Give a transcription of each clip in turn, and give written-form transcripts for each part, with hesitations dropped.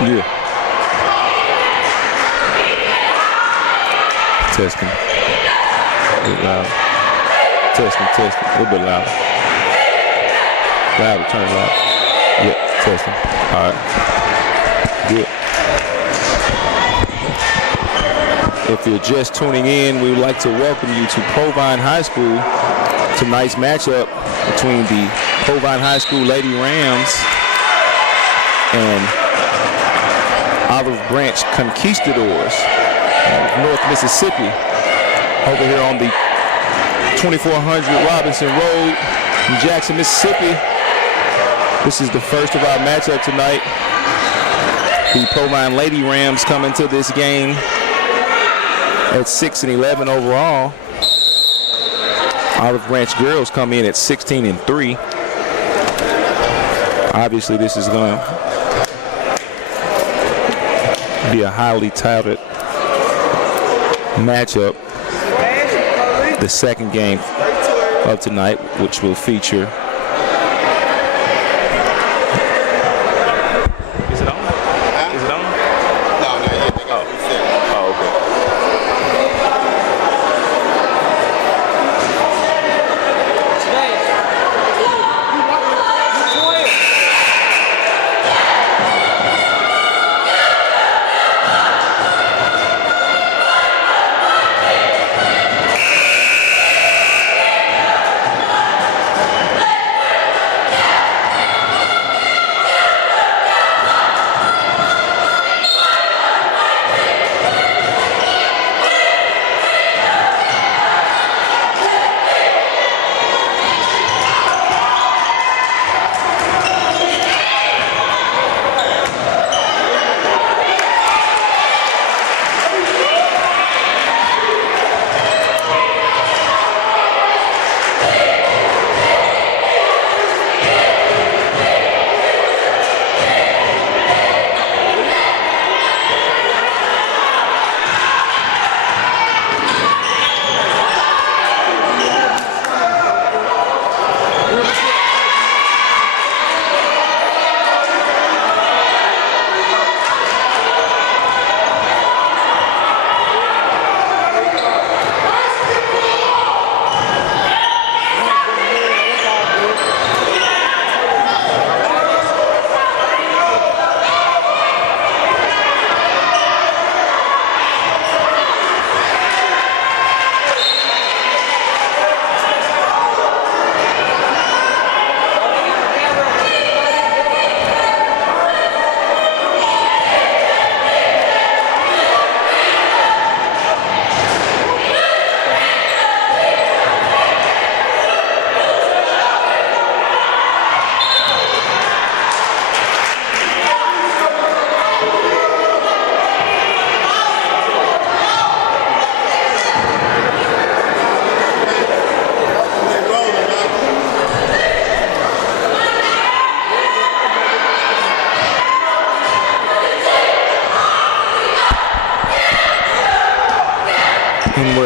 Yeah. Testing. A bit loud. Testing. A little bit louder. Louder, turn it loud. Yep, testing. All right. Good. If you're just tuning in, we would like to welcome you to Provine High School. Tonight's matchup between the Provine High School Lady Rams and Olive Branch Conquistadors of North Mississippi over here on the 2400 Robinson Road in Jackson, Mississippi. This is the first of our matchup tonight. The Provine Lady Rams come into this game at 6-11 overall. Olive Branch girls come in at 16-3. Obviously, this is going to be a highly touted matchup. The second game of tonight, which will feature. Is it on? Is it on? No, not yet. Oh, okay.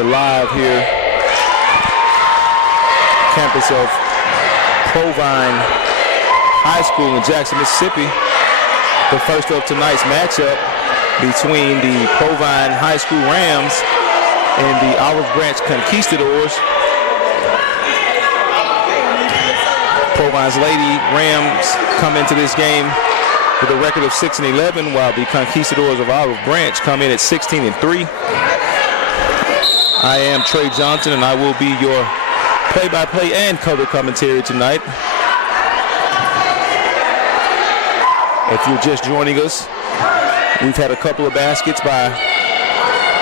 We're live here, campus of Provine High School in Jackson, Mississippi. The first of tonight's matchup between the Provine High School Rams and the Olive Branch Conquistadors. Provine's Lady Rams come into this game with a record of 6-11, while the Conquistadors of Olive Branch come in at 16-3. I am Trey Johnson, and I will be your play-by-play and color commentary tonight. If you're just joining us, we've had a couple of baskets by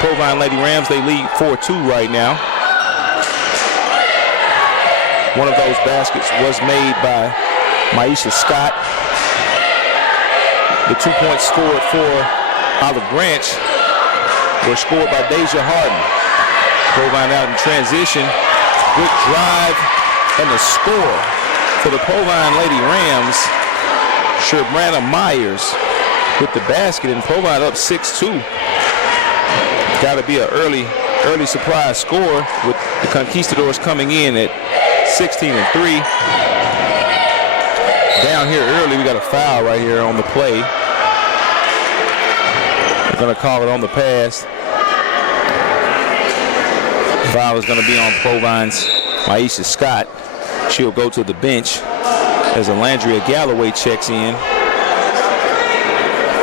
Provine Lady Rams. They lead 4-2 right now. One of those baskets was made by Maisha Scott. The 2 points scored for Olive Branch were scored by Deja Harden. Provine out in transition. Good drive and the score for the Provine Lady Rams. Sherbrana Myers with the basket, and Provine up 6-2. Got to be an early surprise score with the Conquistadors coming in at 16-3. Down here early, we got a foul right here on the play. We're going to call it on the pass. Foul is going to be on Provine's Maisha Scott. She'll go to the bench as Alandria Galloway checks in.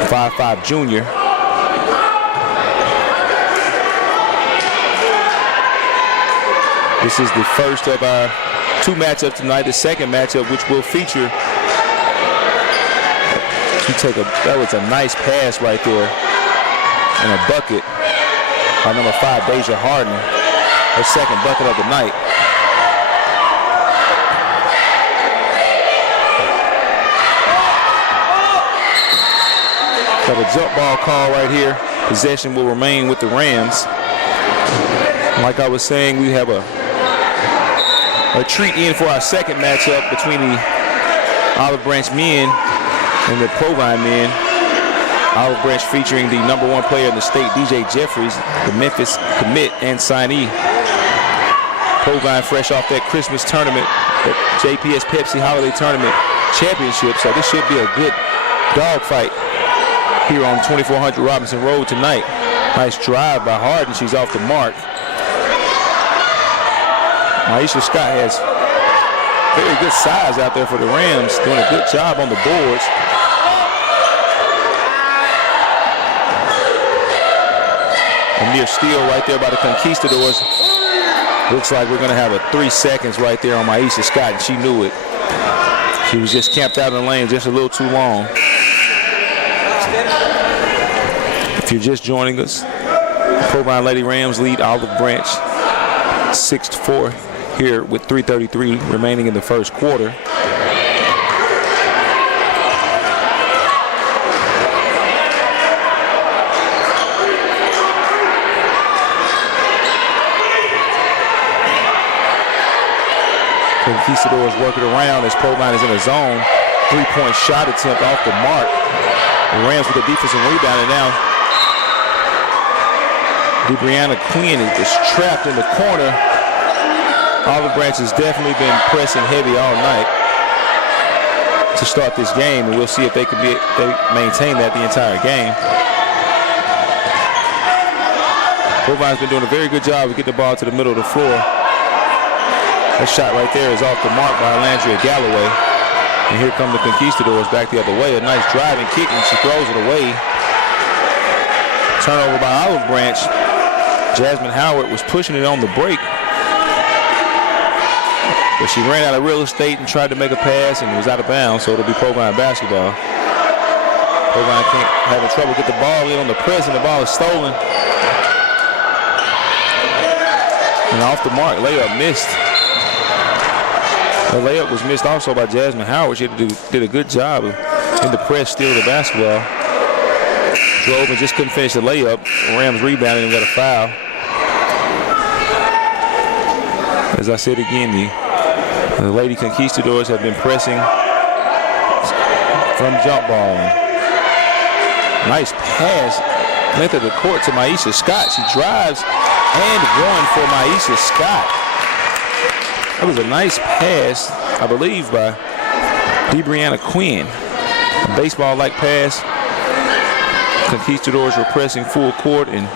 5'5" junior. This is the first of our two matchups tonight. The second matchup, which will feature, that was a nice pass right there and a bucket by number 5, Deja Harden. Her second bucket of the night. Got a jump ball call right here. Possession will remain with the Rams. Like I was saying, we have a treat in for our second matchup between the Olive Branch men and the Provine men. Olive Branch featuring the #1 player in the state, DJ Jeffries, the Memphis commit and signee. Provine fresh off that Christmas tournament, the JPS Pepsi Holiday Tournament Championship. So this should be a good dogfight here on 2400 Robinson Road tonight. Nice drive by Harden. She's off the mark. Maisha Scott has very good size out there for the Rams, doing a good job on the boards. A near steal right there by the Conquistadors. Looks like we're going to have a 3 seconds right there on Maisha Scott, and she knew it. She was just camped out in the lane just a little too long. If you're just joining us, Provine Lady Rams lead Olive Branch 6-4 here with 3:33 remaining in the first quarter. Conquistadors working around as Provine is in a zone. 3-point shot attempt off the mark. The Rams with a defensive rebound, and now DeBrianna Quinn is trapped in the corner. Olive Branch has definitely been pressing heavy all night to start this game, and we'll see if they maintain that the entire game. Provine's been doing a very good job of getting the ball to the middle of the floor. That shot right there is off the mark by Alandria Galloway. And here come the Conquistadors back the other way. A nice driving kick, and she throws it away. Turnover by Olive Branch. Jasmine Howard was pushing it on the break, but she ran out of real estate and tried to make a pass and was out of bounds, so it'll be Provine basketball. Provine can't having trouble get the ball in on the press, and the ball is stolen. And off the mark, layup missed. The layup was missed also by Jasmine Howard. She did a good job in the press, steal the basketball. Drove and just couldn't finish the layup. Rams rebounded and got a foul. As I said again, the Lady Conquistadors have been pressing from jump ball. Nice pass length of the court to Maisha Scott. She drives and one for Maisha Scott. That was a nice pass, I believe, by DeBrianna Quinn. A baseball-like pass. Conquistadors were pressing full court, and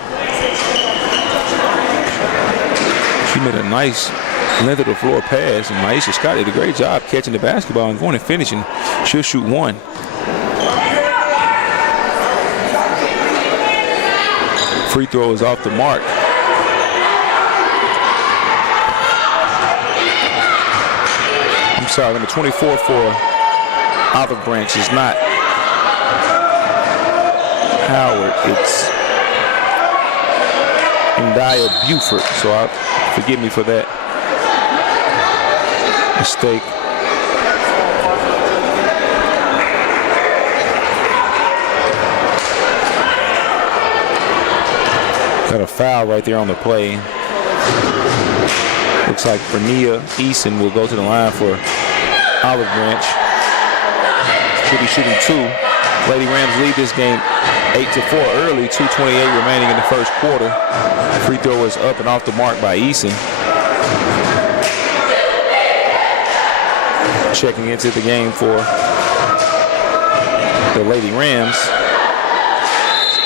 she made a nice length of the floor pass, and Maisha Scott did a great job catching the basketball and going and finishing. She'll shoot one. Free throw is off the mark. I'm sorry, number 24 for Olive Branch is not Howard. It's India Buford. So forgive me for that mistake. Got a foul right there on the play. Looks like Bernia Eason will go to the line for Olive Branch. She'll be shooting two. Lady Rams lead this game 8-4 early, 2:28 remaining in the first quarter. Free throw is up and off the mark by Eason. Checking into the game for the Lady Rams,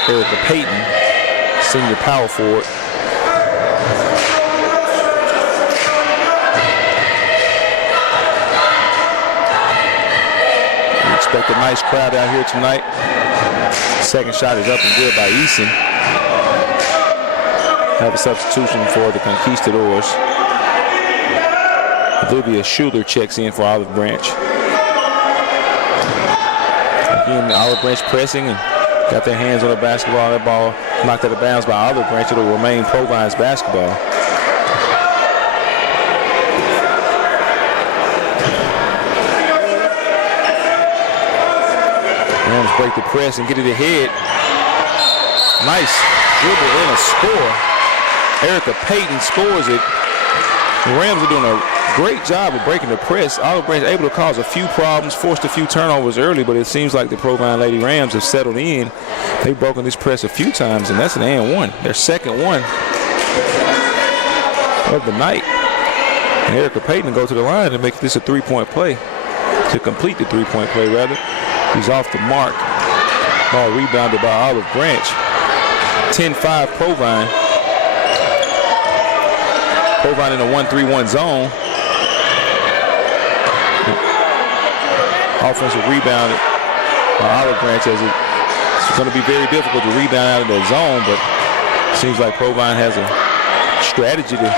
Erica Payton, senior power forward. We expect a nice crowd out here tonight. Second shot is up and good by Eason. Have a substitution for the Conquistadors. Olivia Schuler checks in for Olive Branch. Again, Olive Branch pressing and got their hands on the basketball. That ball knocked out of bounds by Olive Branch. It'll remain Provine's basketball. Rams break the press and get it ahead. Nice dribble in a score. Erica Payton scores it. The Rams are doing a great job of breaking the press. Olive Branch able to cause a few problems, forced a few turnovers early, but it seems like the Provine Lady Rams have settled in. They've broken this press a few times, and that's an and one. Their second one of the night. And Erica Payton go to the line and make this a three-point play. To complete the three-point play, rather. He's off the mark. Ball rebounded by Olive Branch. 10-5 Provine. Provine in a 1-3-1 zone. Offensive rebound by Olive Branch, as it's going to be very difficult to rebound out of that zone, but it seems like Provine has a strategy to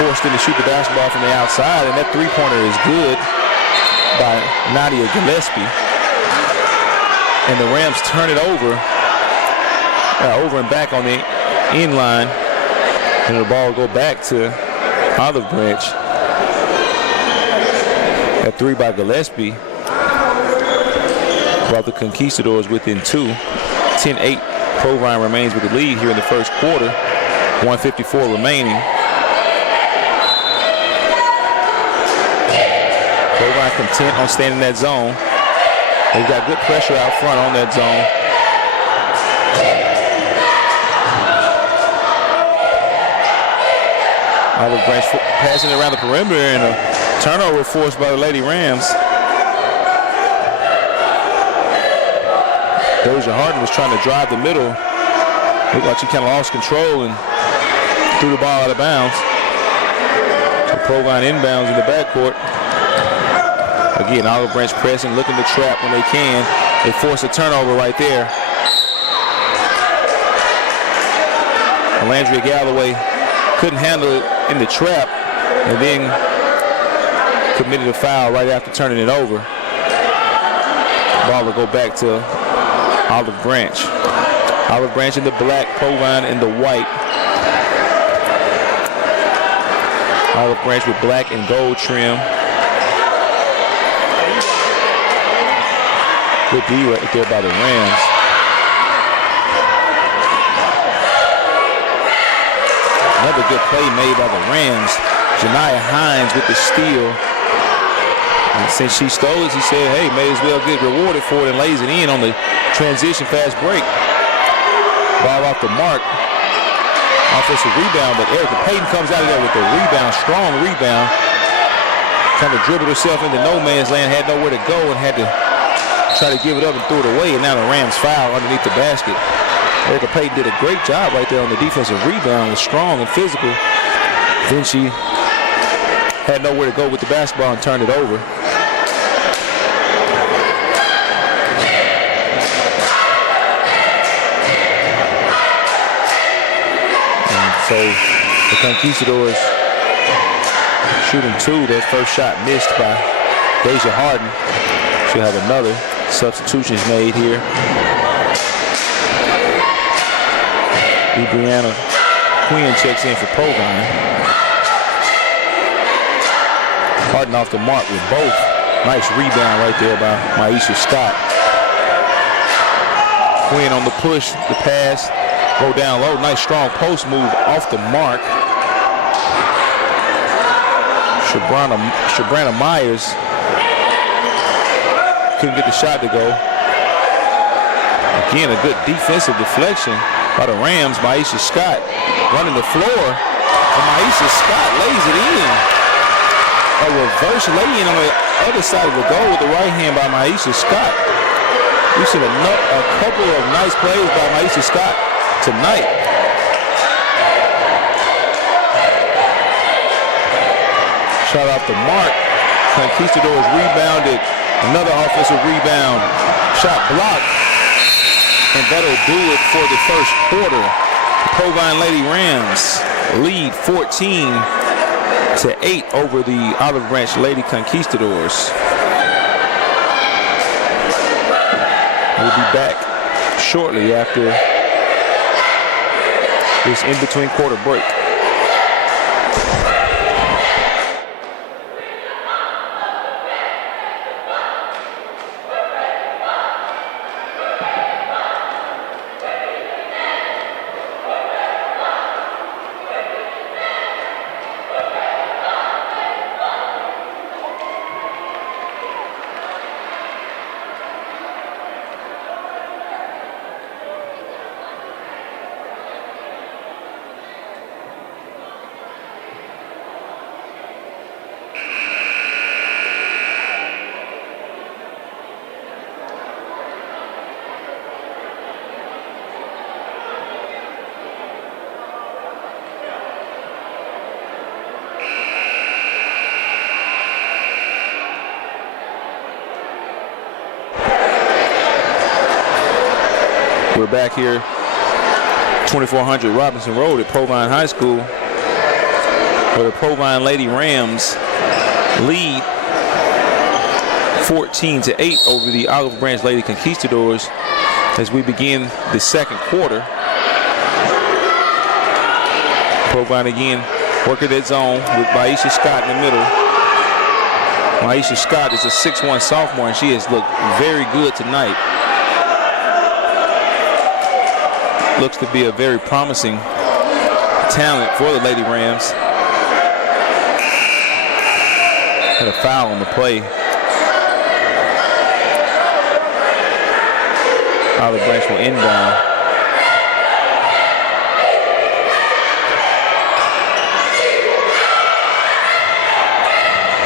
force them to shoot the basketball from the outside, and that three-pointer is good by Nadia Gillespie. And the Rams turn it over and back on the end line, and the ball will go back to Olive Branch. That three by Gillespie brought the Conquistadors within two. 10-8, Provine remains with the lead here in the first quarter. 1:54 remaining. Provine content on staying in that zone. They've got good pressure out front on that zone. Olive Branch passing it around the perimeter, and a turnover forced by the Lady Rams. Doja Harden was trying to drive the middle. Looked like she kind of lost control and threw the ball out of bounds. So Provine inbounds in the backcourt. Again, Olive Branch pressing, looking to trap when they can. They force a turnover right there. Landry Galloway couldn't handle it in the trap and then committed a foul right after turning it over. Ball will go back to Olive Branch. Olive Branch in the black, Provine in the white. Olive Branch with black and gold trim. Good D right there by the Rams. Another good play made by the Rams. Janiyah Hines with the steal. And since she stole it, she said, hey, may as well get rewarded for it, and lays it in on the transition fast break. Ball off the mark. offensive rebound, but Erica Payton comes out of there with a rebound, strong rebound. Kind of dribbled herself into no man's land, had nowhere to go, and had to try to give it up and threw it away, and now the Rams foul underneath the basket. Erica Payton did a great job right there on the defensive rebound, was strong and physical. Then she had nowhere to go with the basketball and turned it over. And so the Conquistadors shooting two. Their first shot missed by Deja Harden. She'll have another. Substitutions made here. Brianna Quinn checks in for Provine. Harden off the mark with both. Nice rebound right there by Maisha Scott. Quinn on the push, the pass, go down low. Nice strong post move off the mark. Shabrana Myers couldn't get the shot to go. Again, a good defensive deflection by the Rams. Maisha Scott running the floor, and Maisha Scott lays it in. A reverse lay-in on the other side of the goal with the right hand by Maisha Scott. We've seen a couple of nice plays by Maisha Scott tonight. Shot off the mark. Conquistadors rebounded. Another offensive rebound. Shot blocked. And that'll do it for the first quarter. The Provine Lady Rams lead 14-8 over the Olive Branch Lady Conquistadors. We'll be back shortly after this in-between quarter break. We're back here, 2400 Robinson Road at Provine High School, where the Provine Lady Rams lead 14-8 over the Olive Branch Lady Conquistadors as we begin the second quarter. Provine again working that zone with Maisha Scott in the middle. Maisha Scott is a 6'1" sophomore, and she has looked very good tonight. Looks to be a very promising talent for the Lady Rams. Had a foul on the play. Olive Branch will inbound.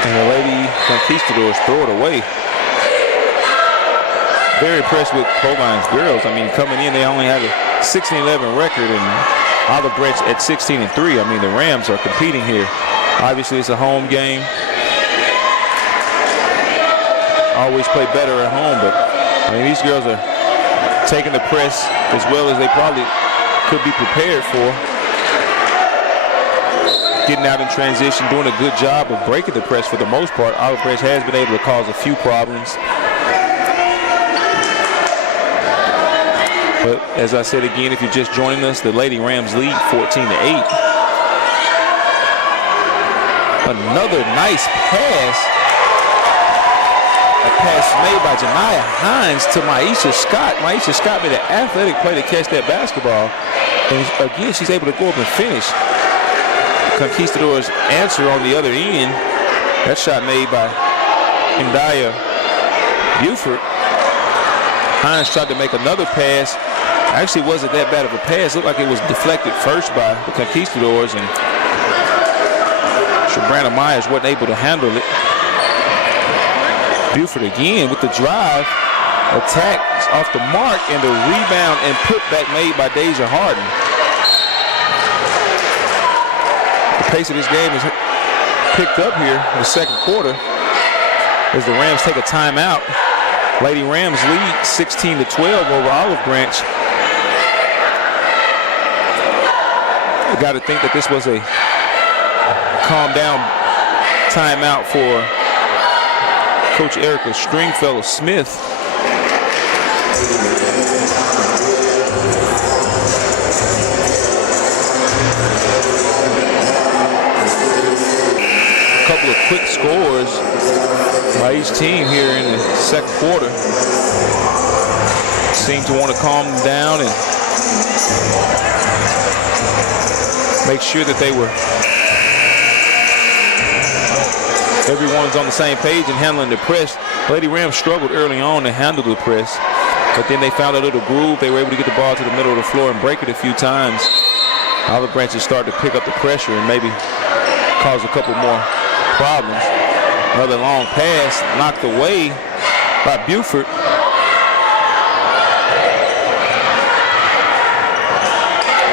And the Lady Conquistadors throw it away. Very impressed with Provine's girls. I mean, coming in, they only have a 16-11 record, and Olive Branch at 16-3. I mean, the Rams are competing here. Obviously, it's a home game. Always play better at home, but I mean, these girls are taking the press as well as they probably could be prepared for. Getting out in transition, doing a good job of breaking the press for the most part. Olive Branch has been able to cause a few problems. But as I said again, if you're just joining us, the Lady Rams lead 14-8. Another nice pass. A pass made by Janiyah Hines to Maisha Scott. Maisha Scott made an athletic play to catch that basketball. And again, she's able to go up and finish. Conquistadors answer on the other end. That shot made by Indaya Buford. Hines tried to make another pass. Actually wasn't that bad of a pass. Looked like it was deflected first by the Conquistadors, and Shabrana Myers wasn't able to handle it. Buford again with the drive. Attack off the mark, and the rebound and putback made by Deja Harden. The pace of this game is picked up here in the second quarter as the Rams take a timeout. Lady Rams lead 16-12 over Olive Branch. You got to think that this was a calm down timeout for Coach Erica Stringfellow-Smith. A couple of quick scores by each team here in the second quarter. Seem to want to calm them down and make sure that everyone's on the same page and handling the press. Lady Rams struggled early on to handle the press, but then they found a little groove. They were able to get the ball to the middle of the floor and break it a few times. Olive Branch started to pick up the pressure and maybe cause a couple more problems. Another long pass knocked away by Buford.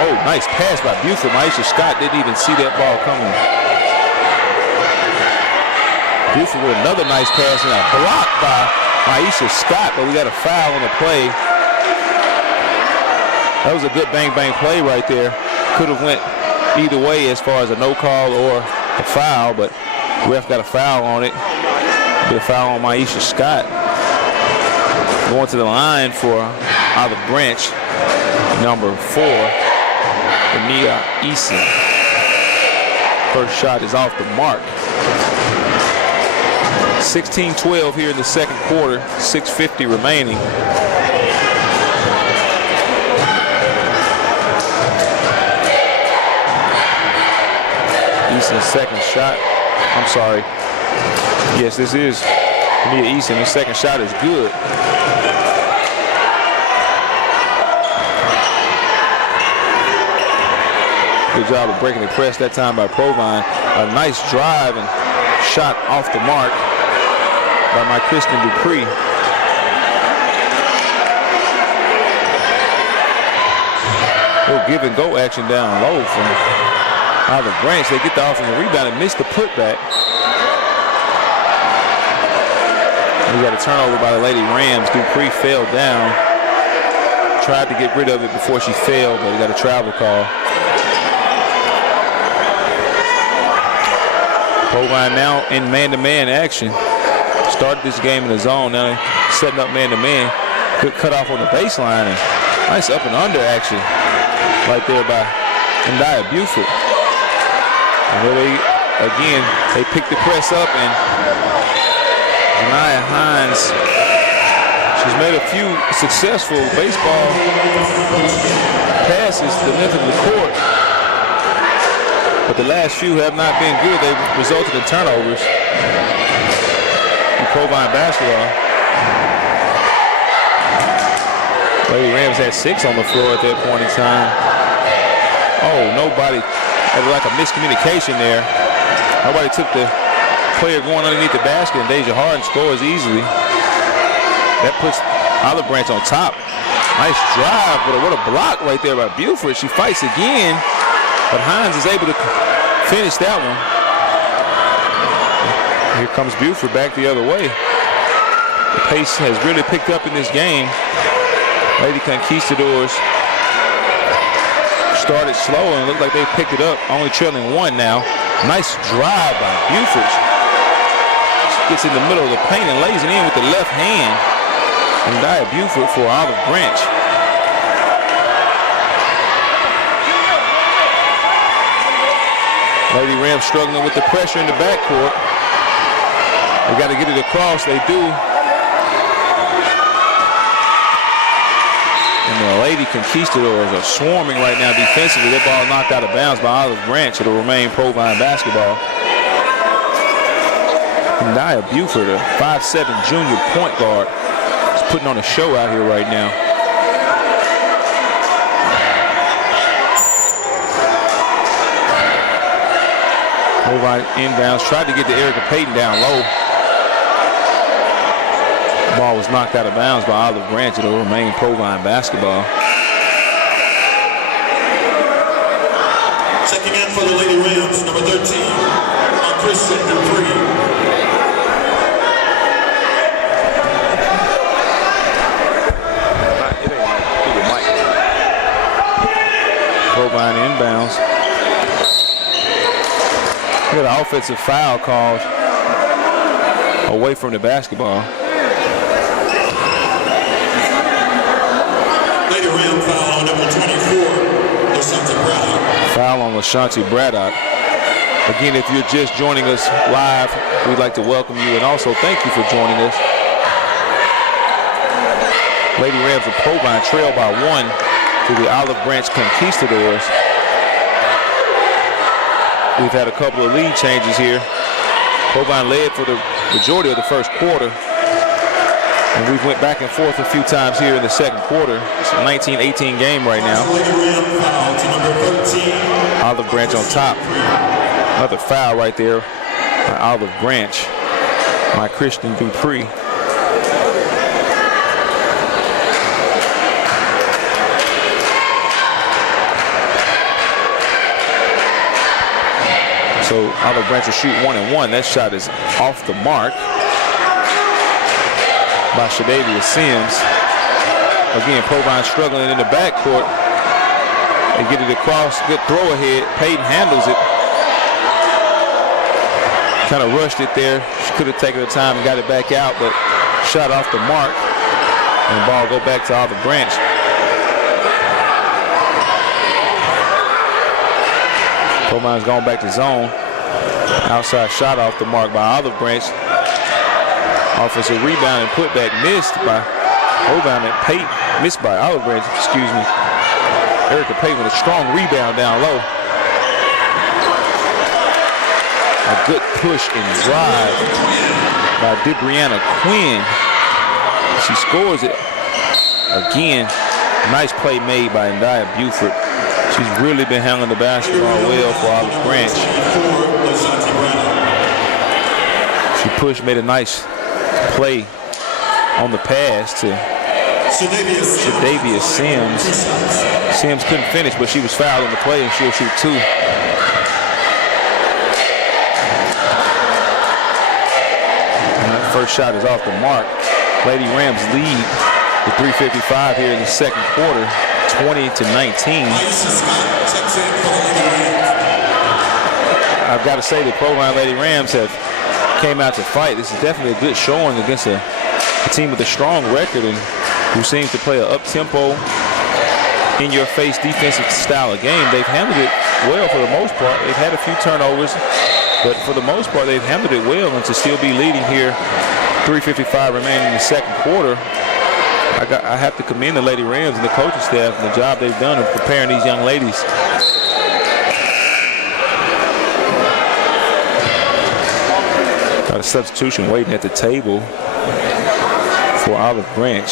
Oh, nice pass by Buford. Maisha Scott didn't even see that ball coming. Buford with another nice pass and a block by Maisha Scott, but we got a foul on the play. That was a good bang-bang play right there. Could have went either way as far as a no call or a foul, but ref got a foul on it. Get a foul on Maisha Scott. Going to the line for Olive Branch, number 4, Ania Eason. First shot is off the mark. 16-12 here in the second quarter, 6:50 remaining. Eason's second shot. I'm sorry. Yes, this is Ania Eason. His second shot is good. Good job of breaking the press that time by Provine. A nice drive and shot off the mark by my Kristen Dupree. Little give and go action down low from Olive Branch. They get the offensive rebound and miss the putback. We got a turnover by the Lady Rams. Dupree fell down. Tried to get rid of it before she fell, but we got a travel call. Provine now in man-to-man action. Started this game in the zone. Now they're setting up man-to-man. Good cutoff on the baseline. And nice up and under action right there by Nia Buford. And where they pick the press up, and Janiyah Hines, she's made a few successful baseball passes to the length of the court, but the last few have not been good. They've resulted in turnovers in Provine basketball. Lady Rams had 6 on the floor at that point in time. Oh, nobody. There was like a miscommunication there. Nobody took the player going underneath the basket, and Deja Harden scores easily. That puts Olive Branch on top. Nice drive, but what a block right there by Buford. She fights again, but Hines is able to finish that one. Here comes Buford back the other way. The pace has really picked up in this game. Lady Conquistadors started slow and looked like they picked it up, only trailing 1 now. Nice drive by Buford. She gets in the middle of the paint and lays it in with the left hand. And Nia Buford for Olive Branch. Lady Rams struggling with the pressure in the backcourt. They got to get it across. They do. And the Lady Conquistadors are swarming right now defensively. That ball knocked out of bounds by Olive Branch. It'll remain Provine basketball. And Nia Buford, a 5'7" junior point guard, is putting on a show out here right now. Provine inbounds, tried to get to Erica Payton down low. Ball was knocked out of bounds by Olive Branch. It'll remain Provine basketball. Checking in for the Lady Rams, number 13, Conquistadors. Provine inbounds. We got an offensive foul called away from the basketball. Lady Ram foul on number 24, LaShanti Braddock. Foul on LaShanti Braddock. Again, if you're just joining us live, we'd like to welcome you and also thank you for joining us. Lady Rams of Provine trail by 1 to the Olive Branch Conquistadors. We've had a couple of lead changes here. Provine led for the majority of the first quarter. And we've went back and forth a few times here in the second quarter. It's a 19-18 game right now. Olive Branch on top. Another foul right there by Olive Branch by Christian Dupree. So Olive Branch will shoot 1-1. That shot is off the mark by Shadavia Sims. Again, Provine struggling in the backcourt. They get it across, good throw ahead. Payton handles it. Kind of rushed it there. She could have taken her time and got it back out, but shot off the mark. And the ball go back to Olive Branch. Provine's going back to zone. Outside shot off the mark by Olive Branch. Offensive rebound and putback missed by Provine and Payton. Missed by Olive Branch, excuse me. Erica Payton with a strong rebound down low. A good push and drive by DeBrianna Quinn. She scores it again. Nice play made by India Buford. She's really been handling the basketball well for Olive Branch. She pushed, made a nice play on the pass to Shadavia Sims. Sims couldn't finish, but she was fouled on the play, and she'll shoot 2. And that first shot is off the mark. Lady Rams lead with 3:55 here in the second quarter. 20-19. I've got to say the Provine Lady Rams have came out to fight. This is definitely a good showing against a team with a strong record and who seems to play an up-tempo, in-your-face defensive style of game. They've handled it well for the most part. They've had a few turnovers, but for the most part, they've handled it well, and to still be leading here, 3:55 remaining in the second quarter. I have to commend the Lady Rams and the coaching staff and the job they've done in preparing these young ladies. Got a substitution waiting at the table for Olive Branch.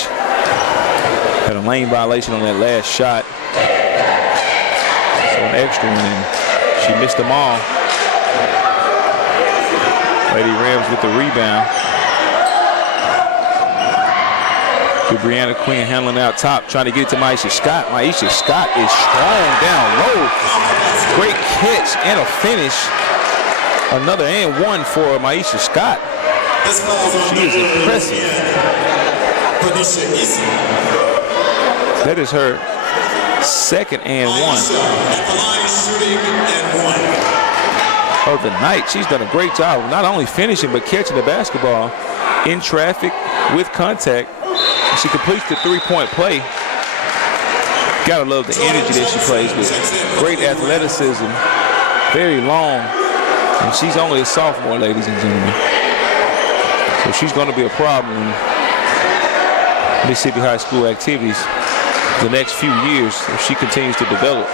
Had a lane violation on that last shot. So an extra one, and she missed them all. Lady Rams with the rebound. Brianna Quinn handling out top, trying to get it to Maisha Scott. Maisha Scott is strong down low. Great catch and a finish. Another and 1 for Maisha Scott. She is impressive. That is her second and 1 of the night. She's done a great job of not only finishing but catching the basketball in traffic with contact. She completes the 3-point play. Gotta love the energy that she plays with. Great athleticism, very long. And she's only a sophomore, ladies and gentlemen. So she's gonna be a problem in Mississippi high school activities the next few years if she continues to develop.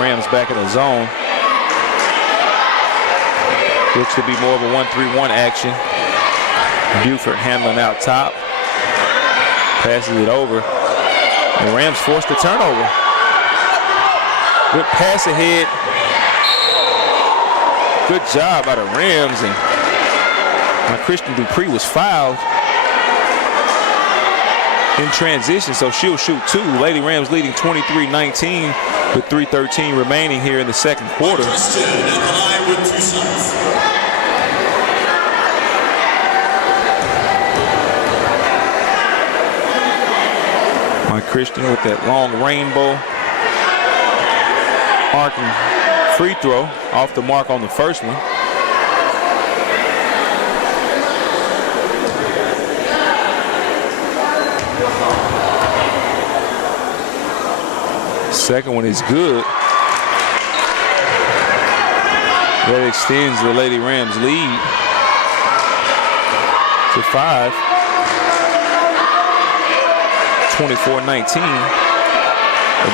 Rams back in the zone. Looks to be more of a 1-3-1 action. Buford handling out top. Passes it over. The Rams forced the turnover. Good pass ahead. Good job by the Rams, and Christian Dupree was fouled in transition, so she'll shoot 2. Lady Rams leading 23-19 with 3:13 remaining here in the second quarter. Mike Christian with that long rainbow arcing free throw off the mark on the first one. Second one is good. That extends the Lady Rams lead to 5. 24-19.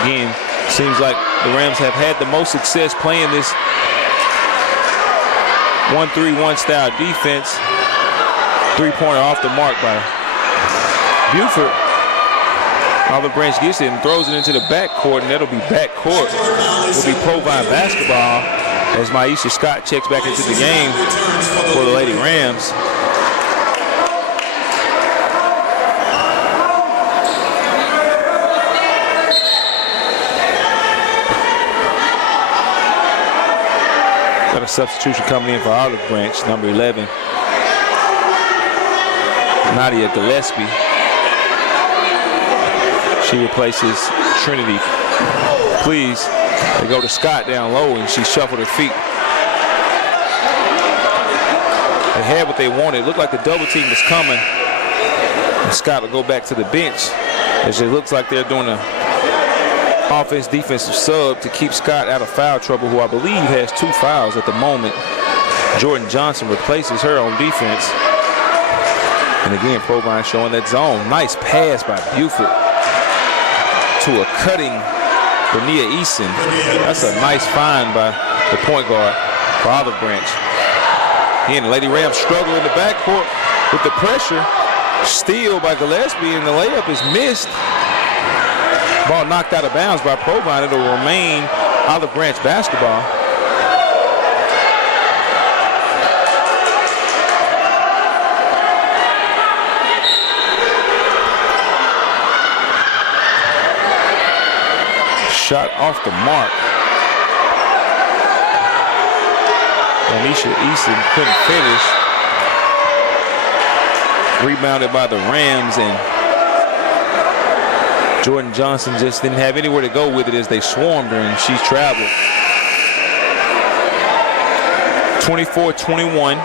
Again, seems like the Rams have had the most success playing this 1-3-1 style defense. 3-pointer off the mark by Buford. Olive Branch gets it and throws it into the backcourt, and that'll be backcourt. It'll be Provine basketball as Maisha Scott checks back into the game for the Lady Rams. Got a substitution coming in for Olive Branch, number 11, Nadia Gillespie. She replaces Trinity. Please, they go to Scott down low, and she shuffled her feet. They had what they wanted. It looked like the double team was coming. And Scott will go back to the bench as it looks like they're doing an offense-defensive sub to keep Scott out of foul trouble, who I believe has 2 fouls at the moment. Jordan Johnson replaces her on defense. And again, Provine showing that zone. Nice pass by Buford to a cutting Bernia Eason. That's a nice find by the point guard for Olive Branch. Again, the Lady Rams struggle in the backcourt with the pressure. Steal by Gillespie, and the layup is missed. Ball knocked out of bounds by Provine. It'll remain Olive Branch basketball. Shot off the mark. Anisha Easton couldn't finish. Rebounded by the Rams, and Jordan Johnson just didn't have anywhere to go with it as they swarmed her, and she traveled. 24-21.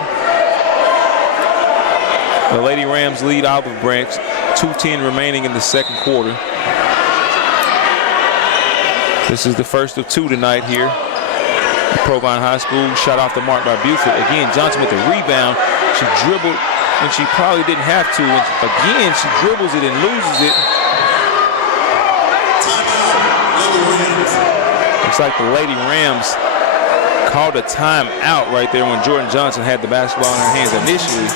The Lady Rams lead Olive Branch. 2:10 remaining in the second quarter. This is the first of 2 tonight here at Provine High School. Shot off the mark by Buford. Again, Johnson with the rebound. She dribbled, and she probably didn't have to. And again, she dribbles it and loses it. Looks like the Lady Rams called a timeout right there when Jordan Johnson had the basketball in her hands initially.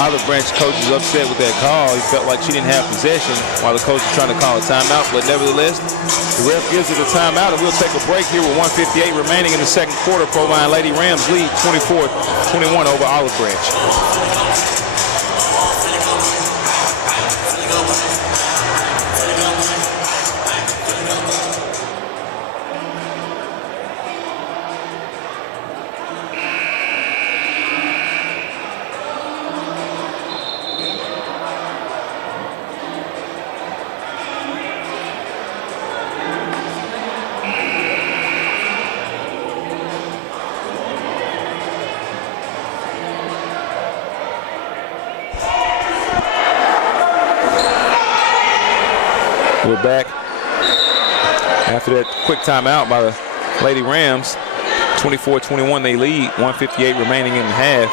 Olive Branch coach is upset with that call. He felt like she didn't have possession while the coach was trying to call a timeout. But nevertheless, the ref gives it a timeout, and we'll take a break here with 1:58 remaining in the second quarter. Provine Lady Rams lead 24-21 over Olive Branch. We're back after that quick timeout by the Lady Rams. 24-21 they lead, 1:58 remaining in the half.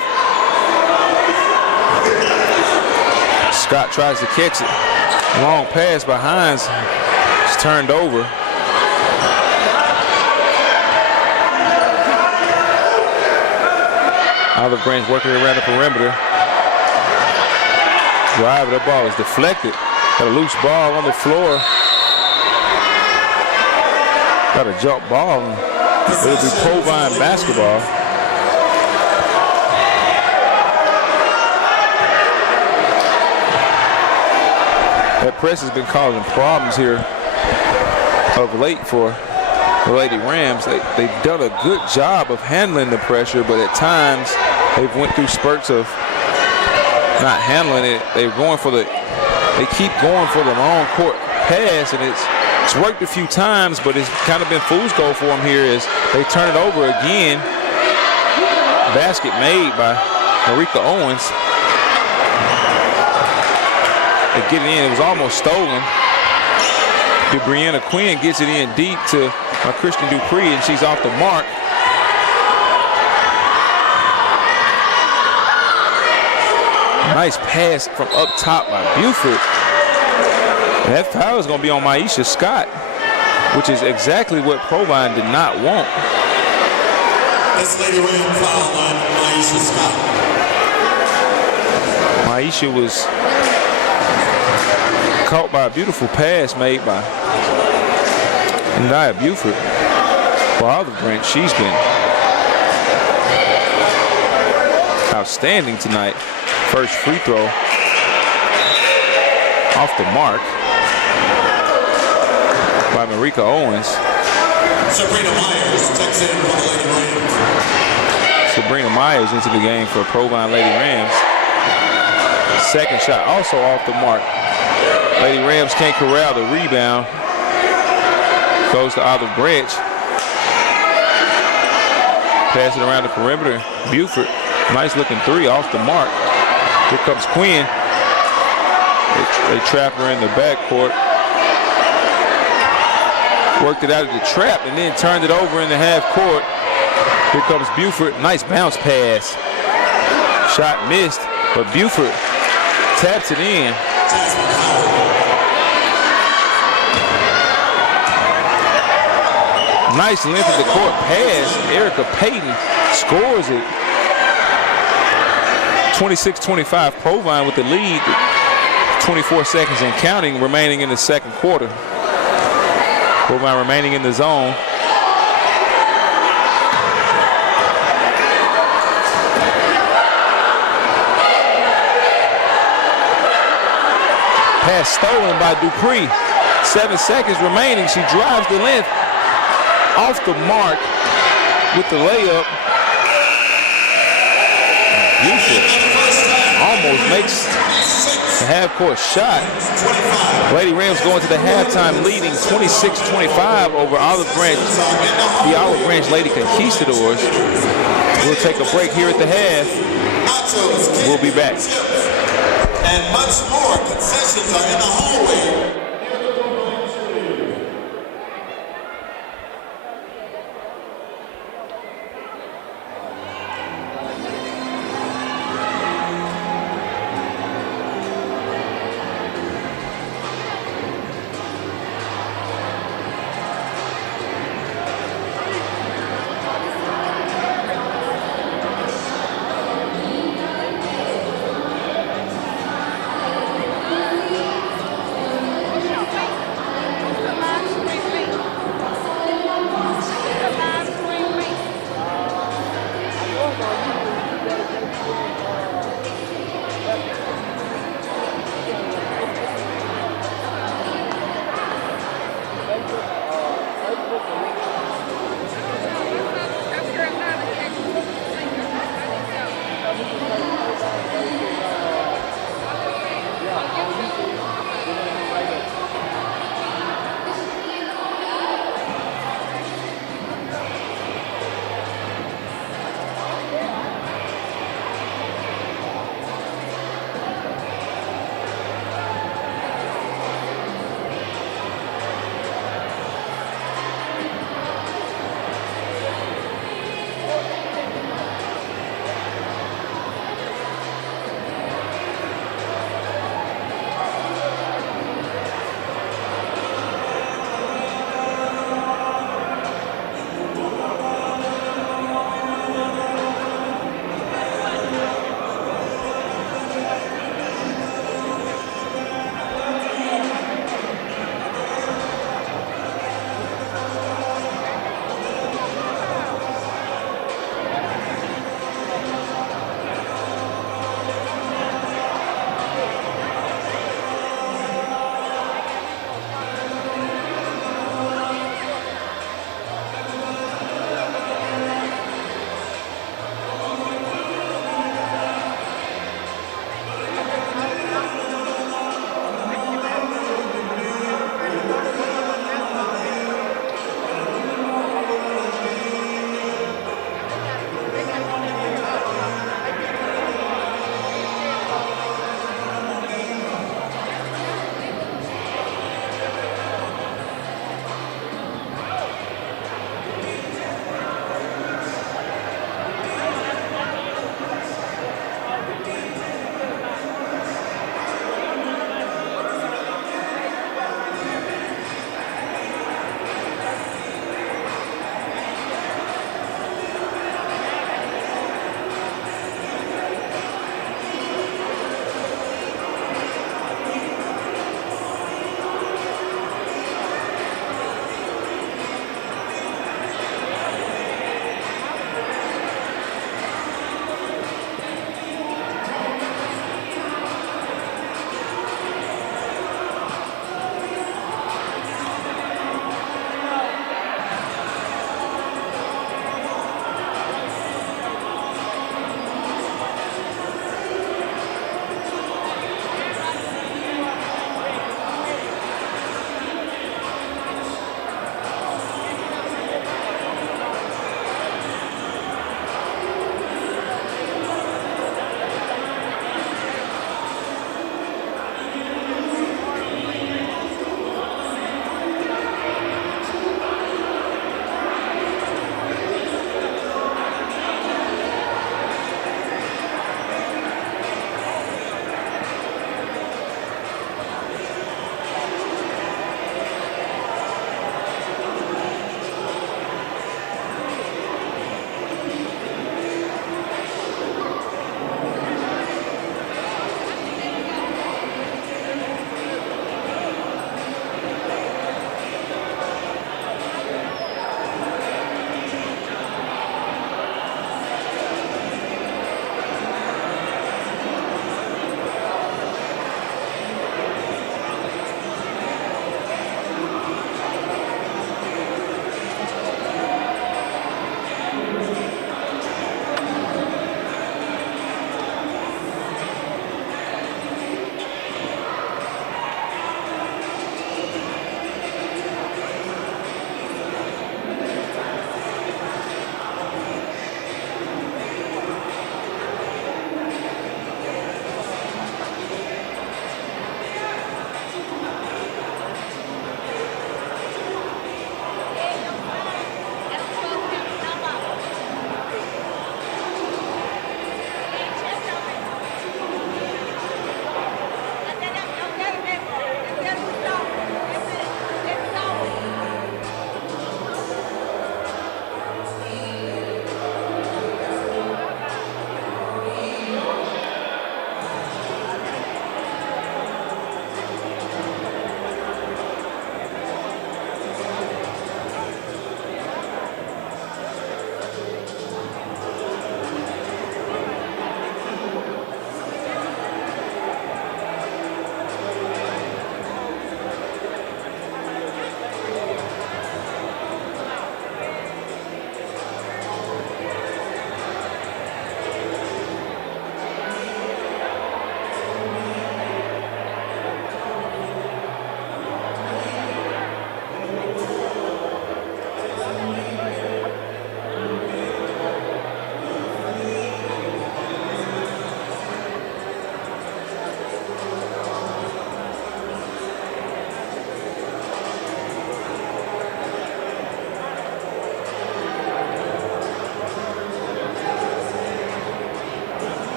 Scott tries to catch it. Long pass by Hines. It's turned over. Olive Branch working around the perimeter. Drive, that ball is deflected. Got a loose ball on the floor. Got a jump ball. It'll be Provine basketball. That press has been causing problems here of late for the Lady Rams. They've done a good job of handling the pressure, but at times they've went through spurts of not handling it. They keep going for the long court pass, and it's worked a few times, but it's kind of been fool's gold for them here as they turn it over again. Basket made by Marika Owens. They get it in. It was almost stolen. Brianna Quinn gets it in deep to Christian Dupree, and she's off the mark. Nice pass from up top by Buford. And that foul is going to be on Maisha Scott, which is exactly what Provine did not want. This Lady Ram foul on Maisha Scott. Maisha was caught by a beautiful pass made by Nia Buford. For Olive Branch, she's been outstanding tonight. First free throw off the mark by Marika Owens. Sabrina Myers checks in for the Lady Rams. Sabrina Myers into the game for Provine Lady Rams. Second shot also off the mark. Lady Rams can't corral the rebound. Goes to Olive Branch. Pass it around the perimeter. Buford, nice looking three off the mark. Here comes Quinn. They trap her in the backcourt. Worked it out of the trap and then turned it over in the half court. Here comes Buford. Nice bounce pass. Shot missed, but Buford taps it in. Nice length of the court pass. Erica Payton scores it. 26-25, Provine with the lead. 24 seconds and counting remaining in the second quarter. Provine remaining in the zone. Pass stolen by Dupree. 7 seconds remaining. She drives the length off the mark with the layup. Buford almost makes the half-court shot. Lady Rams going to the halftime leading 26-25 over Olive Branch, the Olive Branch Lady Conquistadors. We'll take a break here at the half. We'll be back. And much more. Concessions are in the hallway.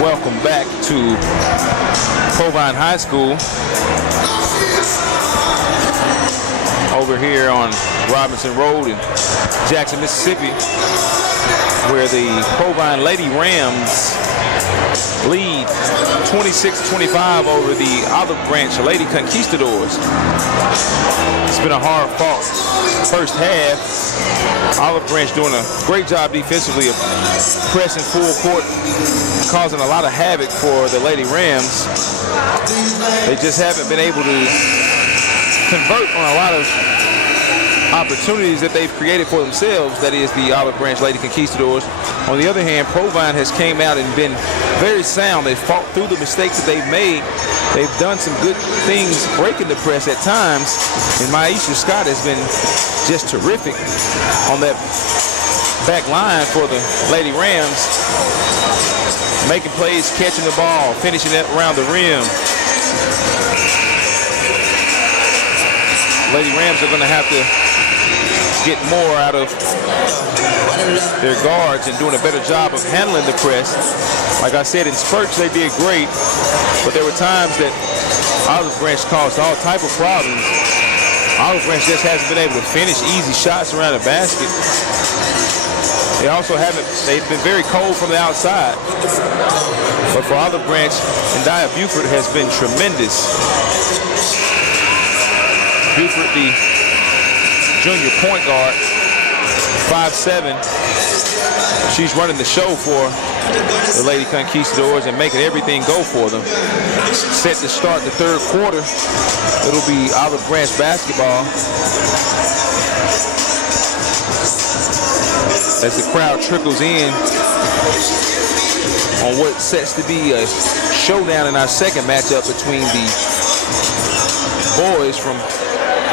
Welcome back to Provine High School over here on Robinson Road in Jackson, Mississippi, where the Provine Lady Rams lead 26-25 over the Olive Branch Lady Conquistadors. It's been a hard-fought first half. Olive Branch doing a great job defensively of pressing full court, causing a lot of havoc for the Lady Rams. They just haven't been able to convert on a lot of opportunities that they've created for themselves, that is the Olive Branch Lady Conquistadors. On the other hand, Provine has came out and been very sound. They've fought through the mistakes that they've made. They've done some good things breaking the press at times, and Maisha Scott has been just terrific on that back line for the Lady Rams, making plays, catching the ball, finishing it around the rim. Lady Rams are going to have to get more out of their guards and doing a better job of handling the press. Like I said, in spurts they did great, but there were times that Olive Branch caused all type of problems. Olive Branch just hasn't been able to finish easy shots around the basket. They also they've been very cold from the outside. But for Olive Branch, Ndiah Buford has been tremendous. Buford, the junior point guard, 5'7". She's running the show for the Lady Conquistadors and making everything go for them. Set to start the third quarter. It'll be Olive Branch basketball as the crowd trickles in on what sets to be a showdown in our second matchup between the boys from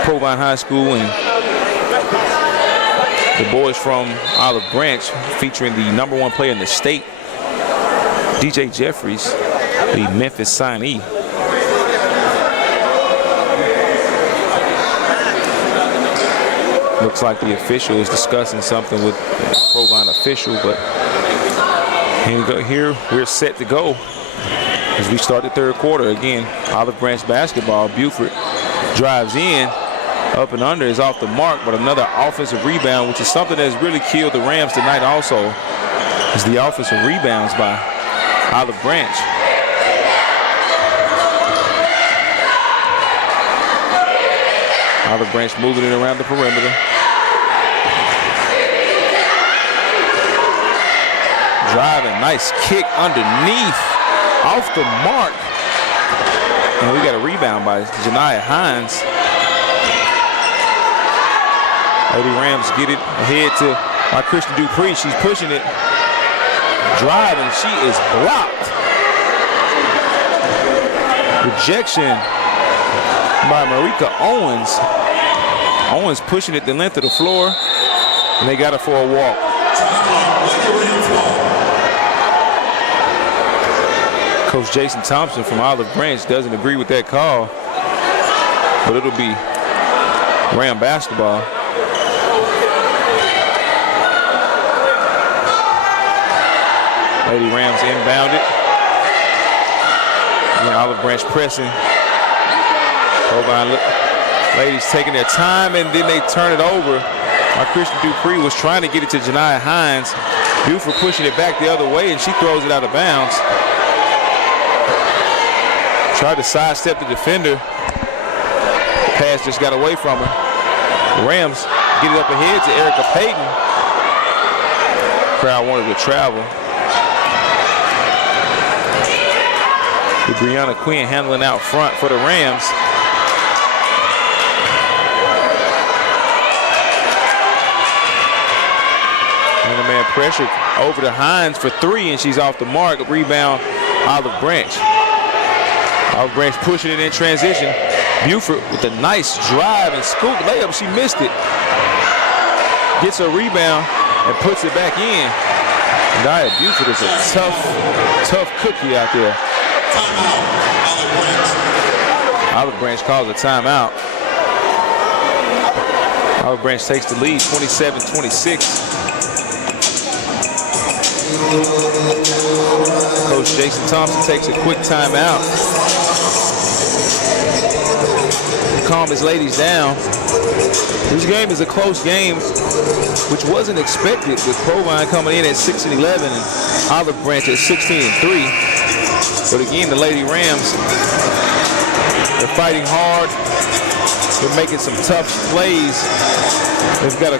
Provine High School and the boys from Olive Branch, featuring the #1 player in the state, DJ Jeffries, the Memphis signee. Looks like the official is discussing something with the Provine official, but here we're set to go as we start the third quarter. Again, Olive Branch basketball. Buford drives in, up and under, is off the mark, but another offensive rebound, which is something that has really killed the Rams tonight also, is the offensive rebounds by Olive Branch. Olive Branch moving it around the perimeter. Driving, nice kick underneath, off the mark. And we got a rebound by Janiah Hines. Lady Rams get it ahead to Christian Dupree. She's pushing it. Driving, she is blocked. Rejection by Marika Owens. Owens pushing it the length of the floor, and they got her for a walk. Coach Jason Thompson from Olive Branch doesn't agree with that call, but it'll be Ram basketball. Lady Rams inbounded. Again, Olive Branch pressing. Provine ladies taking their time, and then they turn it over. Christian Dupree was trying to get it to Janiah Hines. Buford pushing it back the other way, and she throws it out of bounds. Tried to sidestep the defender. The pass just got away from her. The Rams get it up ahead to Erica Payton. Crowd wanted to travel. With Brianna Quinn handling out front for the Rams. Man pressure over to Hines for three, and she's off the mark. A rebound, Olive Branch. Olive Branch pushing it in transition. Buford with a nice drive and scoop layup. She missed it. Gets a rebound and puts it back in. Ndiah Buford is a tough cookie out there. Olive Branch calls a timeout. Olive Branch takes the lead, 27-26. Jason Thompson takes a quick timeout. Calm his ladies down. This game is a close game, which wasn't expected with Provine coming in at 6-11 and Olive Branch at 16-3. But again, the Lady Rams, they're fighting hard. They're making some tough plays. They've got a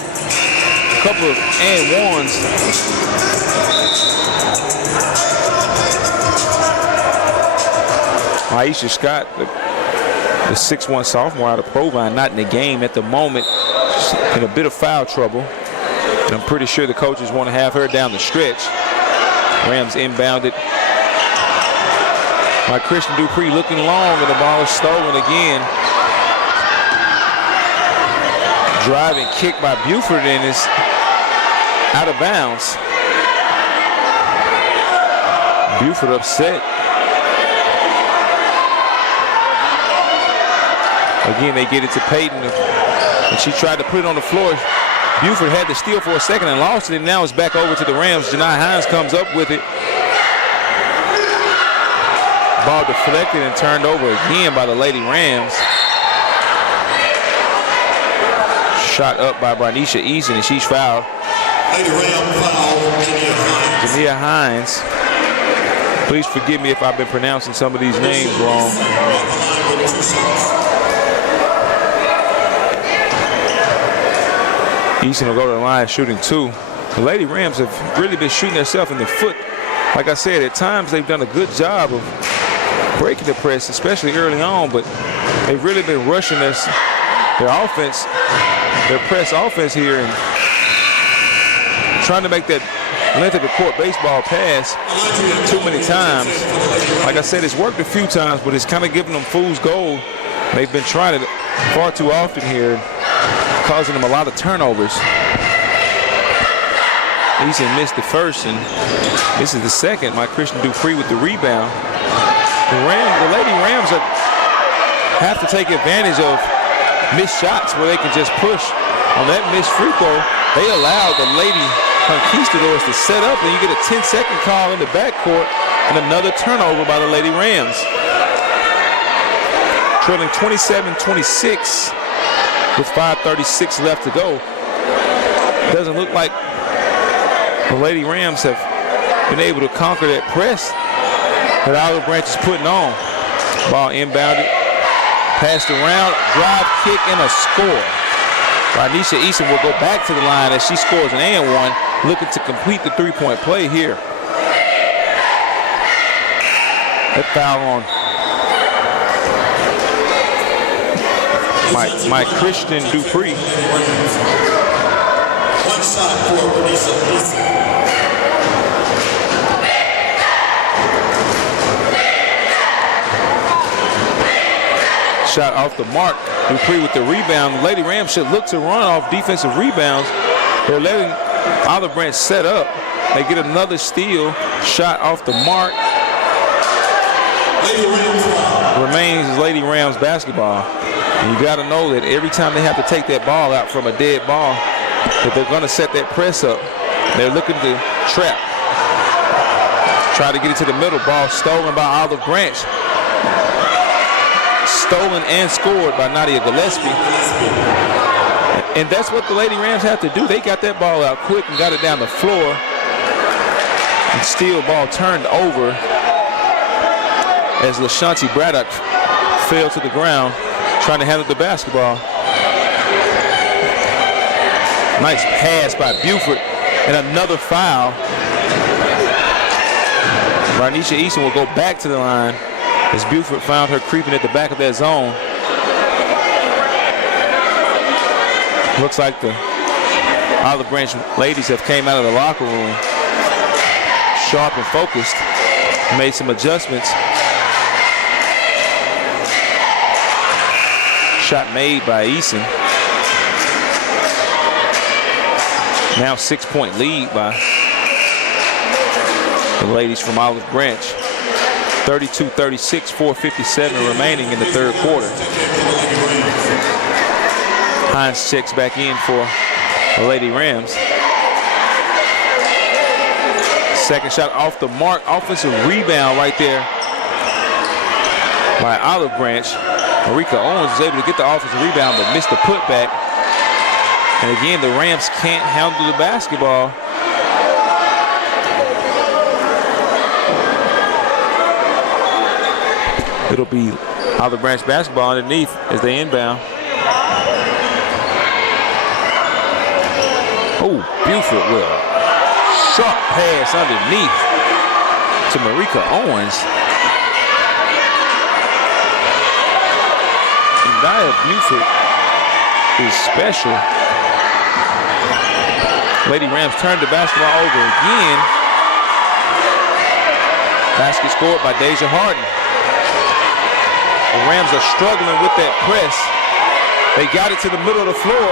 couple of and ones. Aisha Scott, the 6'1" sophomore out of Provine, not in the game at the moment. She's in a bit of foul trouble. And I'm pretty sure the coaches want to have her down the stretch. Rams inbounded by Christian Dupree, looking long, and the ball is stolen again. Driving kick by Buford and is out of bounds. Buford upset. Again, they get it to Peyton, and she tried to put it on the floor. Buford had to steal for a second and lost it, and now it's back over to the Rams. Janai Hines comes up with it. Ball deflected and turned over again by the Lady Rams. Shot up by Barnisha Eason, and she's fouled. Lady Ram foul, Jania Hines. Please forgive me if I've been pronouncing some of these names wrong. Eason will go to the line shooting 2. The Lady Rams have really been shooting themselves in the foot. Like I said, at times they've done a good job of breaking the press, especially early on, but they've really been rushing their offense, their press offense here, and trying to make that length of the court baseball pass too many times. Like I said, it's worked a few times, but it's kind of giving them fool's gold. They've been trying it far too often here, causing them a lot of turnovers. Eason missed the first, and this is the second. Christian Dupree with the rebound. The Lady Rams have to take advantage of missed shots where they can just push. On that missed free throw, they allowed the Lady Conquistadors to set up, and you get a 10-second call in the backcourt and another turnover by the Lady Rams. Trailing 27-26 with 5:36 left to go. Doesn't look like the Lady Rams have been able to conquer that press that Olive Branch is putting on. Ball inbounded, passed around, drive, kick, and a score. Barnisha Eason will go back to the line as she scores an and one, looking to complete the three-point play here. That foul on my Christian Dupree. One shot for Barnisha Eason. Shot off the mark. Dupree with the rebound. The Lady Rams should look to run off defensive rebounds. They're letting Olive Branch set up. They get another steal. Shot off the mark. Remains Lady Rams basketball. And you got to know that every time they have to take that ball out from a dead ball, that they're going to set that press up. They're looking to trap. Try to get it to the middle. Ball stolen by Olive Branch. Stolen and scored by Nadia Gillespie. And that's what the Lady Rams have to do. They got that ball out quick and got it down the floor. And still ball turned over as LaShanti Braddock fell to the ground trying to handle the basketball. Nice pass by Buford and another foul. Barnisha Eason will go back to the line as Buford found her creeping at the back of that zone. Looks like the Olive Branch ladies have came out of the locker room sharp and focused, made some adjustments. Shot made by Eason. Now 6-point lead by the ladies from Olive Branch. 32-36, 4:57 remaining in the third quarter. Hines checks back in for the Lady Rams. Second shot off the mark. Offensive rebound right there by Olive Branch. Marika Owens is able to get the offensive rebound but missed the putback. And again, the Rams can't handle the basketball. It'll be Olive Branch basketball underneath as they inbound. Oh, Buford with a sharp pass underneath to Marika Owens. And Dia Buford is special. Lady Rams turned the basketball over again. Basket scored by Deja Harden. The Rams are struggling with that press. They got it to the middle of the floor.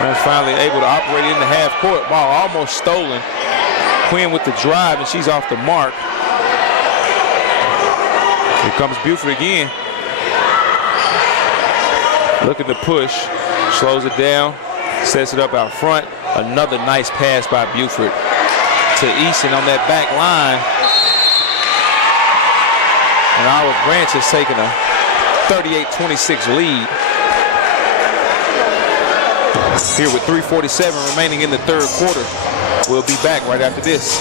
Rams finally able to operate in the half court. Ball almost stolen. Quinn with the drive, and she's off the mark. Here comes Buford again. Looking to push. Slows it down. Sets it up out front. Another nice pass by Buford to Easton on that back line. And Olive Branch has taken a 38-26 lead. Here with 3:47 remaining in the third quarter. We'll be back right after this.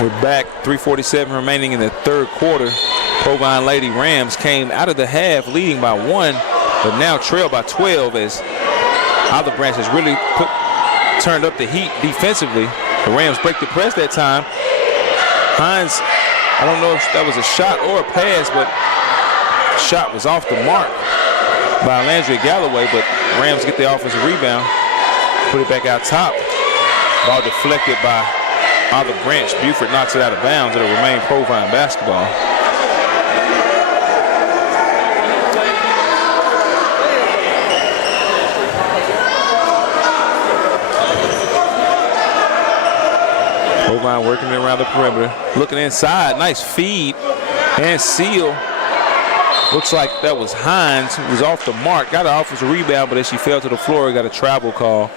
We're back, 3:47 remaining in the third quarter. Provine Lady Rams came out of the half leading by 1, but now trail by 12 as Olive Branch has really turned up the heat defensively. The Rams break the press that time. Hines, I don't know if that was a shot or a pass, but shot was off the mark by Landry Galloway, but Rams get the offensive rebound, put it back out top. Ball deflected by Olive Branch. Buford knocks it out of bounds. It'll remain Provine basketball. Provine working around the perimeter. Looking inside. Nice feed and seal. Looks like that was Hines who was off the mark. Got an offensive rebound, but as she fell to the floor, got a travel call.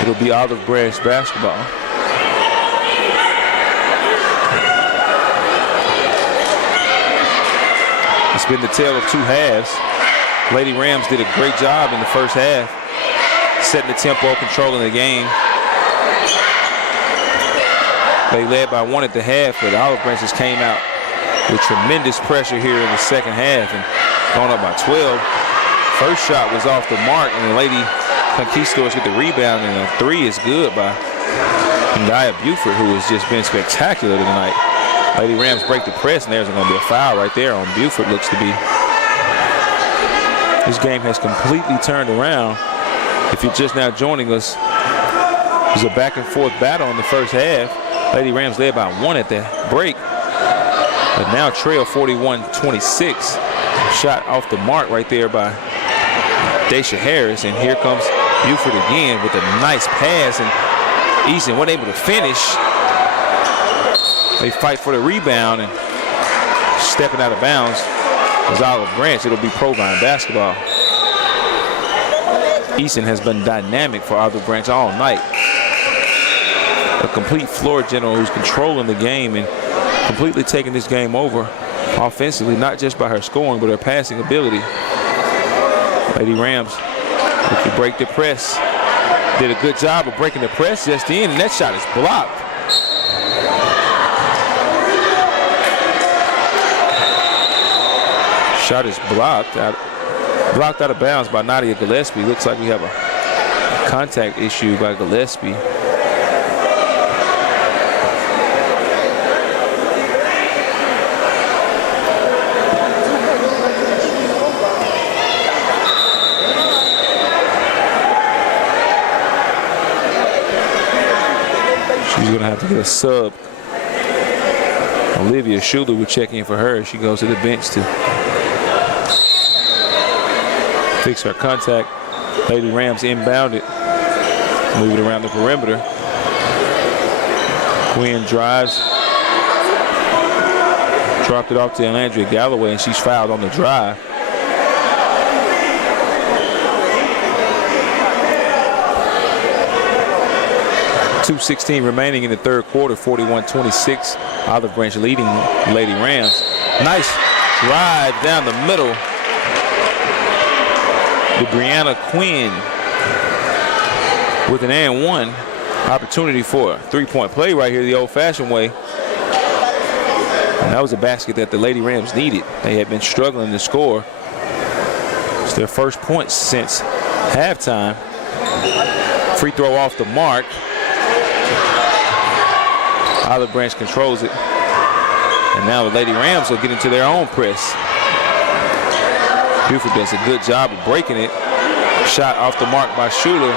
It'll be Olive Branch basketball. It's been the tale of two halves. Lady Rams did a great job in the first half, setting the tempo, controlling the game. They led by 1 at the half, but Olive Branch just came out with tremendous pressure here in the second half and going up by 12. First shot was off the mark, and the Lady Conquistadors get the rebound, and a 3 is good by Dia Buford, who has just been spectacular tonight. Lady Rams break the press, and there's going to be a foul right there on Buford, looks to be. This game has completely turned around. If you're just now joining us, it was a back and forth battle in the first half. Lady Rams led by 1 at the break, but now trail 41-26. Shot off the mark right there by Daisha Harris, and here comes Buford again with a nice pass, and Easton wasn't able to finish. They fight for the rebound, and stepping out of bounds is Olive Branch. It'll be Provine basketball. Easton has been dynamic for Olive Branch all night. A complete floor general who's controlling the game and completely taking this game over offensively, not just by her scoring, but her passing ability. Lady Rams, if you break the press, did a good job of breaking the press just in, and that shot is blocked. Shot is blocked out of bounds by Nadia Gillespie. Looks like we have a contact issue by Gillespie. She's going to have to get a sub. Olivia Schuler will check in for her. She goes to the bench to fix her contact. Lady Rams inbound it. Move it around the perimeter. Quinn drives. Dropped it off to Andrea Galloway, and she's fouled on the drive. .2:16 remaining in the third quarter, 41-26. Olive Branch leading Lady Rams. Nice drive down the middle to Brianna Quinn with an and one. Opportunity for a three-point play right here the old-fashioned way. And that was a basket that the Lady Rams needed. They had been struggling to score. It's their first point since halftime. Free throw off the mark. Olive Branch controls it. And now the Lady Rams will get into their own press. Buford does a good job of breaking it. Shot off the mark by Schuler.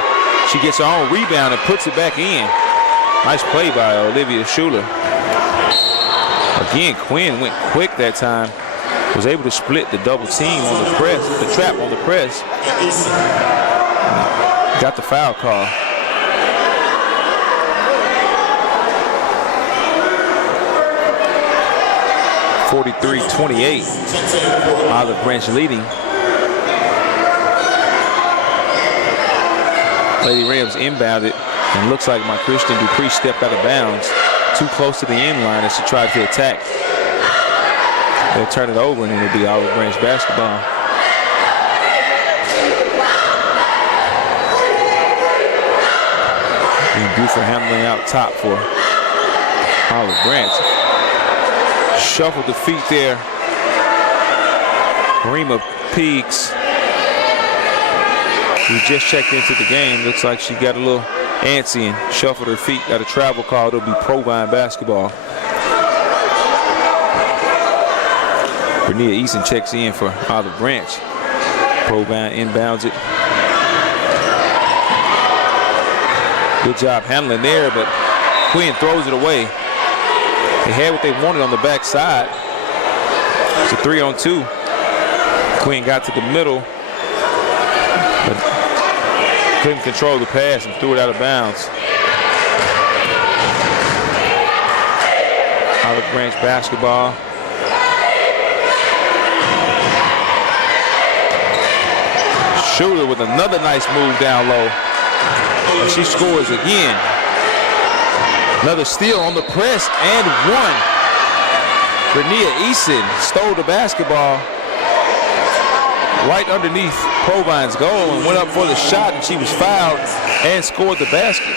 She gets her own rebound and puts it back in. Nice play by Olivia Schuler. Again, Quinn went quick that time. Was able to split the double team on the press, the trap on the press. Got the foul call. (43-28). Olive Branch leading. Lady Rams inbounded, and looks like my Christian Dupree stepped out of bounds too close to the end line as she tried to attack. They'll turn it over, and it'll be Olive Branch basketball. And Buford handling out top for Olive Branch. Shuffled the feet there. Rima Peaks, who just checked into the game, looks like she got a little antsy and shuffled her feet. Got a travel call. It'll be Provine basketball. Bernia Easton checks in for Olive Branch. Provine inbounds it. Good job handling there, but Quinn throws it away. They had what they wanted on the backside. It's a 3-on-2. Quinn got to the middle, but couldn't control the pass and threw it out of bounds. Olive Branch basketball. Schuler with another nice move down low. And she scores again. Another steal on the press and one. Bernia Easton stole the basketball right underneath Provine's goal and went up for the shot, and she was fouled and scored the basket.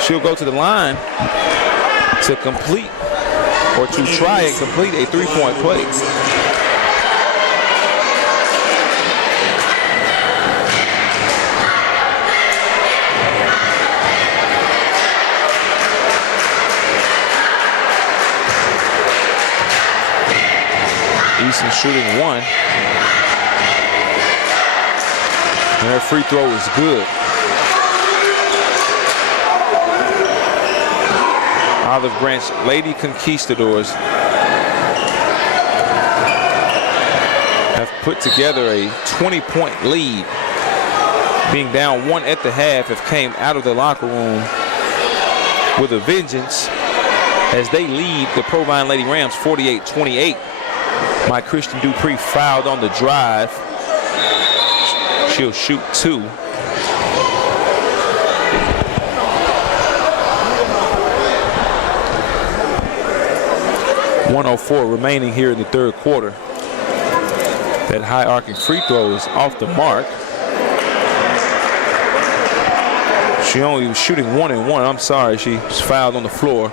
She'll go to the line to complete, or to try and complete, a three-point play. Easton shooting one. And her free throw is good. Olive Branch Lady Conquistadors have put together a 20-point lead. Being down one at the half, have came out of the locker room with a vengeance as they lead the Provine Lady Rams 48-28. My Christian Dupree fouled on the drive. she'll shoot 2. .104 remaining here in the third quarter. That high arcing free throw is off the mark. She only was shooting 1 and 1. I'm sorry, she was fouled on the floor.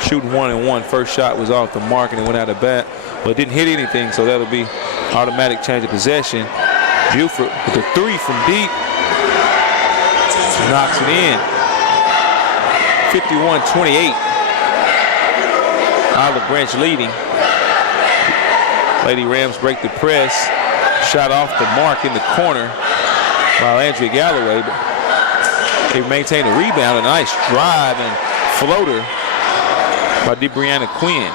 Shooting 1 and 1. First shot was off the mark and it went out of bat, but it didn't hit anything, so that'll be automatic change of possession. Buford with a 3 from deep. Knocks it in. 51-28. Olive Branch leading. Lady Rams break the press. Shot off the mark in the corner by Andrea Galloway, but they maintain a rebound. A nice drive and floater by DeBrianna Quinn.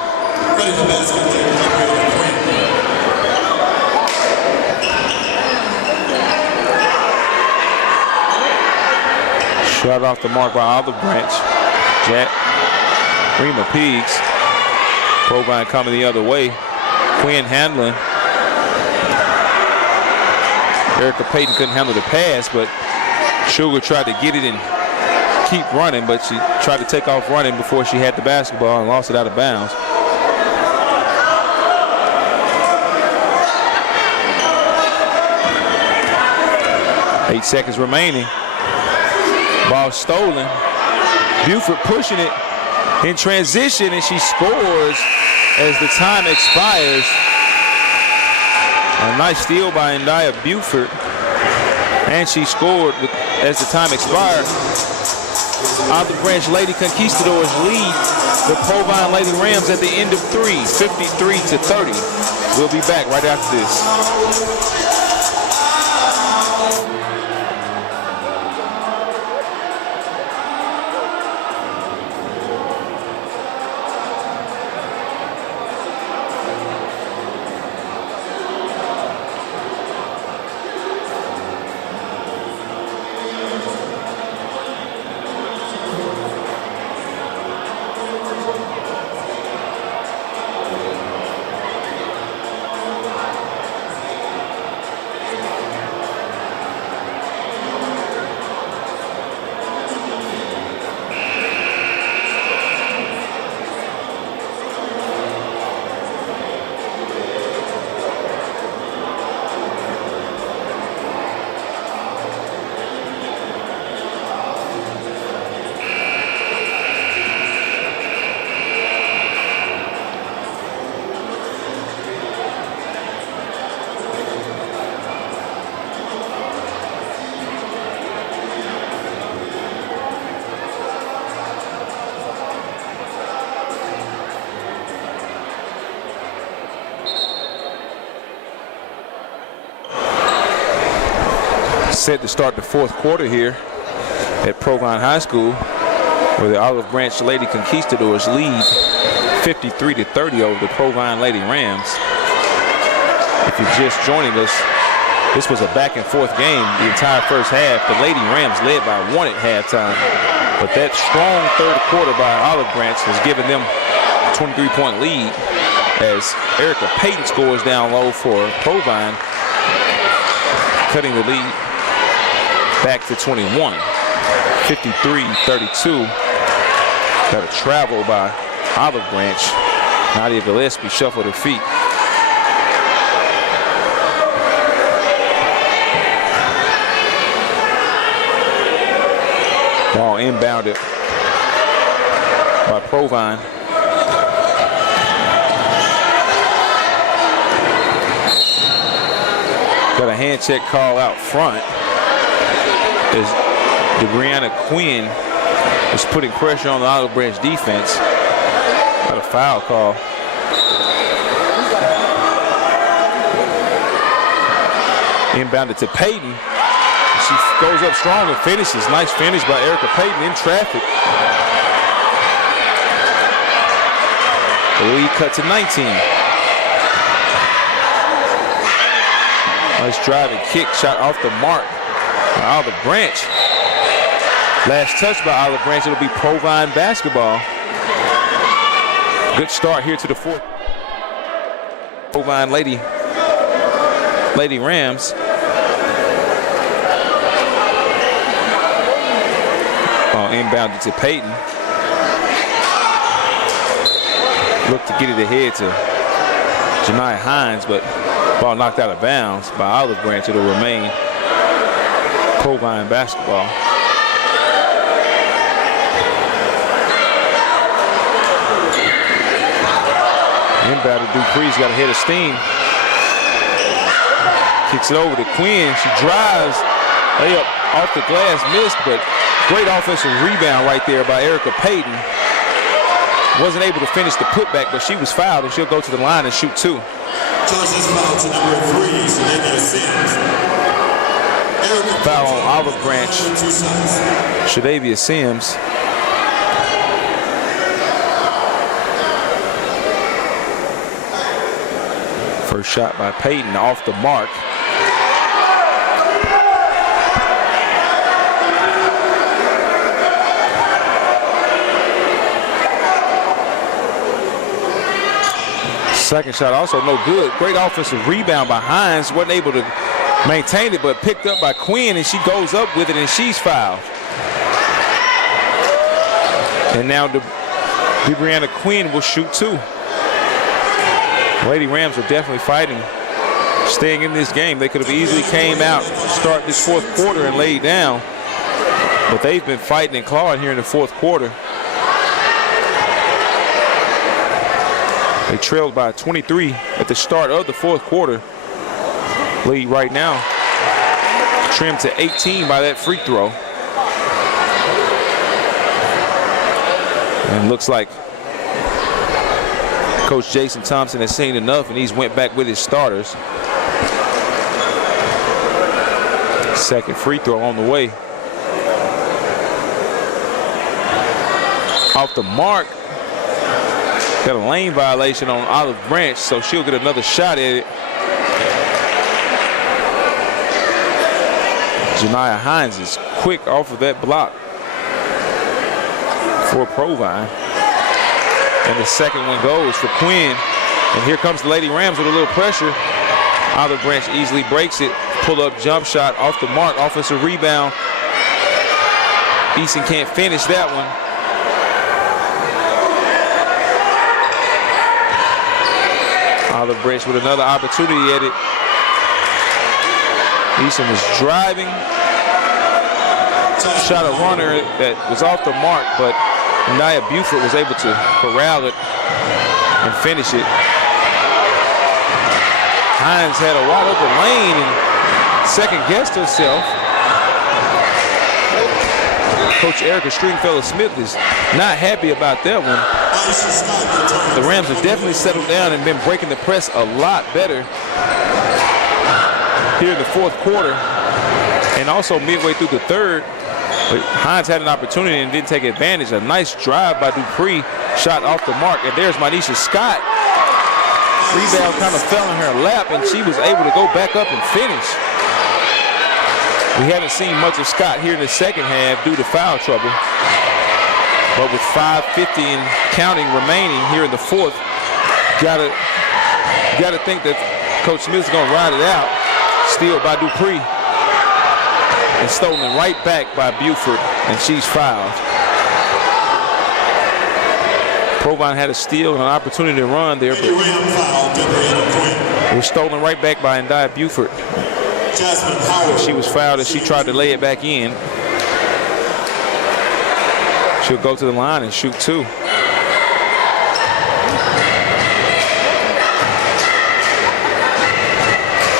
Shot off the mark by Olive Branch. Jack Rima Peags. Provine coming the other way. Quinn handling. Erica Payton couldn't handle the pass, but Sugar tried to get it and keep running, but she tried to take off running before she had the basketball and lost it out of bounds. Eight seconds remaining. Ball stolen. Buford pushing it in transition, and she scores as the time expires. A nice steal by India Buford, and she scored as the time expired. Olive Branch Lady Conquistadors lead the Provine Lady Rams at the end of 3, 53-30. We'll be back right after this. Set to start the fourth quarter here at Provine High School, where the Olive Branch Lady Conquistadors lead 53-30 over the Provine Lady Rams. If you're just joining us, this was a back and forth game the entire first half. The Lady Rams led by 1 at halftime, but that strong third quarter by Olive Branch has given them a 23-point lead as Erica Payton scores down low for Provine, cutting the lead back to 21. 53-32. Got a travel by Olive Branch. Nadia Gillespie shuffled her feet. Ball inbounded by Provine. Got a hand check call out front as DeBrianna Quinn is putting pressure on the Olive Branch defense. Got a foul call. Inbounded to Payton. She goes up strong and finishes. Nice finish by Erica Payton in traffic. The lead cut to 19. Nice drive and kick, shot off the mark by Olive Branch. Last touch by Olive Branch, it'll be Provine basketball. Good start here to the fourth. Provine Lady Rams. Inbounded to Peyton. Looked to get it ahead to Janiah Hines, but ball knocked out of bounds by Olive Branch. It'll remain Provine basketball. Inbounded Dupree's got a head of steam. Kicks it over to Quinn. She drives. Layup off the glass, missed, but great offensive rebound right there by Erica Payton. Wasn't able to finish the putback, but she was fouled, and she'll go to the line and shoot 2. Charges foul to number 3, Shadavia Sims. Foul on Olive Branch. Shadavia Sims. First shot by Payton off the mark. Second shot also no good. Great offensive rebound by Hines. Wasn't able to maintain it, but picked up by Quinn, and she goes up with it, and she's fouled. And now DeBrianna Quinn will shoot 2. Lady Rams are definitely fighting, staying in this game. They could have easily came out, start this fourth quarter and laid down, but they've been fighting and clawing here in the fourth quarter. They trailed by 23 at the start of the fourth quarter. Lead right now trimmed to 18 by that free throw. And looks like Coach Jason Thompson has seen enough, and he's went back with his starters. Second free throw on the way. Off the mark. Got a lane violation on Olive Branch, so she'll get another shot at it. Janiah Hines is quick off of that block for Provine. And the second one goes for Quinn. And here comes the Lady Rams with a little pressure. Olive Branch easily breaks it. Pull up jump shot off the mark. Offensive rebound. Easton can't finish that one. Olive Branch with another opportunity at it. Easton was driving. Shot a runner that was off the mark, but Nia Buford was able to corral it and finish it. Hines had a wide open lane and second-guessed herself. Coach Erica Stringfellow-Smith is not happy about that one. The Rams have definitely settled down and been breaking the press a lot better here in the fourth quarter and also midway through the third. But Hines had an opportunity and didn't take advantage. A nice drive by Dupree, shot off the mark. And there's Manisha Scott. Rebound kind of fell in her lap, and she was able to go back up and finish. We haven't seen much of Scott here in the second half due to foul trouble. But with 5:50 and counting remaining here in the fourth, gotta think that Coach Smith's gonna ride it out. Steal by Dupree. And stolen right back by Buford, and she's fouled. Provine had a steal and an opportunity to run there, but it was stolen right back by Ndia Buford. She was fouled as she tried to lay it back in. She'll go to the line and shoot 2.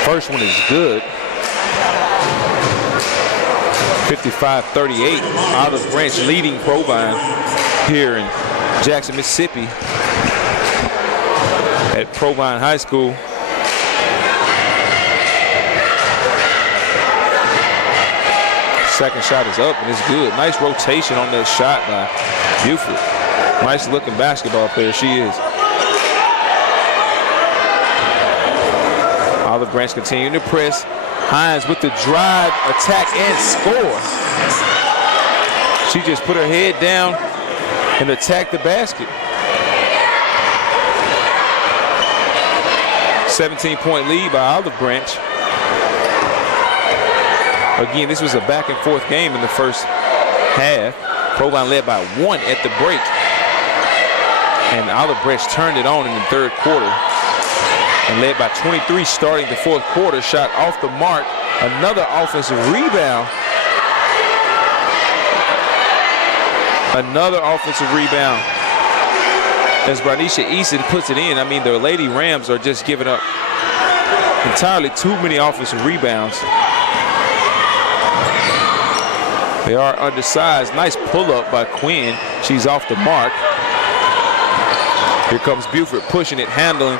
First one is good. 55-38. Olive Branch leading Provine here in Jackson, Mississippi at Provine High School. Second shot is up and it's good. Nice rotation on that shot by Buford. Nice looking basketball player she is. Olive Branch continuing to press. Hines with the drive, attack, and score. She just put her head down and attacked the basket. 17-point lead by Olive Branch. Again, this was a back and forth game in the first half. Provine led by 1 at the break. And Olive Branch turned it on in the third quarter and led by 23 starting the fourth quarter. Shot off the mark. Another offensive rebound. Another offensive rebound as Bernicia Easton puts it in. I mean, the Lady Rams are just giving up entirely too many offensive rebounds. They are undersized. Nice pull-up by Quinn. She's off the mark. Here comes Buford pushing it, handling.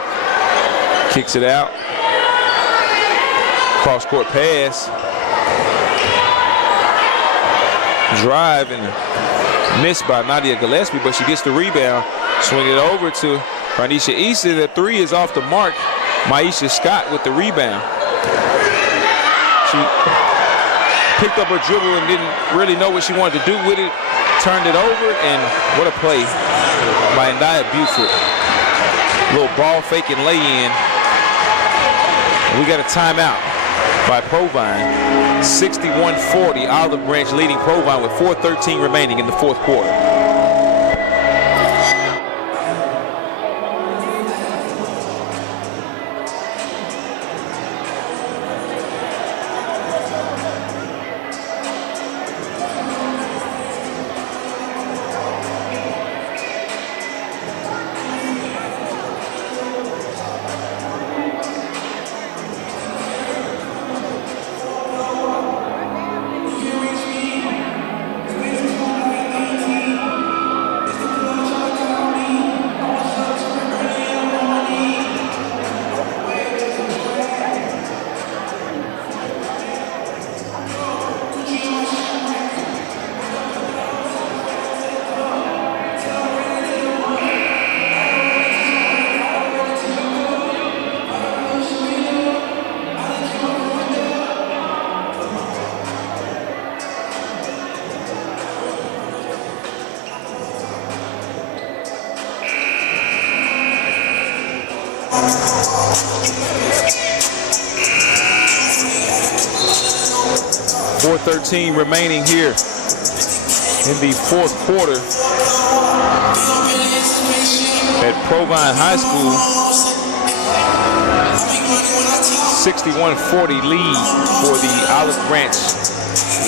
Kicks it out. Cross-court pass. Drive and missed by Nadia Gillespie, but she gets the rebound. Swing it over to Bernicia Easton. The three is off the mark. Maisha Scott with the rebound. She picked up her dribble and didn't really know what she wanted to do with it. Turned it over, and what a play by India Buford. Little ball fake and lay in. And we got a timeout by Provine. 61-40, Olive Branch leading Provine with 4:13 remaining in the fourth quarter. .413 remaining here in the fourth quarter at Provine High School. 61-40 lead for the Olive Branch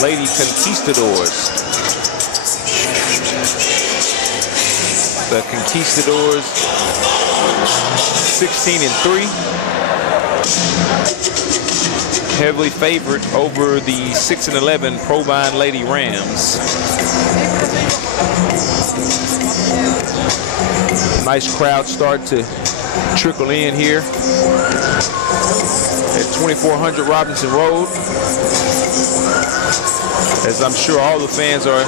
Lady Conquistadors. The Conquistadors 16-3. Heavily favored over the 6-11 Provine Lady Rams. Nice crowd start to trickle in here at 2400 Robinson Road, as I'm sure all the fans are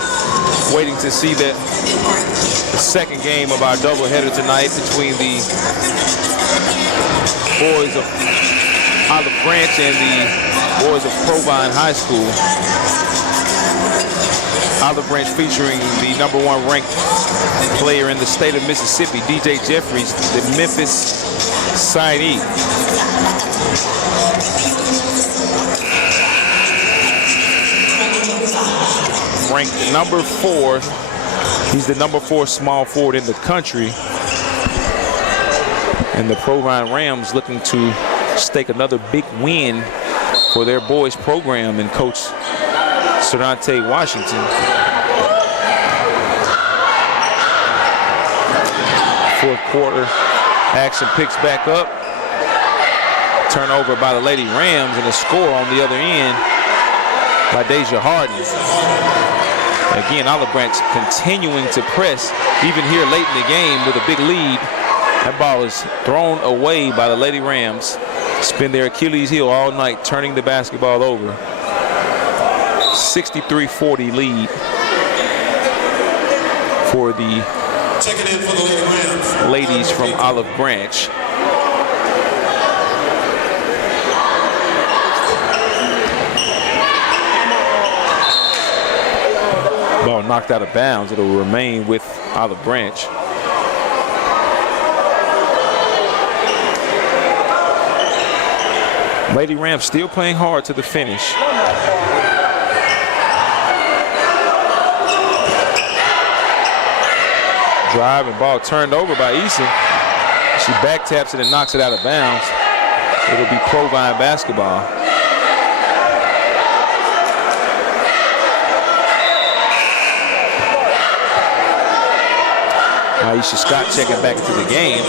waiting to see the second game of our doubleheader tonight between the boys of Olive Branch and the boys of Provine High School. Olive Branch featuring the #1 ranked player in the state of Mississippi, DJ Jeffries, the Memphis signee. Ranked #4. He's the #4 small forward in the country. And the Provine Rams looking to stake another big win for their boys program and Coach Sernante Washington. Fourth quarter action picks back up. Turnover by the Lady Rams, and a score on the other end by Deja Harden. Again, Olive Branch continuing to press even here late in the game with a big lead. That ball is thrown away by the Lady Rams. Spin their Achilles heel all night, turning the basketball over. 63-40 lead for the ladies from Olive Branch. Ball knocked out of bounds. It'll remain with Olive Branch. Lady Rams still playing hard to the finish. Drive and ball turned over by Eason. She back taps it and knocks it out of bounds. It'll be Provine basketball. Aisha Scott checking back into the game.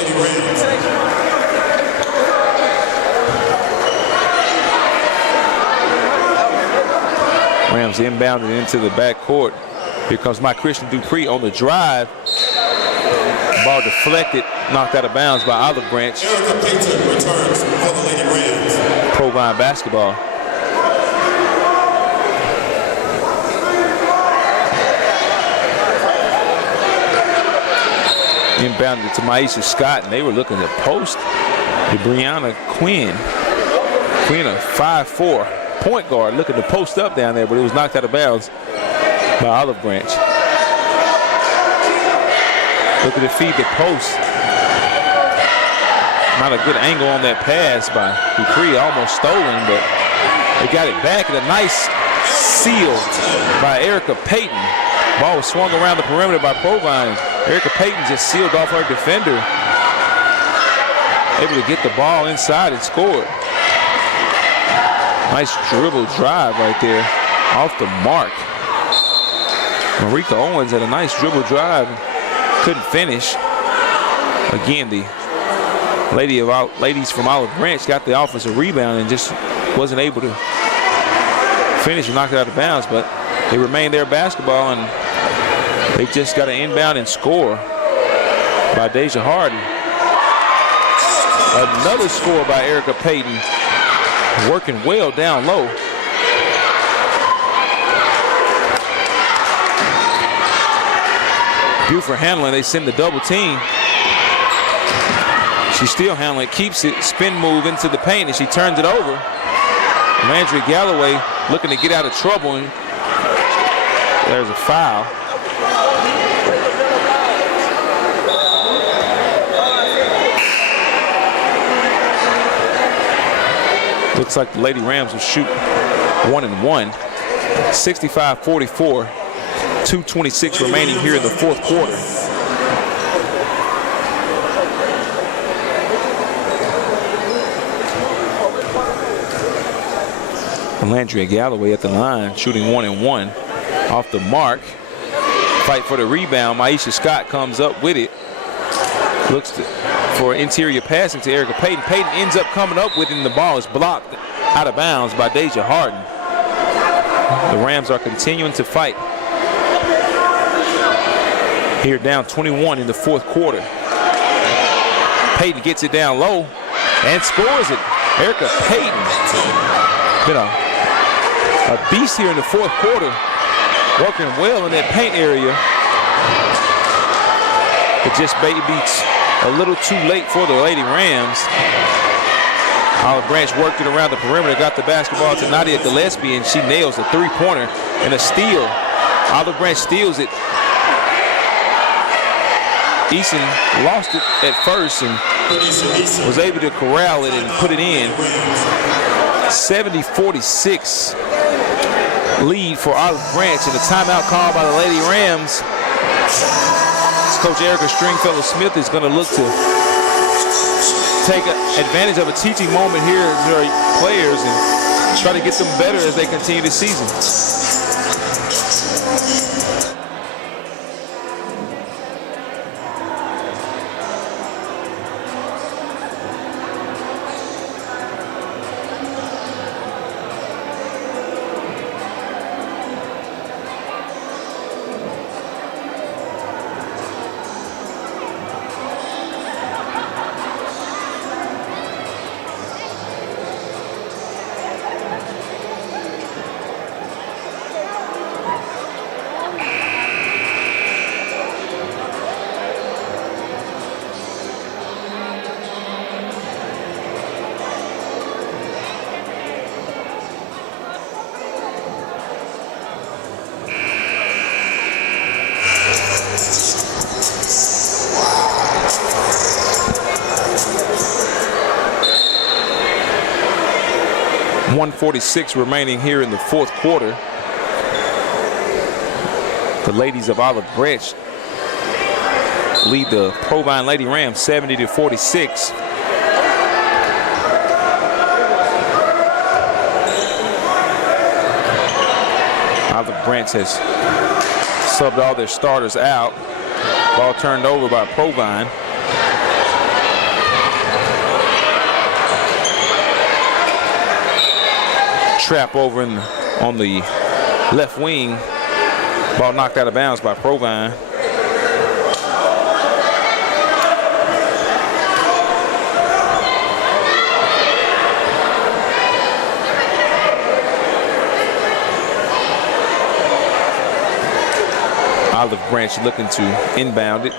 Rams inbounded into the backcourt. Here comes my Christian Dupree on the drive. Ball deflected, knocked out of bounds by Olive Branch. Provine basketball. Inbounded to Maisha Scott, and they were looking to post to Brianna Quinn. Quinn, a 5'4" point guard, looking to post up down there, but it was knocked out of bounds by Olive Branch. Looking to feed the post. Not a good angle on that pass by Dupree, almost stolen, but they got it back, and a nice seal by Erica Payton. Ball was swung around the perimeter by Provine. Erica Payton just sealed off her defender. Able to get the ball inside and scored. Nice dribble drive right there off the mark. Marika Owens had a nice dribble drive. Couldn't finish. Again, the ladies from Olive Branch got the offensive rebound and just wasn't able to finish and knock it out of bounds, but they remain their basketball, and they've just got to inbound and score by Deja Harden. Another score by Erica Payton, working well down low. Buford handling, they send the double team. She's still handling, keeps it, spin move into the paint, and she turns it over. Landry Galloway looking to get out of trouble, and there's a foul. Looks like the Lady Rams will shoot 1-1. 65-44. 2:26 remaining here in the fourth quarter. Landria Galloway at the line, shooting 1-1 off the mark. Fight for the rebound. Maisha Scott comes up with it. Looks for interior passing to Erica Payton. Payton ends up coming up with it, and the ball is blocked out of bounds by Deja Harden. The Rams are continuing to fight. Here down 21 in the fourth quarter. Payton gets it down low and scores it. Erica Payton, a beast here in the fourth quarter, working well in that paint area. It just maybe a little too late for the Lady Rams. Olive Branch worked it around the perimeter, got the basketball to Nadia Gillespie, and she nails a three-pointer and a steal. Olive Branch steals it. Eason lost it at first and was able to corral it and put it in. 70-46 lead for Olive Branch, and a timeout call by the Lady Rams. Coach Erica Stringfellow-Smith is going to look to take advantage of a teaching moment here to our players and try to get them better as they continue the season. 1:46 remaining here in the fourth quarter. The ladies of Olive Branch lead the Provine Lady Rams 70-46. Olive Branch has subbed all their starters out. Ball turned over by Provine. Trap over on the left wing. Ball knocked out of bounds by Provine. Olive Branch looking to inbound it.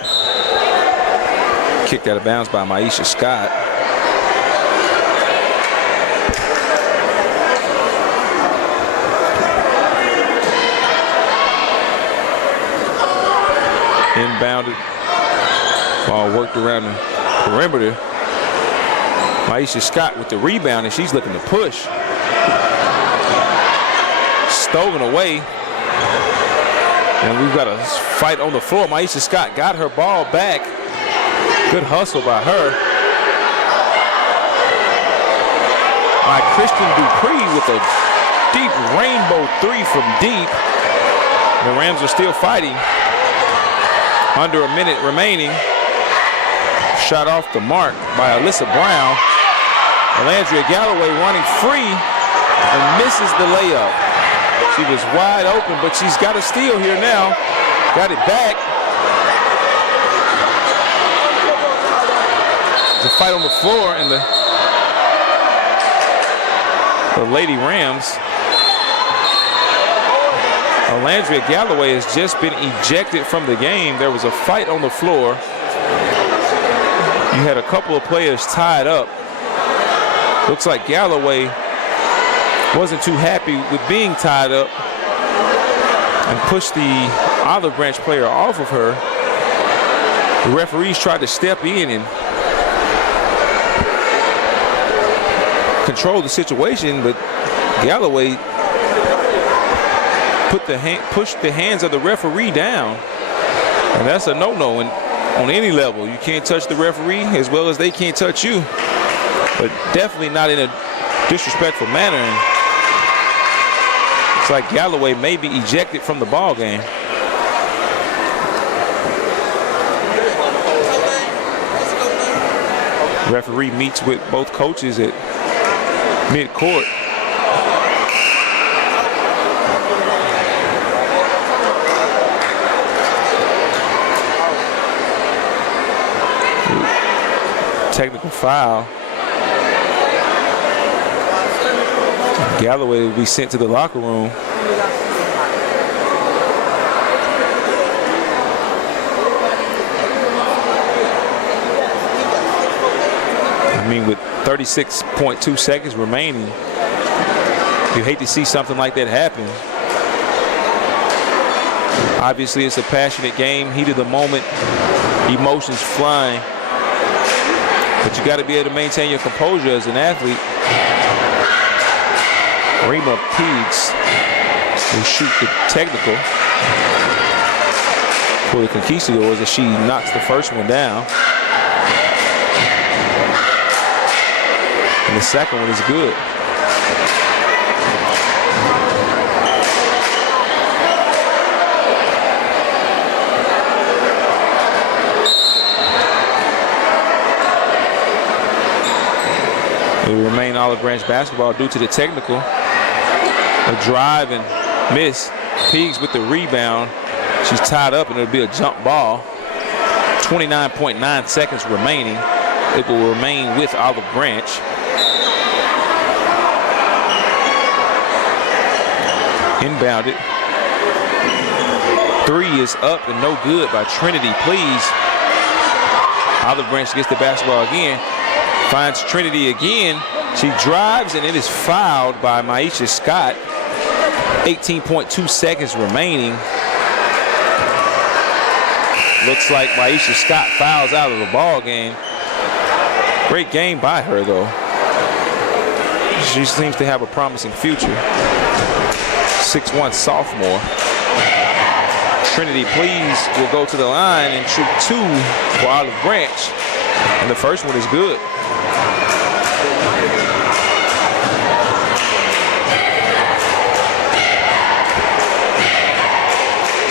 Kicked out of bounds by Maisha Scott. Inbounded. Ball worked around the perimeter. Maisha Scott with the rebound, and she's looking to push. Stolen away. And we've got a fight on the floor. Maisha Scott got her ball back. Good hustle by her. By Christian Dupree with a deep rainbow three from deep. The Rams are still fighting. Under a minute remaining. Shot off the mark by Alyssa Brown. Alandria Galloway running free and misses the layup. She was wide open, but she's got a steal here now. Got it back. There's a fight on the floor, and the Lady Rams. Alandria Galloway has just been ejected from the game. There was a fight on the floor. You had a couple of players tied up. Looks like Galloway wasn't too happy with being tied up and pushed the Olive Branch player off of her. The referees tried to step in and control the situation, but Galloway pushed the hands of the referee down, and that's a no-no on any level. You can't touch the referee as well as they can't touch you, but definitely not in a disrespectful manner. And it's like Galloway may be ejected from the ball game. Referee meets with both coaches at mid-court. Technical foul. Galloway will be sent to the locker room. I mean, with 36.2 seconds remaining, you hate to see something like that happen. Obviously, it's a passionate game, heat of the moment, emotions flying. But you got to be able to maintain your composure as an athlete. Rima Peaks will shoot the technical for the Conquistadors as she knocks the first one down. And the second one is good. It will remain Olive Branch basketball due to the technical. A drive and miss. Peaks with the rebound. She's tied up and it'll be a jump ball. 29.9 seconds remaining. It will remain with Olive Branch. Inbounded. Three is up and no good by Trinity. Please. Olive Branch gets the basketball again. Finds Trinity again. She drives and it is fouled by Maisha Scott. 18.2 seconds remaining. Looks like Maisha Scott fouls out of the ball game. Great game by her though. She seems to have a promising future. 6'1" sophomore. Trinity Please will go to the line and shoot 2 for Olive Branch. And the first one is good.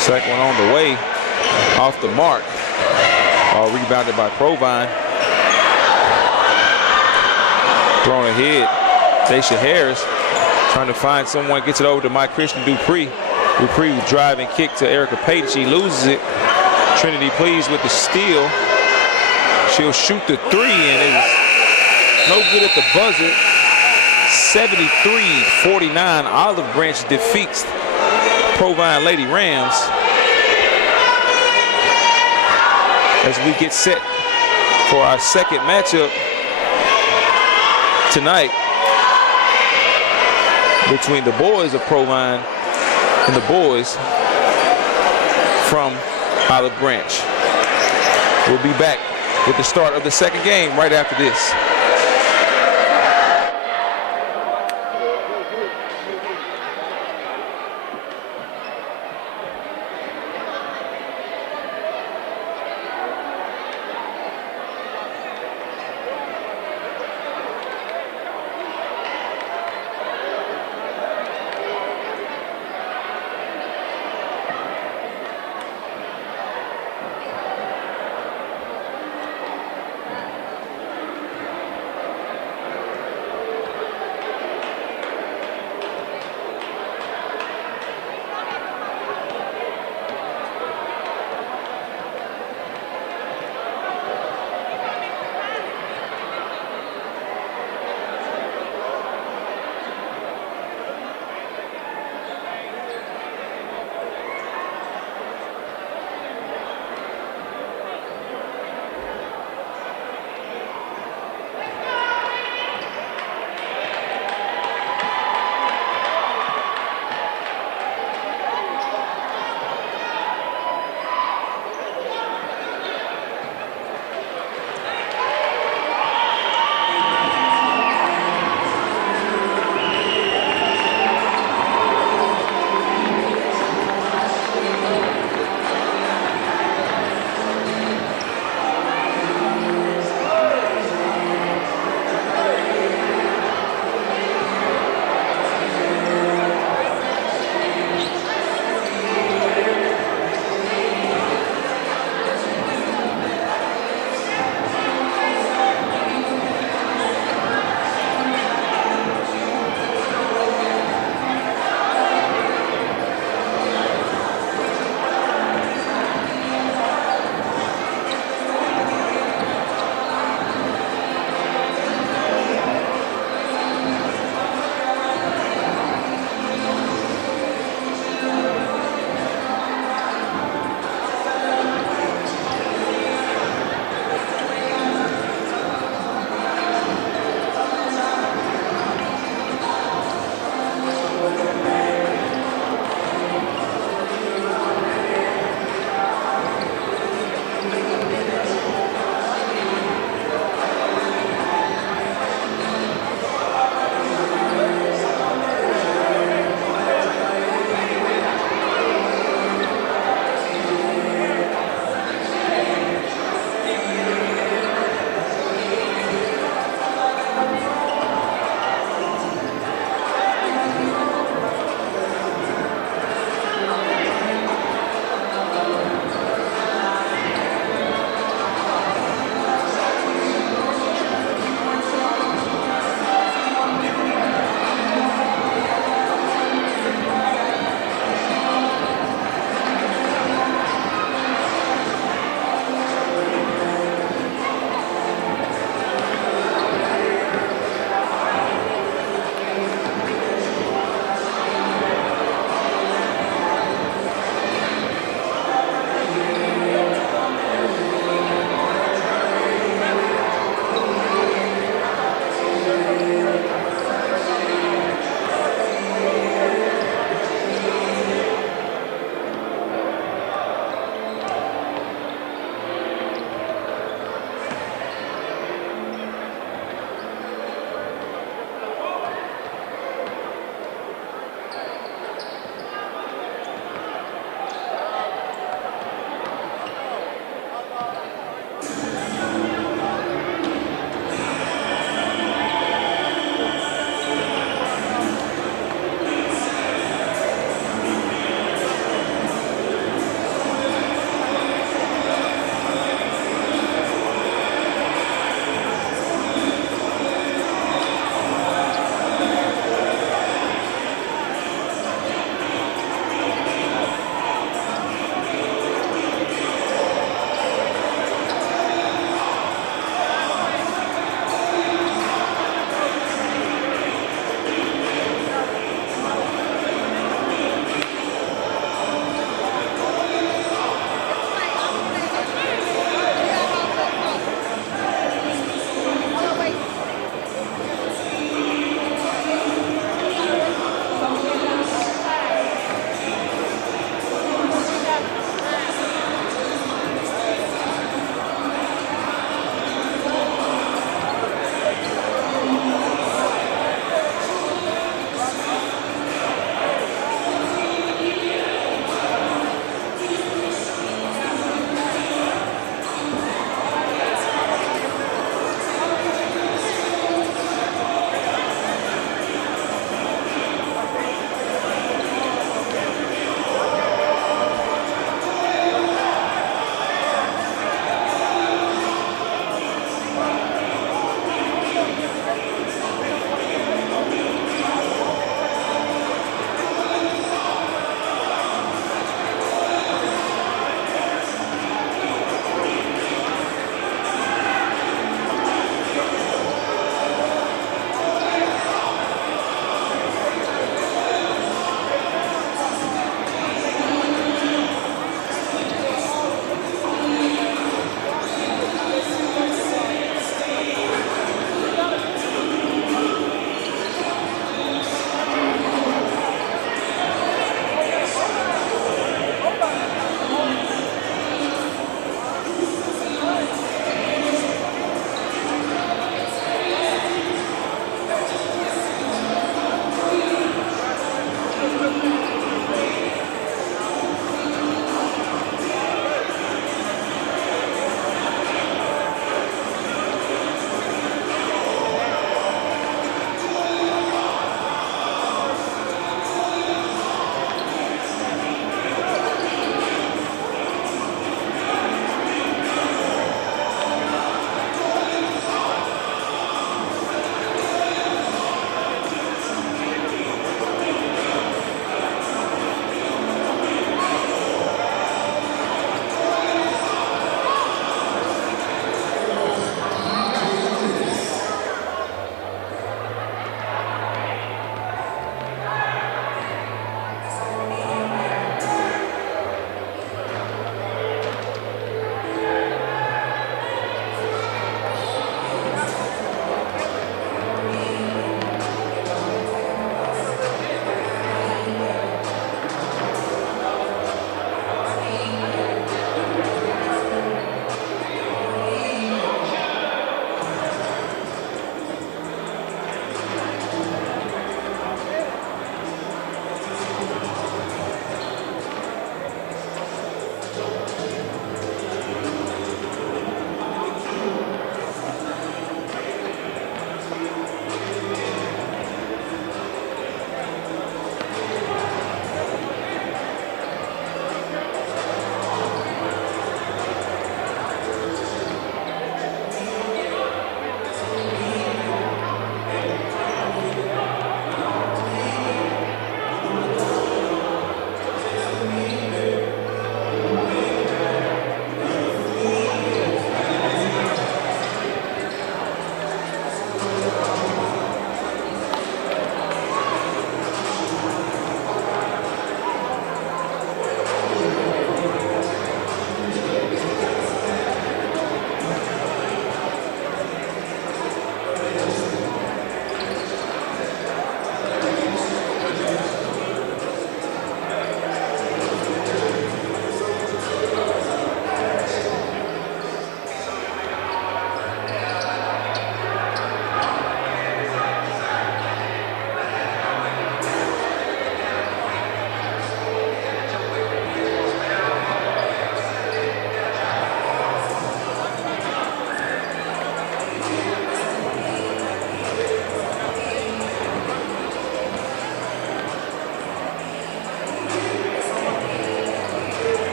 Second one on the way, off the mark. All rebounded by Provine. Thrown ahead, Daisha Harris trying to find someone, gets it over to Mike Christian Dupree. Dupree will drive and kick to Erica Payton. She loses it. Trinity Please with the steal. She'll shoot the 3 and it's no good at the buzzer. 73-49. Olive Branch defeats Provine Lady Rams as we get set for our second matchup tonight between the boys of Provine and the boys from Olive Branch. We'll be back with the start of the second game right after this.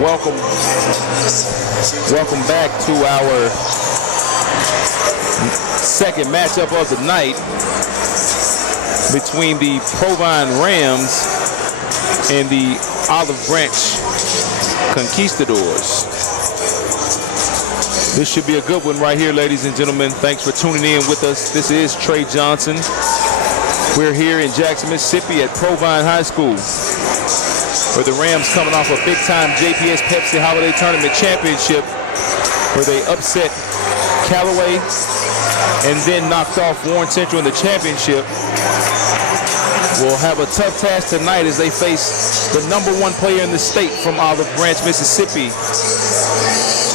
welcome back to our second matchup of the night between the Provine Rams and the Olive Branch Conquistadors. This should be a good one right here, ladies and gentlemen. Thanks for tuning in with us. This is Trey Johnson. We're here in Jackson, Mississippi at Provine High School, where the Rams coming off a big-time JPS Pepsi Holiday Tournament Championship, where they upset Callaway and then knocked off Warren Central in the championship. Will have a tough task tonight as they face the #1 player in the state from Olive Branch, Mississippi,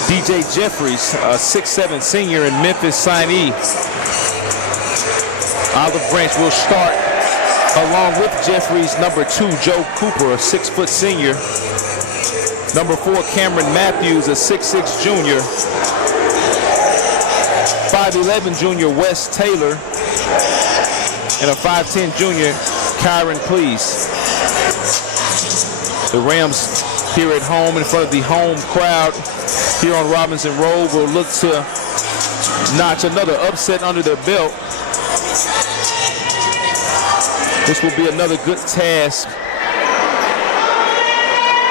DJ Jeffries, a 6'7" senior and Memphis signee. Olive Branch will start along with Jeffries, #2 Joe Cooper, a 6' senior. #4 Cameron Matthews, a 6'6" junior. 5'11" junior Wes Taylor, and a 5'10" junior Kyron Please. The Rams here at home in front of the home crowd here on Robinson Road will look to notch another upset under their belt. This will be another good task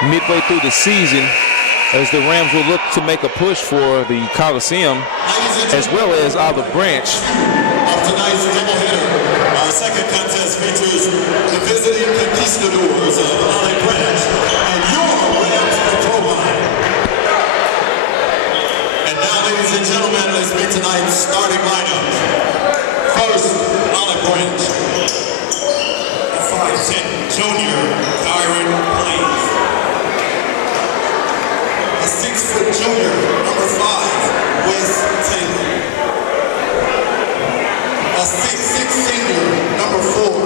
midway through the season, as the Rams will look to make a push for the Coliseum as well as Olive Branch. Tonight's doubleheader, our second contest features the visiting Conquistadors of Olive Branch and your Rams of Provine. And now, ladies and gentlemen, let's meet tonight's starting lineup. First, Olive Branch, 5'10" junior Kyron Please. A 6' junior, #5, Wes Taylor. A 6'6" senior, #4,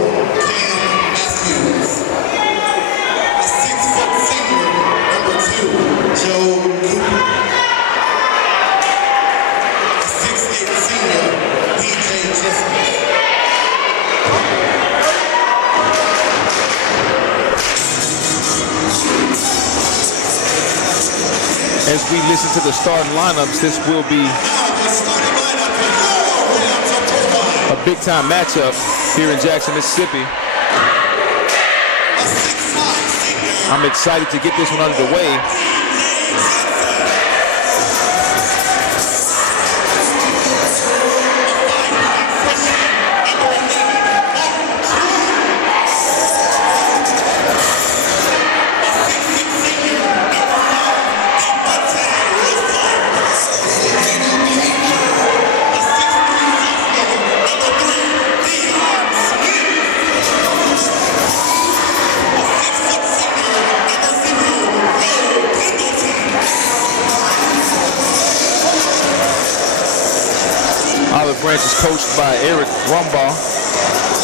Cam Matthews. A 6' senior, #2, Joe Cooper. A 6'8" senior, DJ Jeffries. As we listen to the starting lineups, this will be a big-time matchup here in Jackson, Mississippi. I'm excited to get this one underway. Olive Branch is coached by Eric Rumbaugh.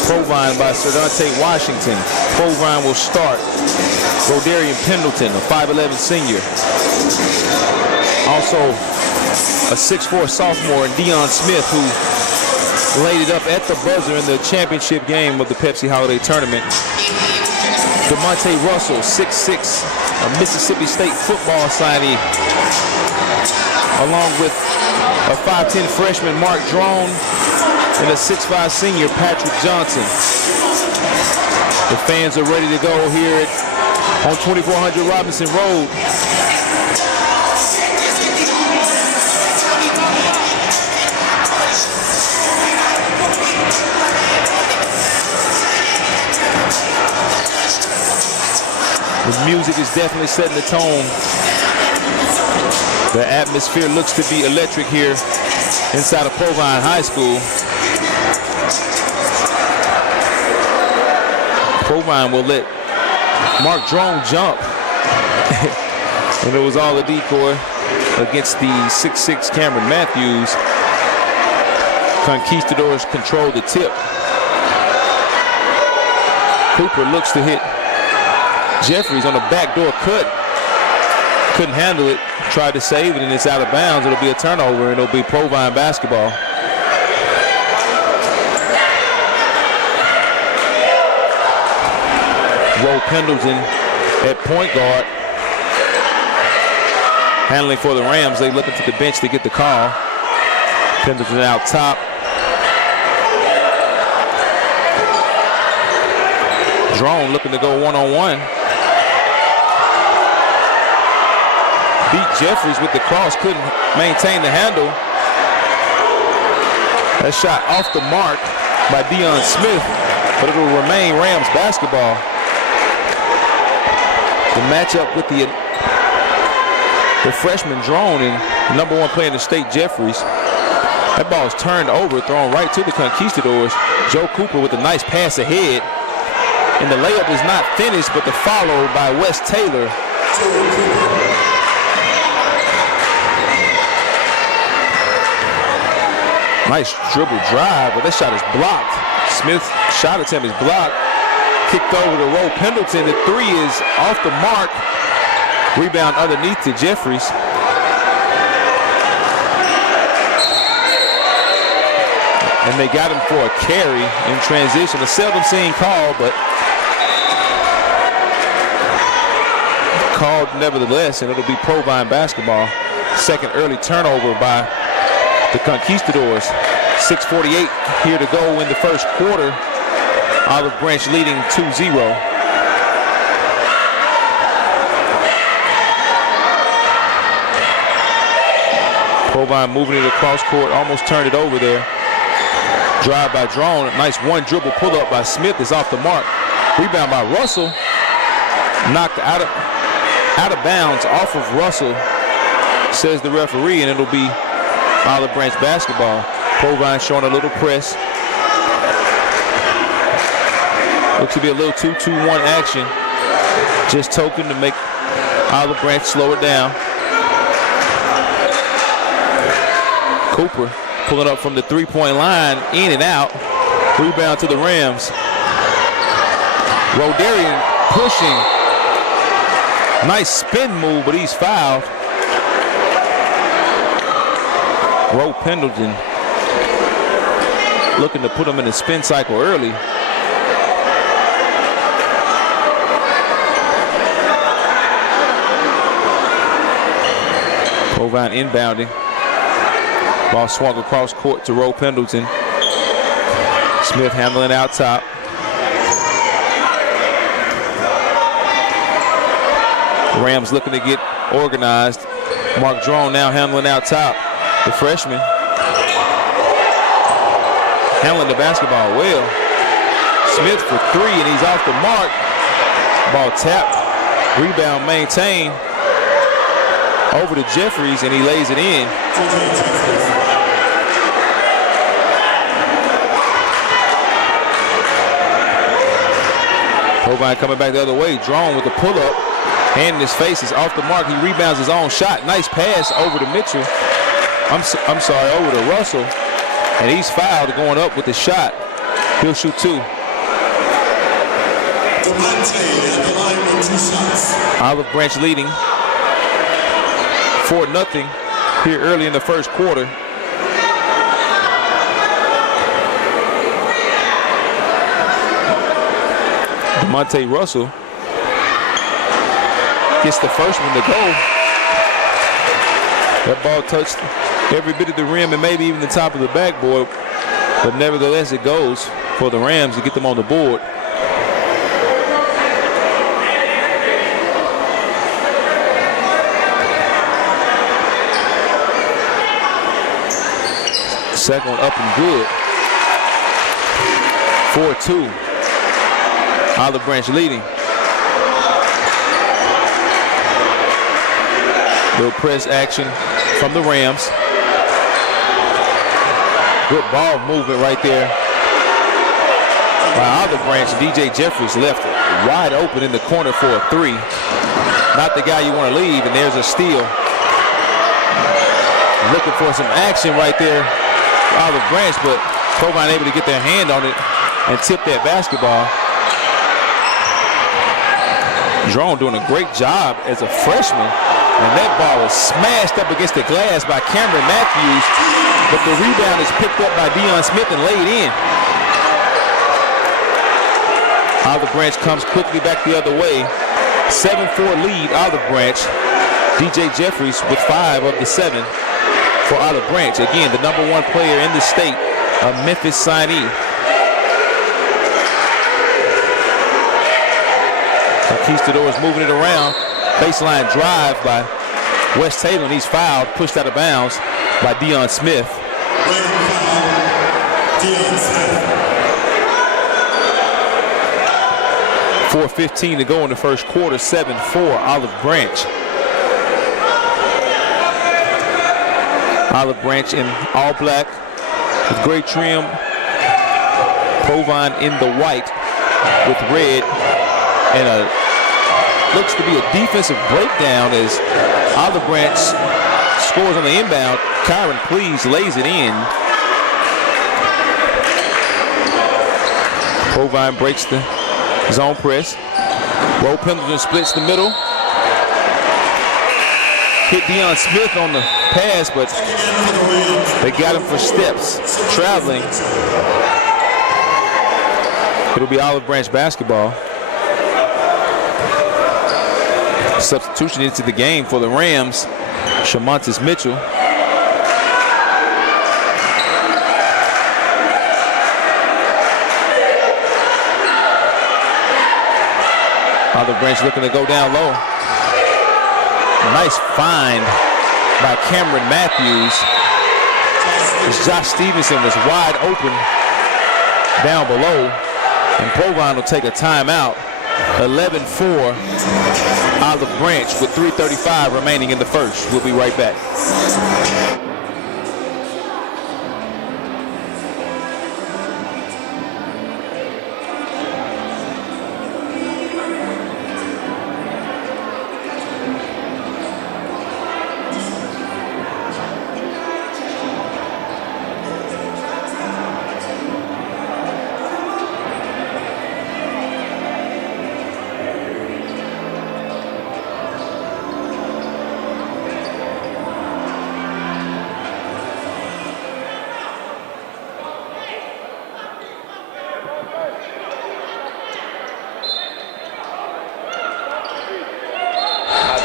Provine by Sir Dante Washington. Provine will start Rodarian Pendleton, a 5'11" senior. Also a 6'4" sophomore, and Deion Smith, who laid it up at the buzzer in the championship game of the Pepsi Holiday Tournament. DeMonte Russell, 6'6", a Mississippi State football signee, along with a 5'10" freshman, Mark Drone, and a 6'5" senior, Patrick Johnson. The fans are ready to go here on 2400 Robinson Road. The music is definitely setting the tone. The atmosphere looks to be electric here inside of Provine High School. Provine will let Mark Drone jump. And it was all a decoy against the 6'6" Cameron Matthews. Conquistadors control the tip. Cooper looks to hit Jeffries on a backdoor cut. Couldn't handle it. Tried to save it, and it's out of bounds. It'll be a turnover, and it'll be Provine basketball. Roe Pendleton at point guard. Handling for the Rams. They looking to the bench to get the call. Pendleton out top. Drone looking to go one-on-one. Beat Jeffries with the cross, couldn't maintain the handle. That shot off the mark by Deion Smith, but it will remain Rams basketball. The matchup with the freshman Drone and number 1 player in the state, Jeffries. That ball is turned over, thrown right to the Conquistadors. Joe Cooper with a nice pass ahead. And the layup is not finished, but the follow by Wes Taylor. Nice dribble drive, but that shot is blocked. Smith's shot attempt is blocked. Kicked over to Roe Pendleton. The 3 is off the mark. Rebound underneath to Jeffries. And they got him for a carry in transition. A seldom seen call, but called nevertheless, and it'll be Provine basketball. Second early turnover by the Conquistadors. 6:48 here to go in the first quarter. Olive Branch leading 2-0. Provine moving it across court, almost turned it over there. Drive by Drone, nice one dribble pull up by Smith is off the mark. Rebound by Russell, knocked out of bounds off of Russell, says the referee, and it'll be Olive Branch basketball. Provine showing a little press. Looks to be a little 2-2-1 action. Just token to make Olive Branch slow it down. Cooper pulling up from the three-point line, in and out. Rebound to the Rams. Rodarian pushing. Nice spin move, but he's fouled. Roe Pendleton looking to put him in the spin cycle early. Provine inbounding. Ball swung across court to Roe Pendleton. Smith handling out top. Rams looking to get organized. Mark Drone now handling out top. The freshman handling the basketball well. Smith for 3, and he's off the mark. Ball tapped. Rebound maintained over to Jeffries, and he lays it in. Provine coming back the other way. Drone with the pull-up. Hand in his face is off the mark. He rebounds his own shot. Nice pass over to Mitchell. I'm sorry, over to Russell. And he's fouled going up with the shot. He'll shoot 2. Olive Branch leading 4-0 here early in the first quarter. DeMonte Russell gets the first one to go. That ball touched every bit of the rim and maybe even the top of the backboard, but nevertheless it goes for the Rams to get them on the board. Second one up and good. 4-2. Olive Branch leading. Little press action from the Rams. Good ball movement right there by Olive Branch. DJ Jeffries left wide open in the corner for a 3. Not the guy you want to leave, and there's a steal. Looking for some action right there, Olive Branch, but Provine able to get their hand on it and tip that basketball. Drone doing a great job as a freshman. And that ball is smashed up against the glass by Cameron Matthews, but the rebound is picked up by Deion Smith and laid in. Olive Branch comes quickly back the other way. 7-4 lead, Olive Branch. DJ Jeffries with 5 of the 7 for Olive Branch. Again, the #1 player in the state, a Memphis signee. Conquistadors moving it around. Baseline drive by Wes Taylor, and he's fouled, pushed out of bounds by Deion Smith. Deion Smith. 4:15 to go in the first quarter. 7-4 Olive Branch. Olive Branch in all black with gray trim. Provine in the white with red, and looks to be a defensive breakdown as Olive Branch scores on the inbound. Kyron Please lays it in. Provine breaks the zone press. Roe Pendleton splits the middle. Hit Deion Smith on the pass, but they got him for steps. Traveling. It'll be Olive Branch basketball. Substitution into the game for the Rams, Shamontis Mitchell. Olive Branch looking to go down low. Nice find by Cameron Matthews. As Josh Stevenson was wide open down below, and Provine will take a timeout. 11-4 Olive Branch with 3:35 remaining in the first. We'll be right back.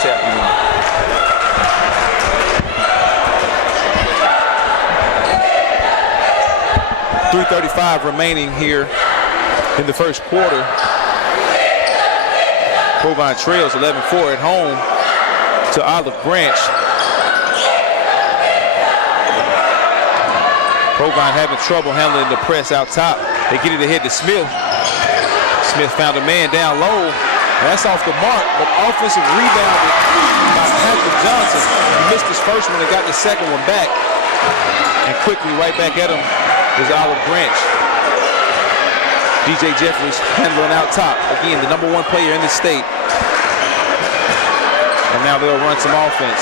Tap you. 3:35 remaining here in the first quarter. Provine trails 11-4 at home to Olive Branch. Provine having trouble handling the press out top. They get it ahead to Smith. Smith found a man down low. That's off the mark, but offensive rebound by Patrick Johnson. He missed his first one and got the second one back. And quickly right back at him is Olive Branch. DJ Jeffries handling out top. Again, the #1 player in the state. And now they'll run some offense.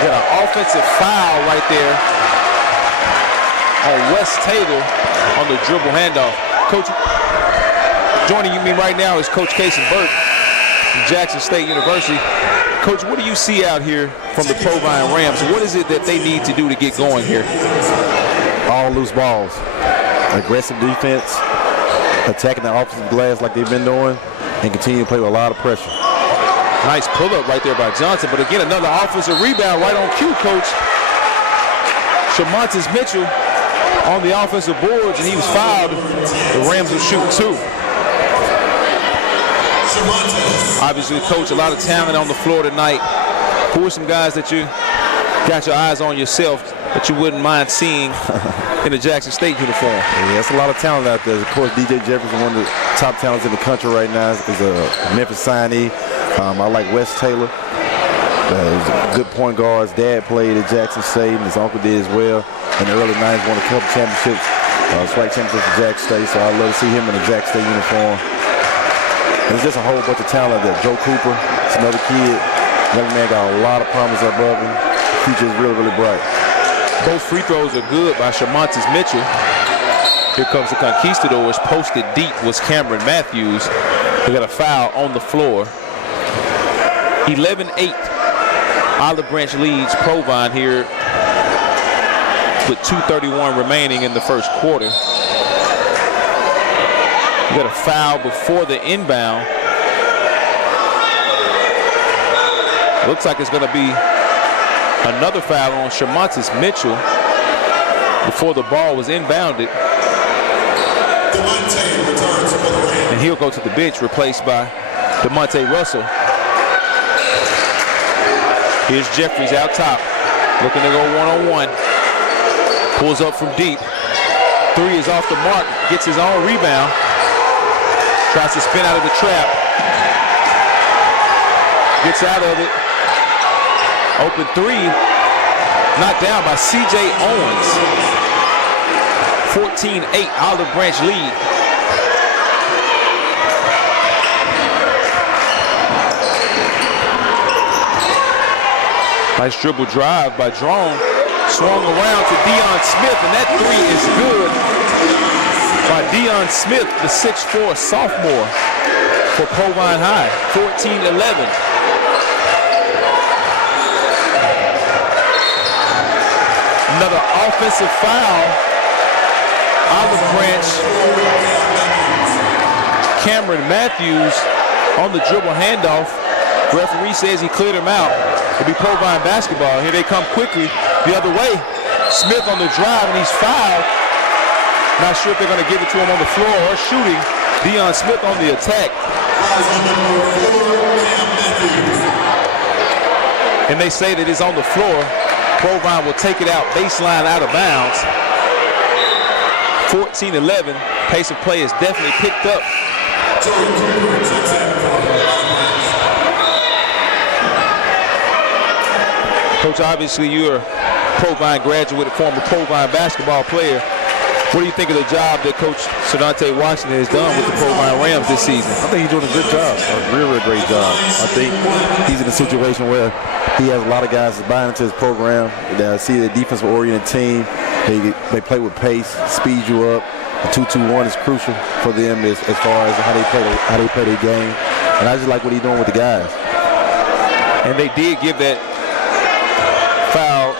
Got an offensive foul right there on Wes Taylor on the dribble handoff. Coach, joining me right now is Coach Casey Burke from Jackson State University. Coach, what do you see out here from the Provine Rams? What is it that they need to do to get going here? All loose balls. Aggressive defense, attacking the offensive glass like they've been doing, and continue to play with a lot of pressure. Nice pull-up right there by Johnson, but again, another offensive rebound right on cue, Coach. Shamontis Mitchell on the offensive boards, and he was fouled. The Rams will shoot 2. Obviously, Coach, a lot of talent on the floor tonight. Who are some guys that you got your eyes on yourself that you wouldn't mind seeing in the Jackson State uniform? Yeah, that's a lot of talent out there. Of course, DJ Jefferson, one of the top talents in the country right now, is a Memphis signee. I like Wes Taylor. He's a good point guard. His dad played at Jackson State, and his uncle did as well. In the early 90s, won a couple championships, SWAC championships for Jackson State, so I'd love to see him in a Jackson State uniform. And there's just a whole bunch of talent there. Joe Cooper, it's another kid. Young man got a lot of promise above him. The future is really, really bright. Both free throws are good by Shamontis Mitchell. Here comes the Conquistadors. Posted deep was Cameron Matthews. They got a foul on the floor. 11-8. Olive Branch leads Provine here with 2:31 remaining in the first quarter. We got a foul before the inbound Looks like it's going to be another foul on Shamontis Mitchell before the ball was inbounded. And he'll go to the bench, replaced by DeMonte Russell. Here's Jeffries out top, looking to go one-on-one. Pulls up from deep. Three is off the mark, gets his own rebound. Tries to spin out of the trap. Gets out of it. Open three, knocked down by C.J. Owens. 14-8, Olive Branch lead. Nice dribble drive by Drone. Swung around to Deion Smith, and that three is good by Deion Smith, the 6'4" sophomore for Provine High. 14-11. Another offensive foul. Olive Branch. Cameron Matthews on the dribble handoff. Referee says he cleared him out. It'll be Provine basketball. Here they come quickly the other way. Smith on the drive, and he's fouled. Not sure if they're going to give it to him on the floor or shooting. Deion Smith on the attack. And they say that it's on the floor. Provine will take it out, baseline out of bounds. 14-11. Pace of play is definitely picked up. Coach, obviously you're a Provine graduate, a former Provine basketball player. What do you think of the job that Coach Sedante Washington has done with the Provine Rams this season? I think he's doing a good job, a real great job. I think he's in a situation where he has a lot of guys that's buying into his program. They see the defensive-oriented team. They play with pace, speed you up. The 2-2-1 is crucial for them as far as how they play their game. And I just like what he's doing with the guys. And they did give that foul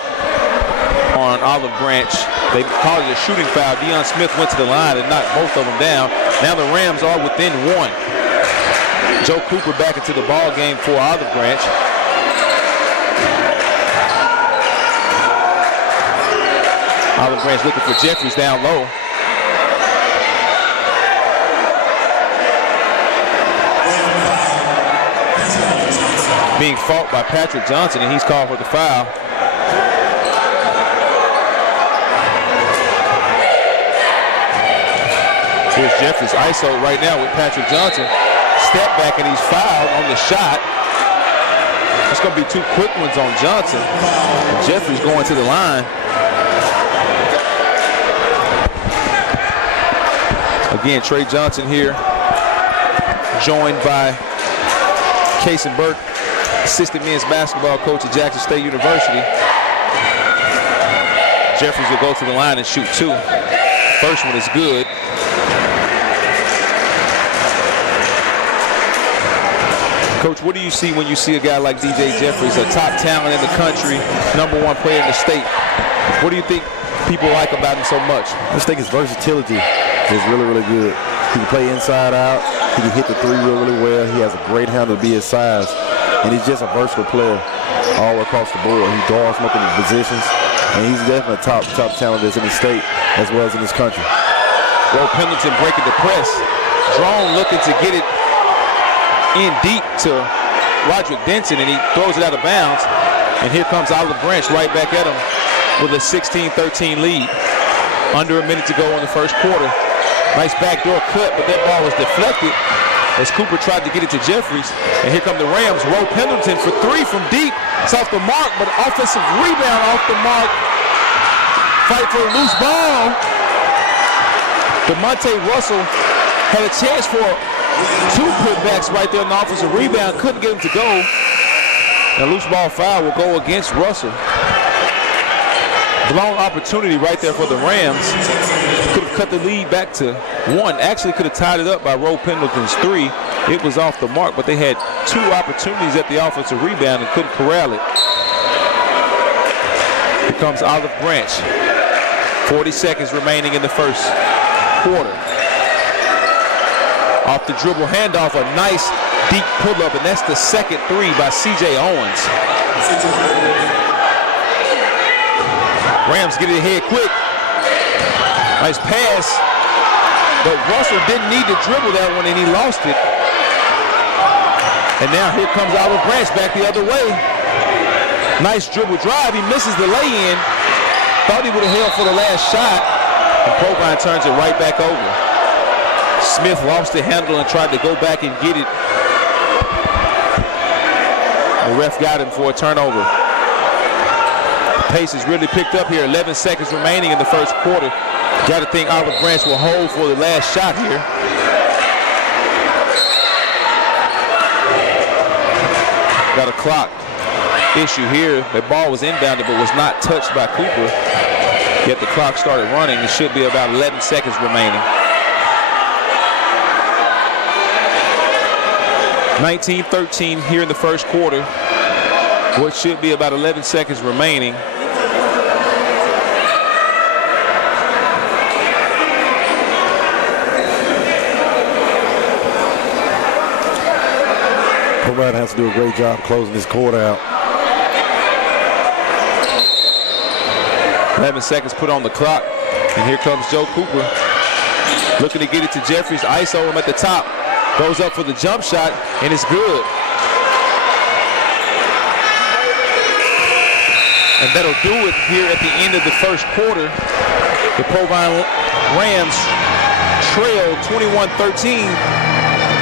on Olive Branch. They called it a shooting foul. Deion Smith went to the line and knocked both of them down. Now the Rams are within one. Joe Cooper back into the ball game for Olive Branch. Olive Branch looking for Jeffries down low. Being fought by Patrick Johnson, and he's called for the foul. Here's Jeffries ISO right now with Patrick Johnson. Step back, and he's fouled on the shot. It's going to be two quick ones on Johnson. And Jeffries going to the line. Again, Trey Johnson here, joined by Kason Burke, assistant men's basketball coach at Jackson State University. Jeffries will go to the line and shoot two. First one is good. Coach, what do you see when you see a guy like DJ Jeffries, a top talent in the country, #1 player in the state? What do you think people like about him so much? I just think his versatility is really, really good. He can play inside out. He can hit the three really well. He has a great handle to be his size. And he's just a versatile player all across the board. He guards multiple positions. And he's definitely a top talent that's in the state as well as in this country. Will Pendleton breaking the press. Drone looking to get it in deep to Roderick Denson, and he throws it out of bounds. And here comes Olive Branch right back at him with a 16-13 lead. Under a minute to go in the first quarter. Nice backdoor cut, but that ball was deflected as Cooper tried to get it to Jeffries. And here come the Rams. Will Pendleton for three from deep. It's off the mark, but offensive rebound off the mark. Fight for a loose ball. DeMonte Russell had a chance for two putbacks right there on the offensive rebound. Couldn't get him to go. The loose ball foul will go against Russell. Blown opportunity right there for the Rams. Could have cut the lead back to one. Actually could have tied it up by Will Pendleton's three. It was off the mark, but they had two opportunities at the offensive rebound and couldn't corral it. Here comes Olive Branch. 40 seconds remaining in the first quarter. Off the dribble handoff, a nice deep pull-up, and that's the second three by C.J. Owens. Rams get it ahead quick. Nice pass, but Russell didn't need to dribble that one, and he lost it. And now here comes Olive Branch back the other way. Nice dribble drive. He misses the lay-in. Thought he would have held for the last shot, and Provine turns it right back over. Smith lost the handle and tried to go back and get it. The ref got him for a turnover. Pace has really picked up here. 11 seconds remaining in the first quarter. Got to think Olive Branch will hold for the last shot here. Got a clock issue here. The ball was inbounded but was not touched by Cooper. Yet the clock started running. It should be about 11 seconds remaining. 19-13 here in the first quarter. What should be about 11 seconds remaining. Provine has to do a great job closing this quarter out. 11 seconds put on the clock. And here comes Joe Cooper. Looking to get it to Jeffries. ISO him at the top. Goes up for the jump shot, and it's good. And that'll do it here at the end of the first quarter. The Provine Rams trail 21-13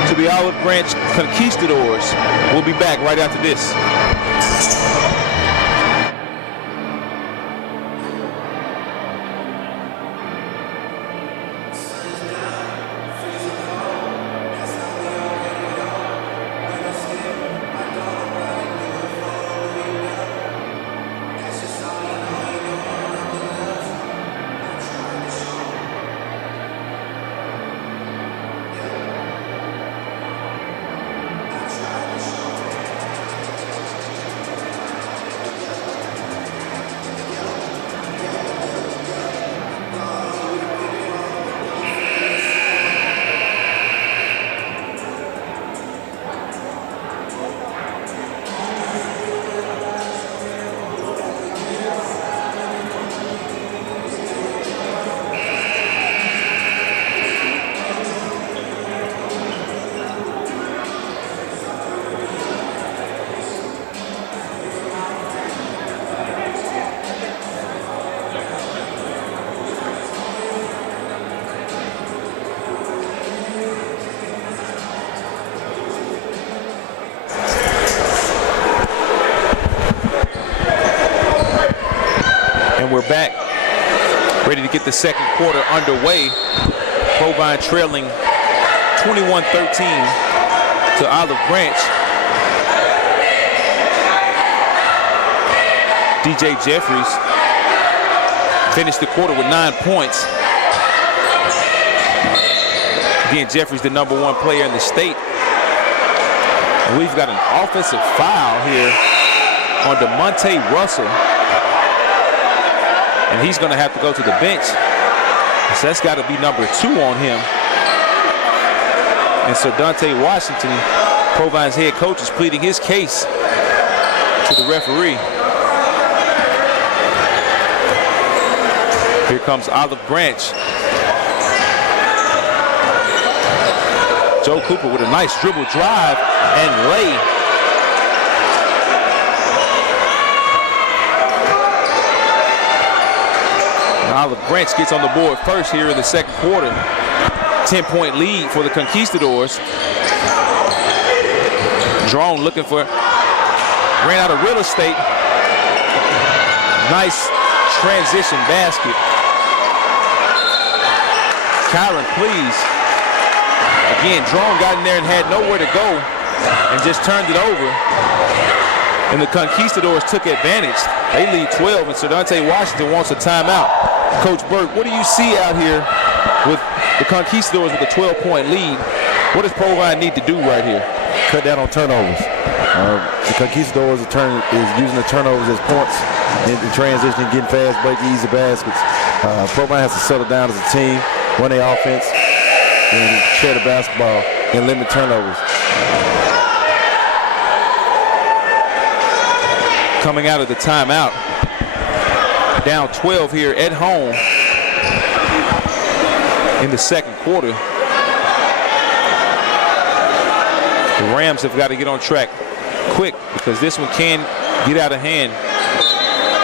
to the Olive Branch Conquistadors. We'll be back right after this. We're back, ready to get the second quarter underway. Provine trailing 21-13 to Olive Branch. DJ Jeffries finished the quarter with 9 points. Again, Jeffries the #1 player in the state. And we've got an offensive foul here on DeMonte Russell. And he's going to have to go to the bench. So that's got to be #2 on him. And so Dante Washington, Provine's head coach, is pleading his case to the referee. Here comes Olive Branch. Joe Cooper with a nice dribble drive and lay. Olive Branch gets on the board first here in the second quarter. 10-point lead for the Conquistadors. Drone looking for, ran out of real estate. Nice transition basket. Kyron, please. Again, Drone got in there and had nowhere to go and just turned it over. And the Conquistadors took advantage. They lead 12, and Sir Dante Washington wants a timeout. Coach Burke, what do you see out here with the Conquistadors with a 12-point lead? What does Provine need to do right here? Cut down on turnovers. The Conquistadors is using the turnovers as points in transition, getting fast break, easy baskets. Provine has to settle down as a team, run their offense, and share the basketball and limit turnovers. coming out of the timeout. Down 12 here at home in the second quarter. The Rams have got to get on track quick because this one can get out of hand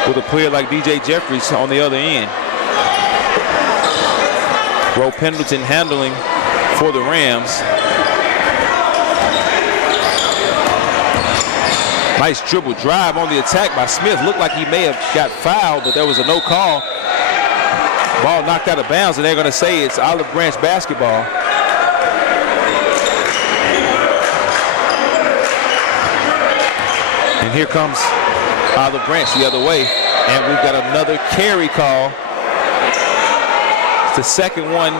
with a player like DJ Jeffries on the other end. Ro Pendleton handling for the Rams. Nice dribble drive on the attack by Smith. Looked like he may have got fouled, but there was a no call. Ball knocked out of bounds, and they're going to say it's Olive Branch basketball. And here comes Olive Branch the other way. And we've got another carry call. It's the second one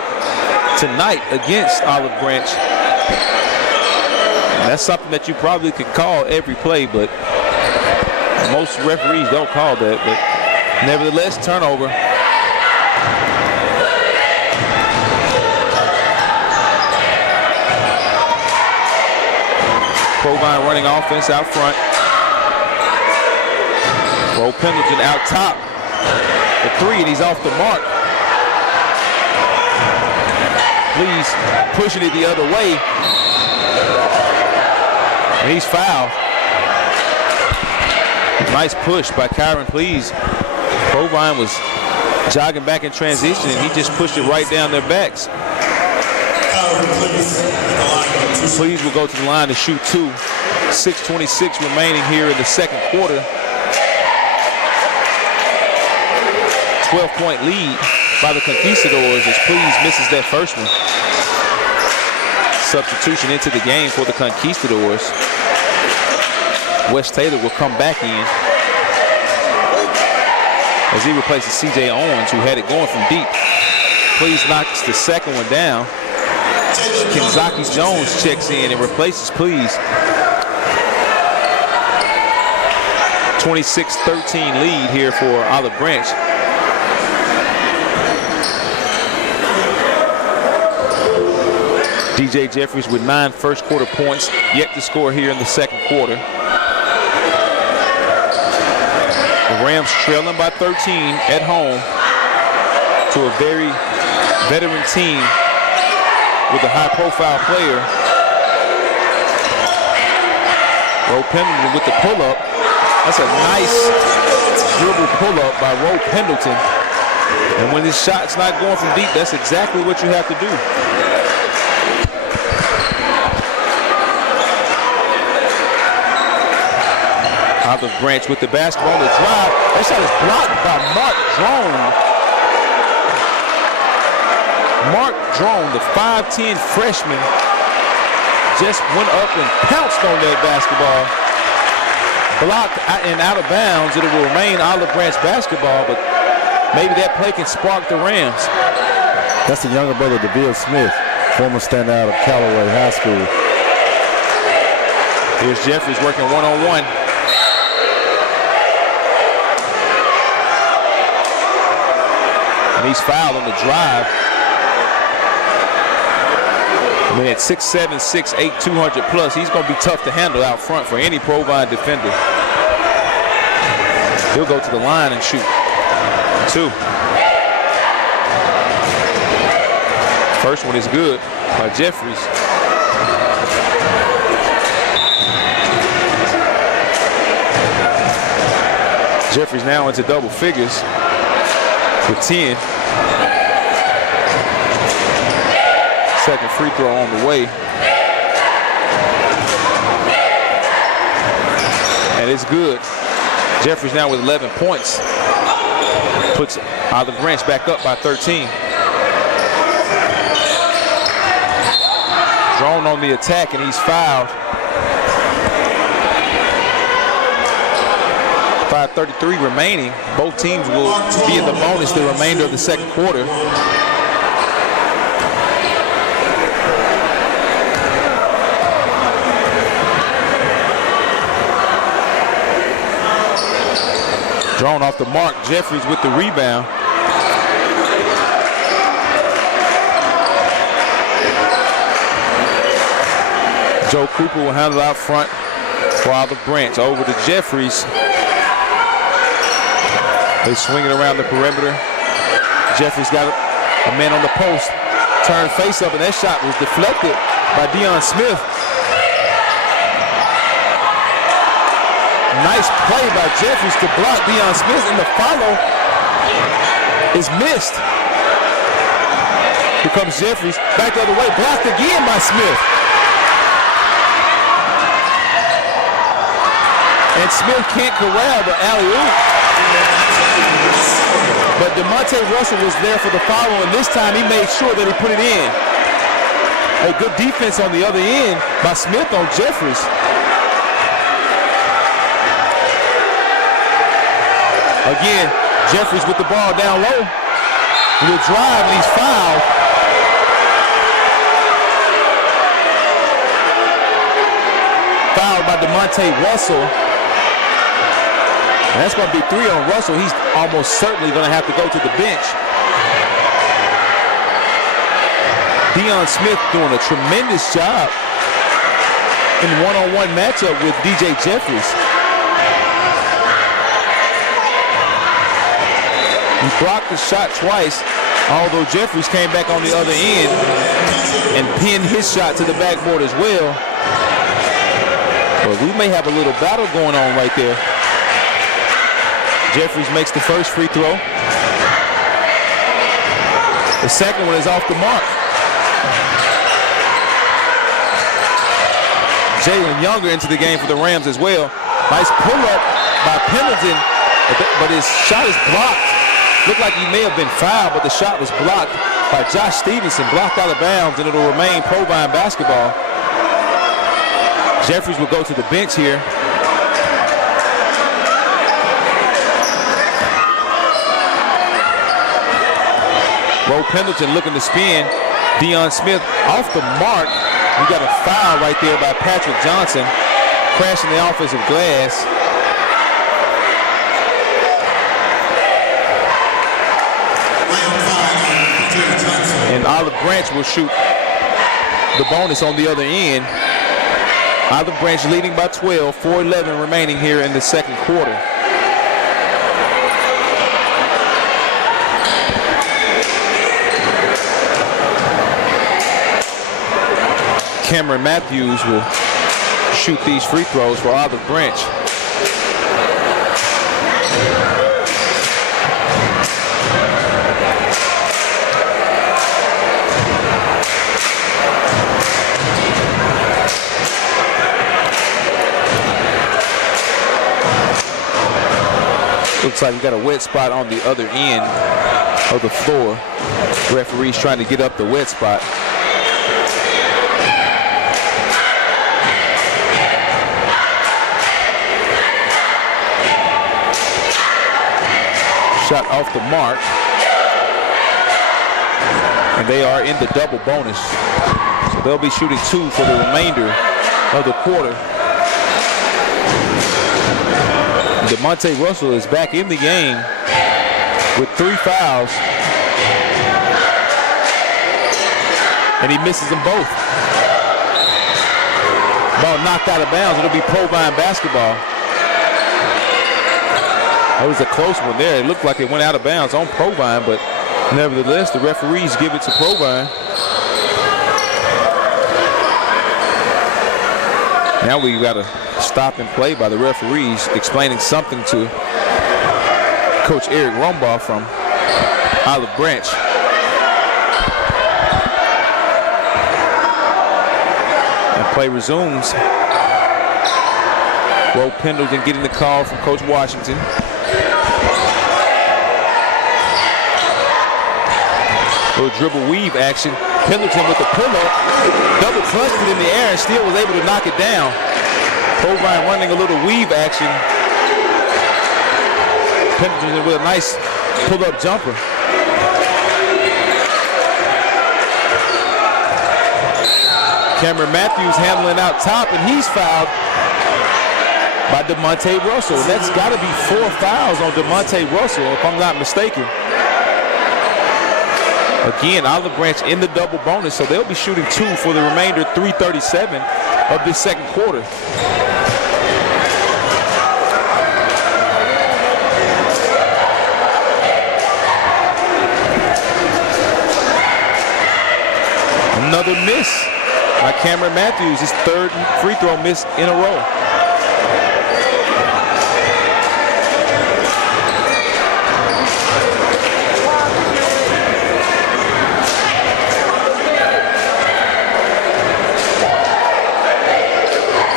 tonight against Olive Branch. That's something that you probably could call every play, but most referees don't call that. But nevertheless, turnover. Provine running offense out front. Ro Pendleton out top. The three, and he's off the mark. Please pushing it the other way. And he's fouled. Nice push by Kyron Please. Provine was jogging back in transition, and he just pushed it right down their backs. Please will go to the line to shoot two. 6:26 remaining here in the second quarter. 12-point lead by the Conquistadors as Please misses that first one. Substitution into the game for the Conquistadors. Wes Taylor will come back in as he replaces C.J. Owens, who had it going from deep. Please knocks the second one down. Kenzaki Jones checks in and replaces Please. 26-13 lead here for Olive Branch. DJ Jeffries with 9 first quarter points, yet to score here in the second quarter. The Rams trailing by 13 at home to a very veteran team with a high-profile player. Ro Pendleton with the pull-up. That's a nice dribble pull-up by Ro Pendleton. And when this shot's not going from deep, that's exactly what you have to do. Olive Branch with the basketball, the drive. That shot is blocked by Mark Drone. Mark Drone, the 5'10 freshman, just went up and pounced on that basketball. Blocked and out of bounds. It will remain Olive Branch basketball, but maybe that play can spark the Rams. That's the younger brother, DeVille Smith, former standout of Callaway High School. Here's Jeffries working one-on-one. And he's fouled on the drive. I mean, at 6'7", 6'8", 200 plus, he's going to be tough to handle out front for any Provine defender. He'll go to the line and shoot two. First one is good by Jeffries. Jeffries now into double figures with 10. Second free throw on the way. And it's good. Jeffries now with 11 points. Puts Olive Branch back up by 13. Drone on the attack, and he's fouled. 5:33 remaining. Both teams will be in the bonus the remainder of the second quarter. Drone off the mark. Jeffries with the rebound. Joe Cooper will handle out front for Olive Branch. Over to Jeffries. They swing it around the perimeter. Jeffries got a man on the post. Turned face up, and that shot was deflected by Deion Smith. Nice play by Jeffries to block Deion Smith, and the follow is missed. Here comes Jeffries, back the other way, blocked again by Smith. And Smith can't corral the alley-oop. But DeMonte Russell was there for the follow, and this time he made sure that he put it in. A good defense on the other end by Smith on Jeffries. Again, Jeffries with the ball down low. He'll drive, and he's fouled. Fouled by DeMonte Russell. And that's going to be 3 on Russell. He's almost certainly going to have to go to the bench. Deion Smith doing a tremendous job in one-on-one matchup with DJ Jeffries. He blocked the shot twice, although Jeffries came back on the other end and pinned his shot to the backboard as well. But we may have a little battle going on right there. Jeffries makes the first free throw. The second one is off the mark. Jalen Younger into the game for the Rams as well. Nice pull-up by Pendleton, but his shot is blocked. Looked like he may have been fouled, but the shot was blocked by Josh Stevenson, blocked out of bounds, and it'll remain Provine basketball. Jeffries will go to the bench here. Bo Pendleton looking to spin. Deion Smith off the mark. We got a foul right there by Patrick Johnson, crashing the offensive glass. And Olive Branch will shoot the bonus on the other end. Olive Branch leading by 12, 4:11 remaining here in the second quarter. Cameron Matthews will shoot these free throws for Olive Branch. Looks like we got a wet spot on the other end of the floor. Referee's trying to get up the wet spot. Shot off the mark. And they are in the double bonus. So they'll be shooting 2 for the remainder of the quarter. DeMonte Russell is back in the game with 3 fouls. And he misses them both. Ball knocked out of bounds. It'll be Provine basketball. That was a close one there. It looked like it went out of bounds on Provine, but nevertheless, the referees give it to Provine. Now we got a stop and play by the referees, explaining something to Coach Eric Rumbaugh from Olive Branch. And play resumes. Bo Pendleton getting the call from Coach Washington. Little dribble weave action. Pendleton with the pull-up. Double clutched it in the air and still was able to knock it down. Provine running a little weave action. Pendleton with a nice pull-up jumper. Cameron Matthews handling out top, and he's fouled by DeMonte Russell. That's got to be 4 fouls on DeMonte Russell, if I'm not mistaken. Again, Olive Branch in the double bonus, so they'll be shooting 2 for the remainder, 3:37 of this second quarter. Another miss by Cameron Matthews, his third free throw miss in a row.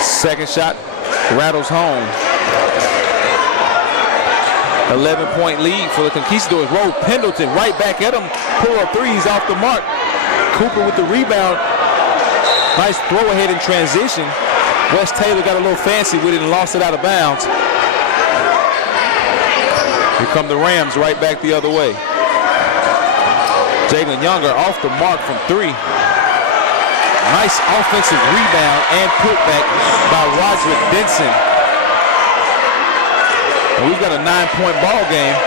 Second shot rattles home. 11-point lead for the Conquistadors. Roll Pendleton right back at him. Pull up threes off the mark. Cooper with the rebound. Nice throw ahead in transition. Wes Taylor got a little fancy with it and lost it out of bounds. Here come the Rams right back the other way. Jalen Younger off the mark from three. Nice offensive rebound and putback by Roderick Benson. And we've got a 9-point ball game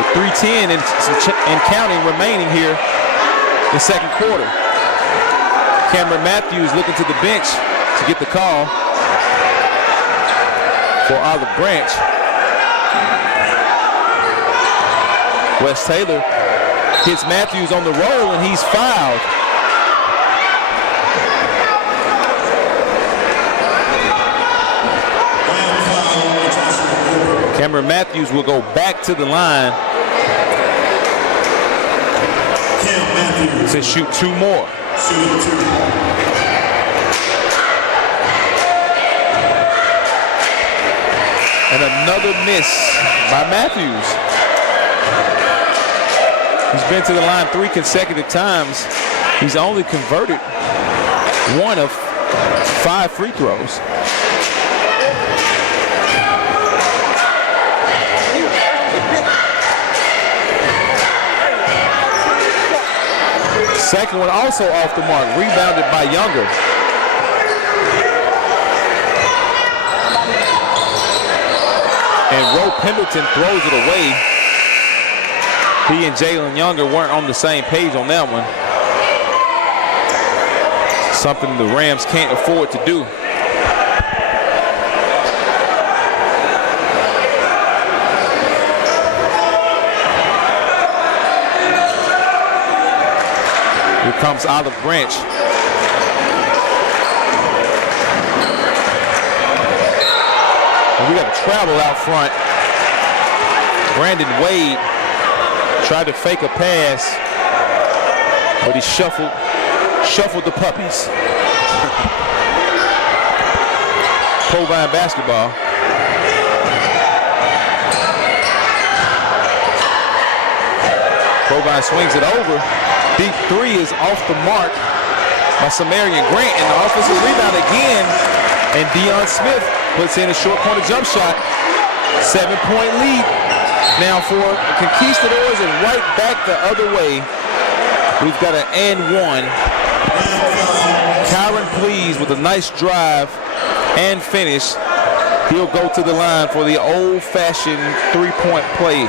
with 3:10 and counting remaining here in the second quarter. Cameron Matthews looking to the bench to get the call for Olive Branch. Wes Taylor hits Matthews on the roll and he's fouled. Cameron Matthews will go back to the line to shoot two more. And another miss by Matthews. He's been to the line 3 consecutive times. He's only converted 1 of 5 free throws. Second one also off the mark, rebounded by Younger. And Roe Pendleton throws it away. He and Jalen Younger weren't on the same page on that one. Something the Rams can't afford to do. Here comes Olive Branch. And we got to travel out front. Brandon Wade tried to fake a pass, but he shuffled the puppies. Provine basketball. Provine swings it over. Deep three is off the mark by Samarian Grant, and the offensive rebound again. And Deion Smith puts in a short corner jump shot. 7-point lead now for the Conquistadors, and right back the other way. We've got an and one. Kyron Please with a nice drive and finish. He'll go to the line for the old-fashioned three-point play.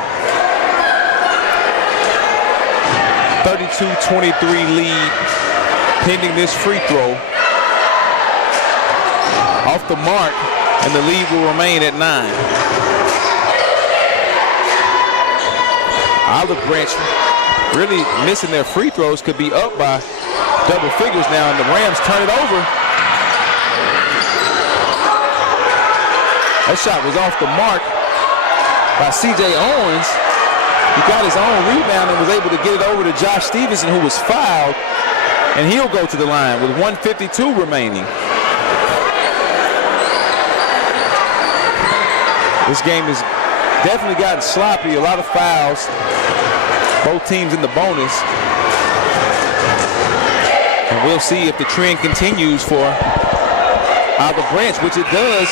32-23 lead pending this free throw. Off the mark, and the lead will remain at 9. Olive Branch really missing their free throws, could be up by double figures now, and the Rams turn it over. That shot was off the mark by C.J. Owens. He got his own rebound and was able to get it over to Josh Stevenson, who was fouled, and he'll go to the line with 1:52 remaining. This game has definitely gotten sloppy, a lot of fouls. Both teams in the bonus. And we'll see if the trend continues for Olive Branch, which it does.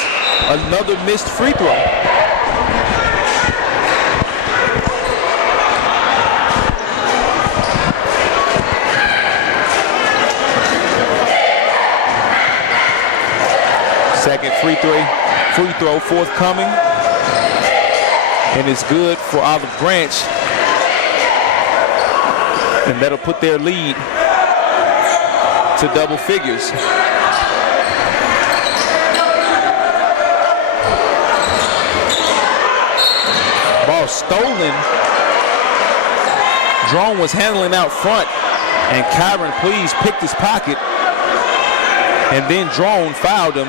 Another missed free throw. Second free throw forthcoming. And it's good for Olive Branch. And that'll put their lead to double figures. Ball stolen. Drone was handling out front. And Kyron Please picked his pocket, and then Drone fouled him.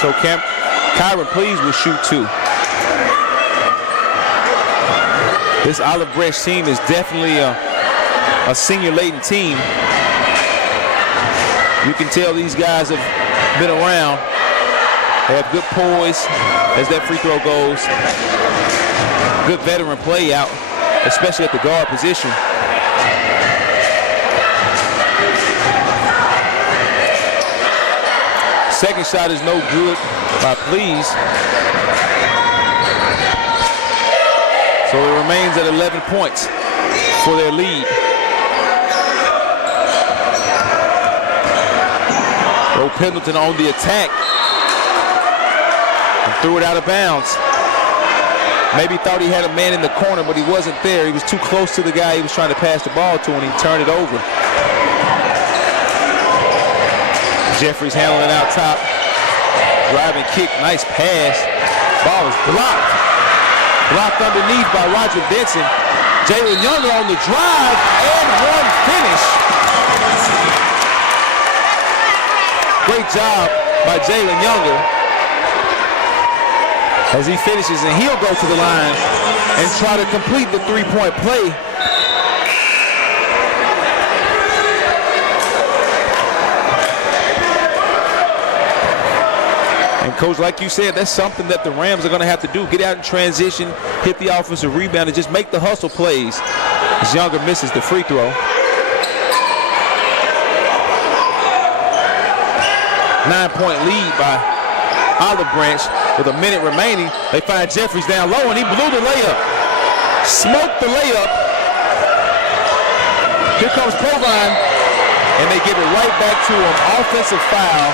So Kyron Please will shoot 2. This Olive Branch team is definitely a senior-laden team. You can tell these guys have been around. They have good poise as that free throw goes. Good veteran play out, especially at the guard position. Second shot is no good by Please. So it remains at 11 points for their lead. Ro Pendleton on the attack and threw it out of bounds. Maybe thought he had a man in the corner, but he wasn't there. He was too close to the guy he was trying to pass the ball to, and he turned it over. Jeffries handling it out top. Driving kick, nice pass. Ball is blocked. Blocked underneath by Roger Benson. Jalen Younger on the drive and one finish. Great job by Jalen Younger as he finishes, and he'll go to the line and try to complete the three-point play. And Coach, like you said, that's something that the Rams are going to have to do. Get out in transition, hit the offensive rebound, and just make the hustle plays as Younger misses the free throw. 9-point lead by Olive Branch with a minute remaining. They find Jeffries down low, and he blew the layup. Smoked the layup. Here comes Provine, and they give it right back to him. Offensive foul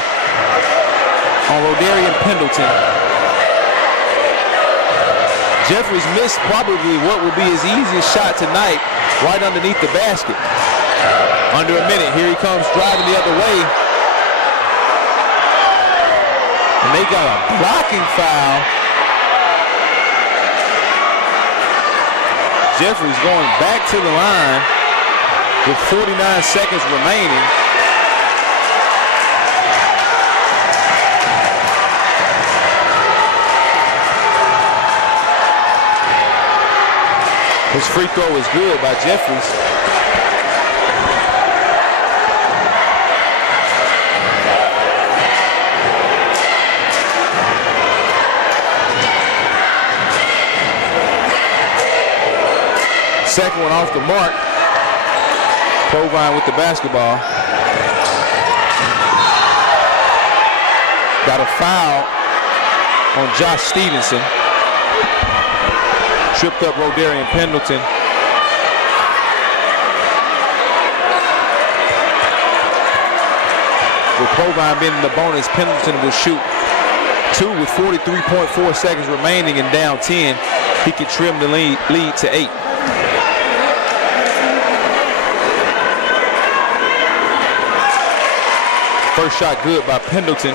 on Rodarian Pendleton. Jeffries missed probably what will be his easiest shot tonight, right underneath the basket. Under a minute, here he comes driving the other way. And they got a blocking foul. Jeffries going back to the line with 49 seconds remaining. His free throw is good by Jeffries. Second one off the mark. Provine with the basketball. Got a foul on Josh Stevenson. Tripped up Rodarian Pendleton. With Provine being in the bonus, Pendleton will shoot 2 with 43.4 seconds remaining and down 10. He can trim the lead to 8. First shot good by Pendleton.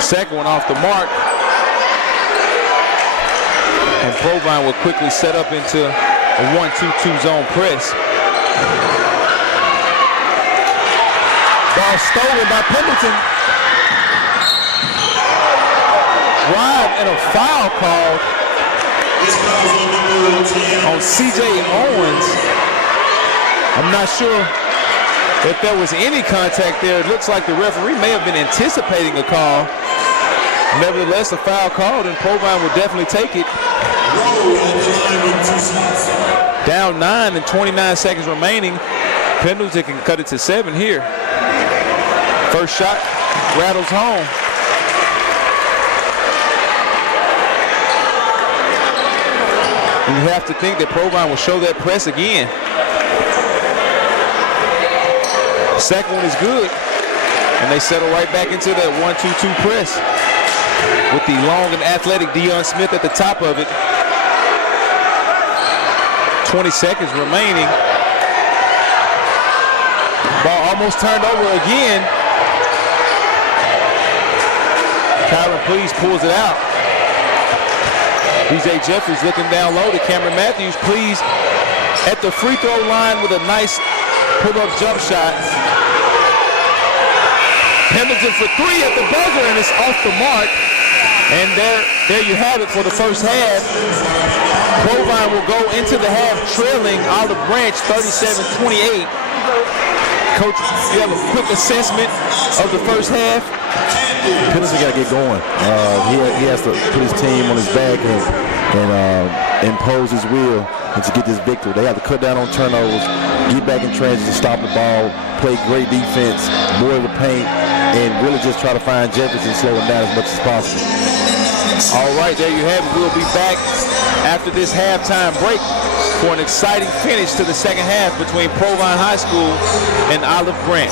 Second one off the mark. And Provine will quickly set up into a 1-2-2 zone press. Ball stolen by Pendleton. Drive and a foul called on C.J. Owens. I'm not sure if there was any contact there. It looks like the referee may have been anticipating a call. Nevertheless, a foul called, and Provine will definitely take it. Down 9 and 29 seconds remaining. Pendleton can cut it to 7 here. First shot rattles home. You have to think that Provine will show that press again. Second one is good, and they settle right back into that 1-2-2 press with the long and athletic Deion Smith at the top of it. 20 seconds remaining. Ball almost turned over again. Kyron Please pulls it out. DJ Jeffries looking down low to Cameron Matthews. Please at the free throw line with a nice pull-up jump shot. Pendleton for three at the buzzer, and it's off the mark. And there you have it for the first half. Provine will go into the half trailing Olive Branch 37-28. Coach, you have a quick assessment of the first half? Pendleton got to get going. He has to put his team on his back and impose his will and to get this victory. They have to cut down on turnovers, get back in transition, stop the ball, play great defense, boil the paint, and really just try to find Jefferson and slow him down as much as possible. All right, there you have it. We'll be back after this halftime break for an exciting finish to the second half between Provine High School and Olive Branch.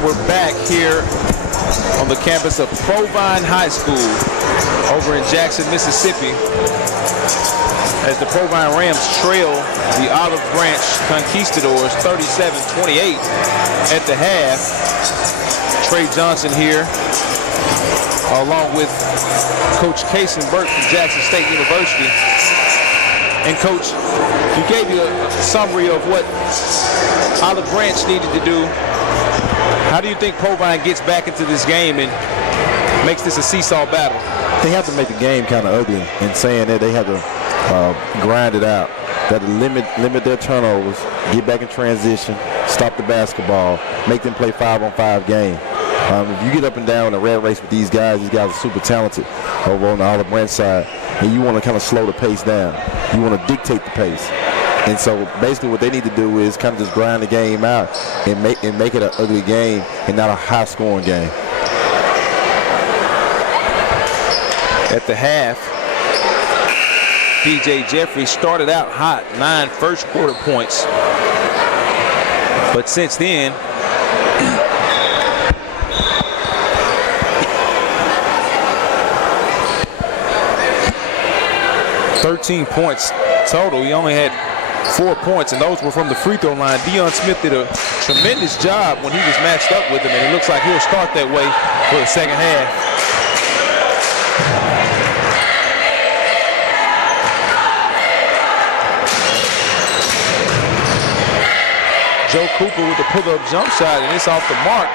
And we're back here on the campus of Provine High School over in Jackson, Mississippi, as the Provine Rams trail the Olive Branch Conquistadors 37-28 at the half. Trey Johnson here, along with Coach Kason Burke from Jackson State University. And Coach, you gave you a summary of what Olive Branch needed to do. How do you think Provine gets back into this game and makes this a seesaw battle? They have to make the game kind of ugly in saying that they have to grind it out. That limit their turnovers, get back in transition, stop the basketball, make them play 5-on-5 game. If you get up and down in a rat race with these guys are super talented over on the Olive Branch side, and you want to kind of slow the pace down. You want to dictate the pace. And so basically what they need to do is kind of just grind the game out and make it an ugly game and not a high-scoring game. At the half, DJ Jeffrey started out hot, 9 first quarter points. But since then, $13 points total. He only had 4 points, and those were from the free throw line. Deion Smith did a tremendous job when he was matched up with him, and it looks like he'll start that way for the second half. Joe Cooper with the pull-up jump shot, and it's off the mark.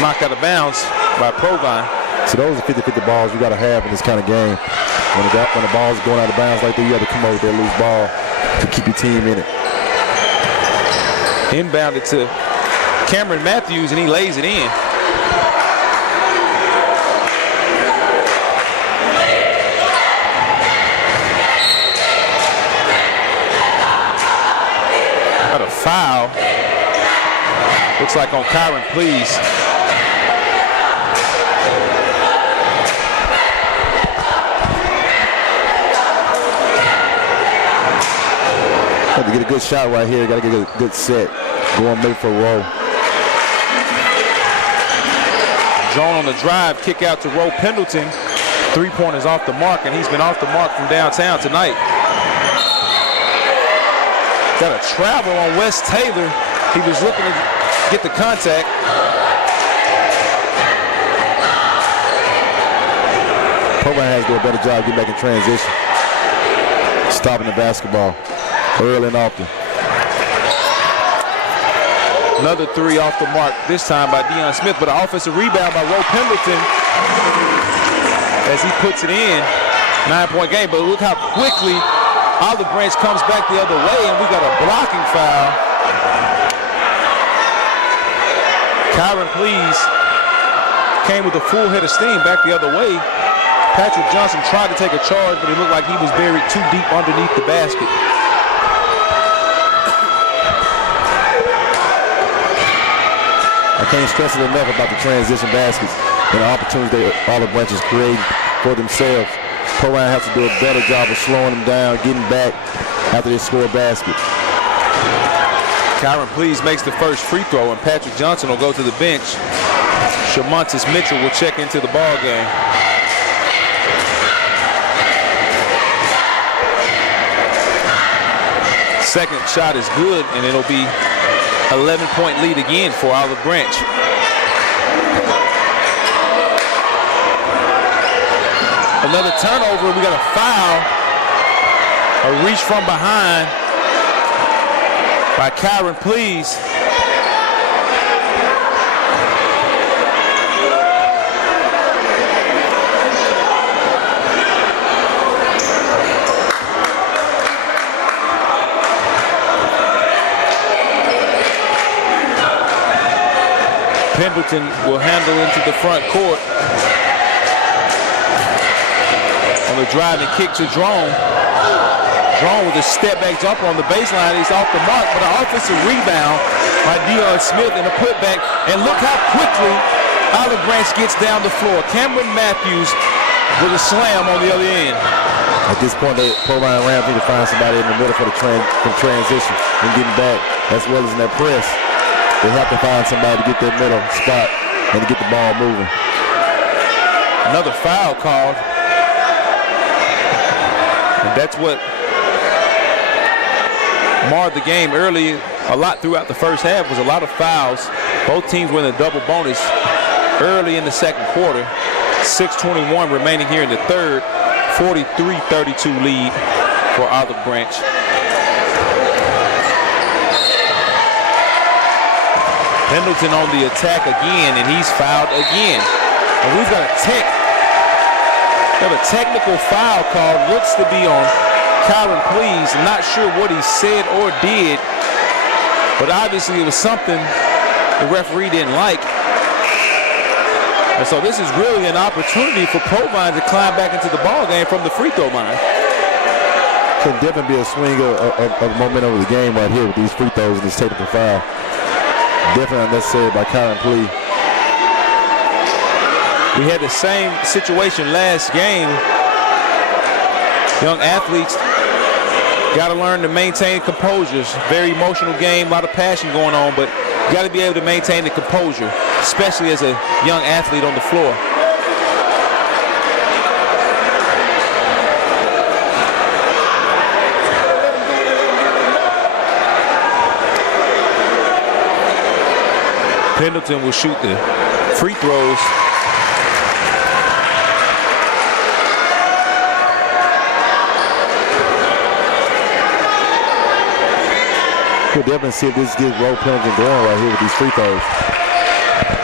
Knocked out of bounds by Provine. So those are 50-50 balls you got to have in this kind of game. When the ball's going out of bounds like that, you have to come over with that loose ball to keep your team in it. Inbounded to Cameron Matthews, and he lays it in. Got a foul. Looks like on Kyron, please. Got to get a good shot right here. Got to get a good set. Go on, make for a roll. Drawn on the drive, kick out to Roe Pendleton. 3-pointers off the mark, and he's been off the mark from downtown tonight. Got a travel on Wes Taylor. He was looking to get the contact. Provine has to do a better job getting back in transition. Stopping the basketball early and often. Another 3 off the mark, this time by Deion Smith, but an offensive rebound by Roe Pendleton as he puts it in. 9-point game, but look how quickly Olive Branch comes back the other way, and we got a blocking foul. Kyron, please, came with a full head of steam back the other way. Patrick Johnson tried to take a charge, but it looked like he was buried too deep underneath the basket. I can't stress it enough about the transition baskets and the opportunities that Olive Branch is creating for themselves. Provine has to do a better job of slowing them down, getting back after they score a basket. Kyron Please makes the first free throw, and Patrick Johnson will go to the bench. Shamontis Mitchell will check into the ball game. Second shot is good, and it'll be 11-point lead again for Olive Branch. Another turnover. We got a foul. A reach from behind by Kyron Please. Pendleton will handle into the front court. On the drive and kick to Drone. Drone with a step-back jumper on the baseline. He's off the mark, but an offensive rebound by Deion Smith and a putback. And look how quickly Olive Branch gets down the floor. Cameron Matthews with a slam on the other end. At this point, the Provine Rams need to find somebody in the middle for the transition and getting back, as well as in that press. They have to find somebody to get that middle spot and to get the ball moving. Another foul called. And that's what marred the game early a lot throughout the first half. Was a lot of fouls. Both teams were in a double bonus early in the second quarter. 6:21 remaining here in the third. 43-32 lead for Olive Branch. Pendleton on the attack again, and he's fouled again. And we've got a technical foul called. Looks to be on Kyron Please. I'm not sure what he said or did, but obviously it was something the referee didn't like. And so this is really an opportunity for Provine to climb back into the ball game from the free throw line. Can definitely be a swing of momentum of the game right here with these free throws and this technical foul. Definitely unnecessary by Kyron Plea. We had the same situation last game. Young athletes got to learn to maintain composure. Very emotional game, a lot of passion going on, but you got to be able to maintain the composure, especially as a young athlete on the floor. Pendleton will shoot the free throws. We'll definitely see if this gets Roe Pendleton going right here with these free throws.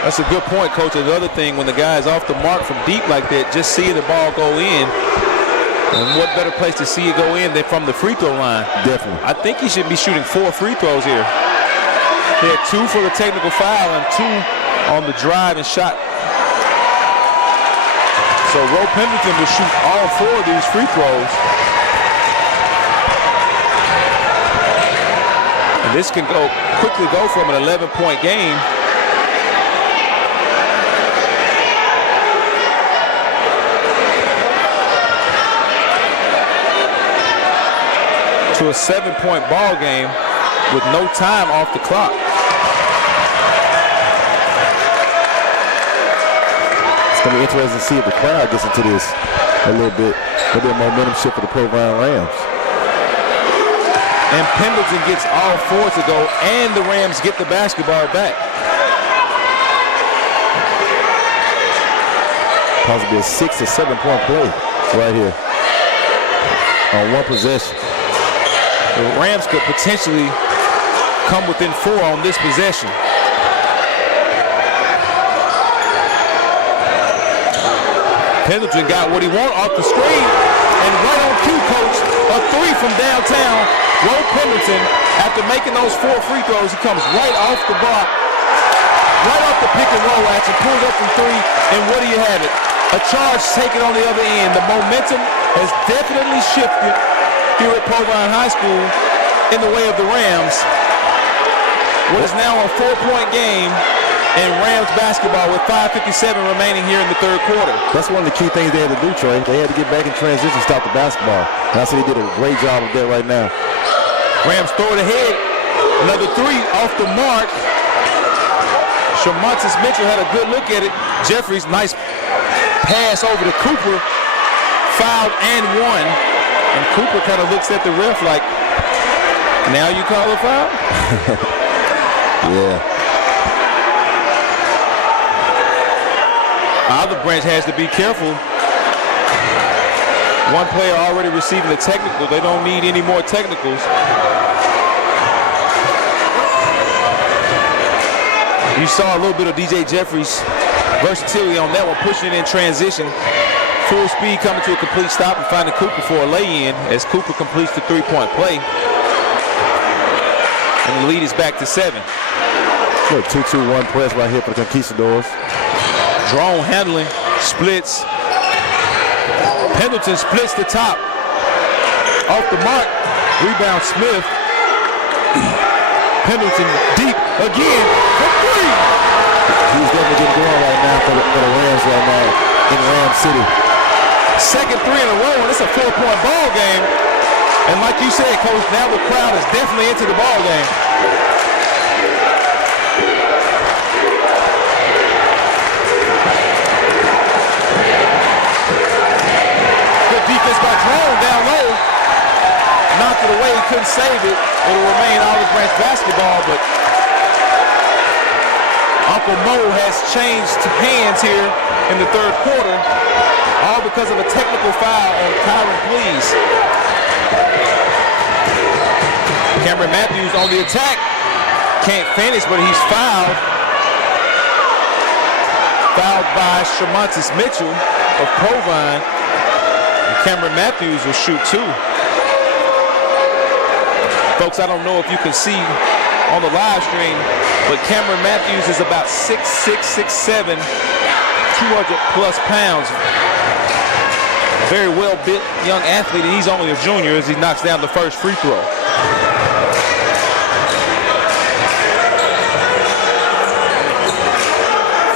That's a good point, Coach. The other thing, when the guy is off the mark from deep like that, just seeing the ball go in, and what better place to see it go in than from the free throw line? Definitely. I think he should be shooting 4 free throws here. He had 2 for the technical foul and 2 on the drive and shot. So Roe Pendleton will shoot all 4 of these free throws. And this can quickly go from an 11-point game to a 7-point ball game with no time off the clock. It's going to be interesting to see if the crowd gets into this a little bit. A little bit of momentum shift for the Provine Rams. And Pendleton gets all 4 to go, and the Rams get the basketball back. Possibly a 6 or 7-point play right here on one possession. The Rams could potentially come within 4 on this possession. Pendleton got what he wanted off the screen, and right on cue, Coach, a 3 from downtown. Roe Pendleton, after making those 4 free throws, he comes right off the block, right off the pick and roll action, pulls up from 3, and what do you have it? A charge taken on the other end. The momentum has definitely shifted here at Provine High School in the way of the Rams. What is now a 4-point game in Rams basketball with 5:57 remaining here in the third quarter. That's one of the key things they had to do, Trey. They had to get back in transition, stop the basketball. And I said they did a great job of that right now. Rams throw it ahead. Another 3 off the mark. Shamontis Mitchell had a good look at it. Jeffries, nice pass over to Cooper. Fouled and 1. And Cooper kind of looks at the ref like, now you call a foul? Yeah. Olive Branch has to be careful. One player already receiving a technical. They don't need any more technicals. You saw a little bit of DJ Jeffries' versatility on that one, pushing it in transition. Full speed coming to a complete stop and finding Cooper for a lay-in as Cooper completes the 3-point play. And the lead is back to 7. Look, 2-2-1 press right here for the Conquistadors. Drone handling, splits. Pendleton splits the top. Off the mark, rebound Smith. Pendleton deep again for 3. He's definitely getting going right now for the Rams right now in Ram City. Second 3 in a row, and it's a 4-point ball game. And like you said, Coach, now the crowd is definitely into the ball game. defense by Drone down low. Knocked it away, he couldn't save it. It'll remain Olive Branch basketball, but Uncle Mo has changed hands here in the third quarter, all because of a technical foul on Kyron Please. Cameron Matthews on the attack. Can't finish, but he's fouled. Fouled by Shamontis Mitchell of Provine. And Cameron Matthews will shoot two. Folks, I don't know if you can see on the live stream, but Cameron Matthews is about 6'6", 6'7", 200 plus pounds. Very well built young athlete, and he's only a junior as he knocks down the first free throw.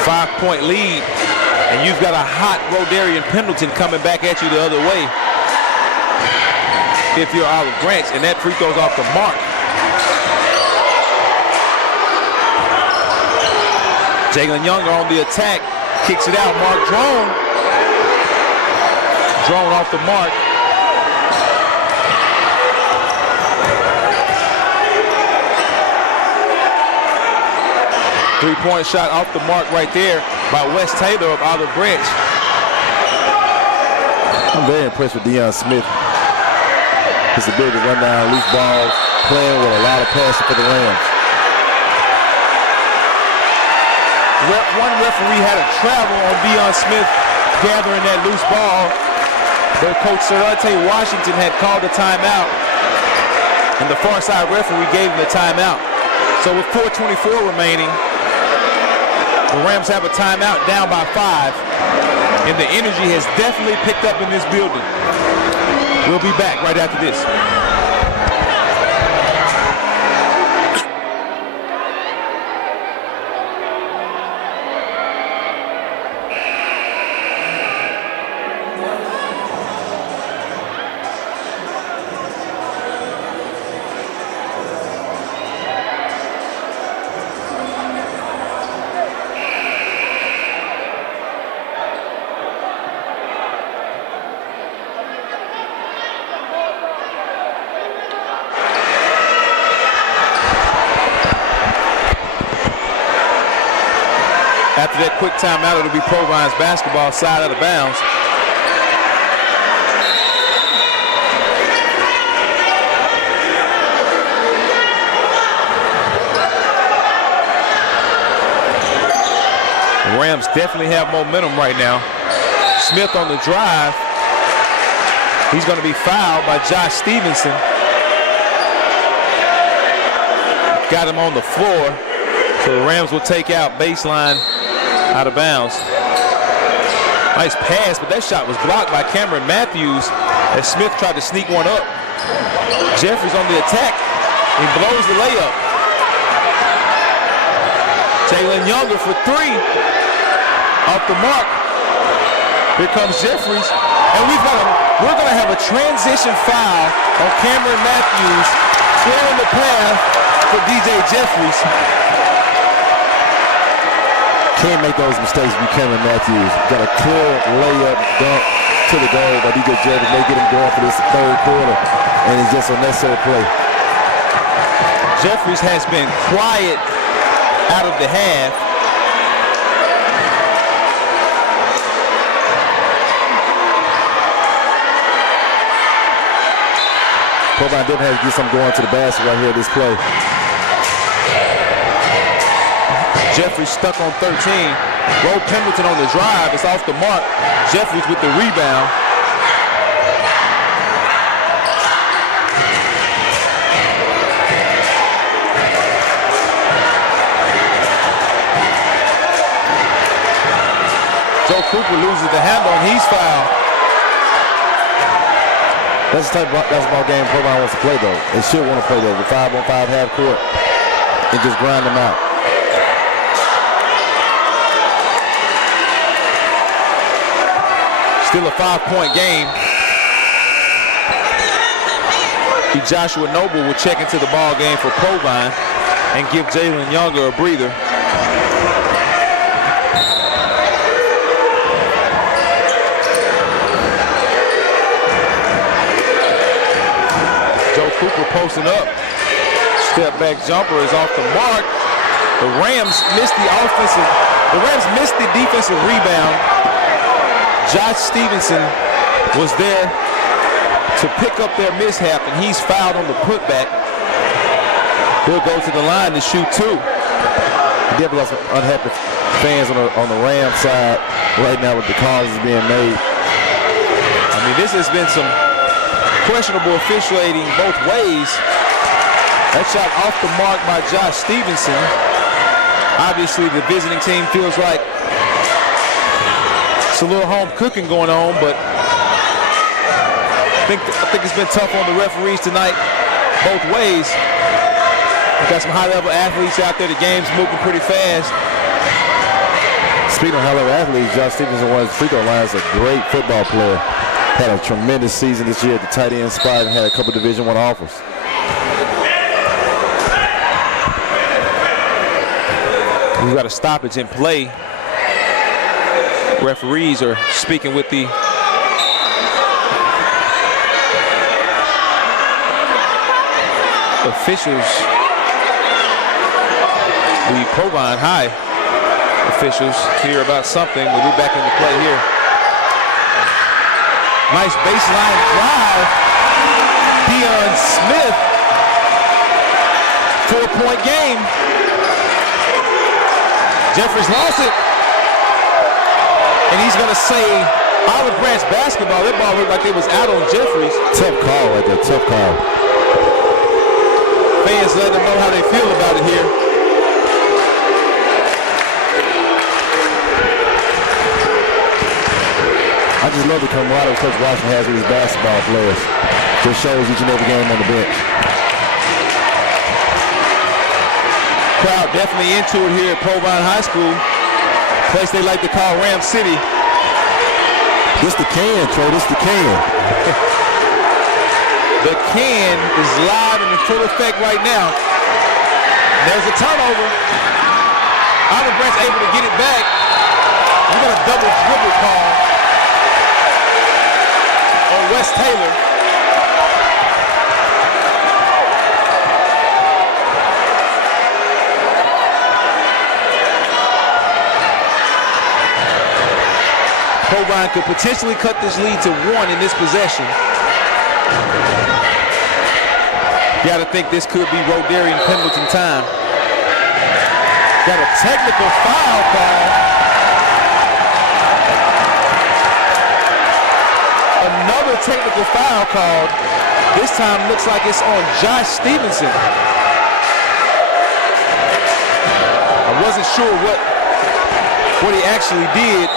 Five-point lead, and you've got a hot Rodarian Pendleton coming back at you the other way if you're Olive Branch, and that free throw's off the mark. Jalen Younger on the attack, kicks it out. Mark Drone. Drone off the mark. Three-point shot off the mark right there by Wes Taylor of Olive Branch. I'm very impressed with Deion Smith. His ability to run down loose balls, playing with a lot of passion for the Rams. One referee had a travel on Deion Smith gathering that loose ball, but Coach Cerrante Washington had called a timeout, and the far side referee gave him the timeout. So with 4:24 remaining, the Rams have a timeout down by 5, and the energy has definitely picked up in this building. We'll be back right after this. After that quick timeout, it'll be Provine's basketball side out of bounds. The Rams definitely have momentum right now. Smith on the drive. He's going to be fouled by Josh Stevenson. Got him on the floor. So the Rams will take out baseline out of bounds. Nice pass, but that shot was blocked by Cameron Matthews as Smith tried to sneak one up. Jeffries on the attack. He blows the layup. Jalen Younger for three. Off the mark. Here comes Jeffries. And we're going to have a transition foul on Cameron Matthews, clearing the path for DJ Jeffries. Can't make those mistakes with Cameron Matthews. Got a clear layup dunk to the goal by DJ Jeffries. They get him going for this third quarter, and it's just a necessary play. Jeffries has been quiet out of the half. Provine didn't have to get something going to the basket right here this play. Jeffries stuck on 13. Roe Pendleton on the drive. It's off the mark. Jeffries with the rebound. Joe Cooper loses the handle and he's fouled. That's the type of basketball game Provine wants to play, though. They should want to play though. The 5-on-5 half court and just grind them out. Still a 5-point game. Joshua Noble will check into the ball game for Provine and give Jalen Younger a breather. Joe Cooper posting up. Step back jumper is off the mark. The Rams missed the defensive rebound. Josh Stevenson was there to pick up their mishap, and he's fouled on the putback. He'll go to the line to shoot two. Definitely got some unhappy fans on the Rams side right now with the calls being made. I mean, this has been some questionable officiating both ways. That shot off the mark by Josh Stevenson. Obviously, the visiting team feels like it's a little home cooking going on, but I think it's been tough on the referees tonight both ways. We've got some high-level athletes out there. The game's moving pretty fast. Speaking of high-level athletes, Josh Stevenson was free throw line is a great football player. Had a tremendous season this year at the tight end spot and had a couple Division I offers. We've got a stoppage in play. Referees are speaking with the officials, the Provine High officials, hear about something. We'll be back into play here. Nice baseline drive. Deion Smith, 4-point game. Jeffries lost it. And he's going to say Olive Branch basketball. That ball looked like it was out on Jeffries. Tough call right there, tough call. Fans let them know how they feel about it here. I just love the camaraderie Coach Washington has with his basketball players. Just shows each and every game on the bench. Crowd definitely into it here at Provine High School. Place they like to call Ram City. This the can, Trey, this the can. The can is live and in full effect right now. There's a turnover. Olive Branch able to get it back. We got a double dribble call on Wes Taylor. Provine could potentially cut this lead to 1 in this possession. You gotta think this could be Rodarian Pendleton time. Got a technical foul call. Another technical foul called. This time looks like it's on Josh Stevenson. I wasn't sure what he actually did.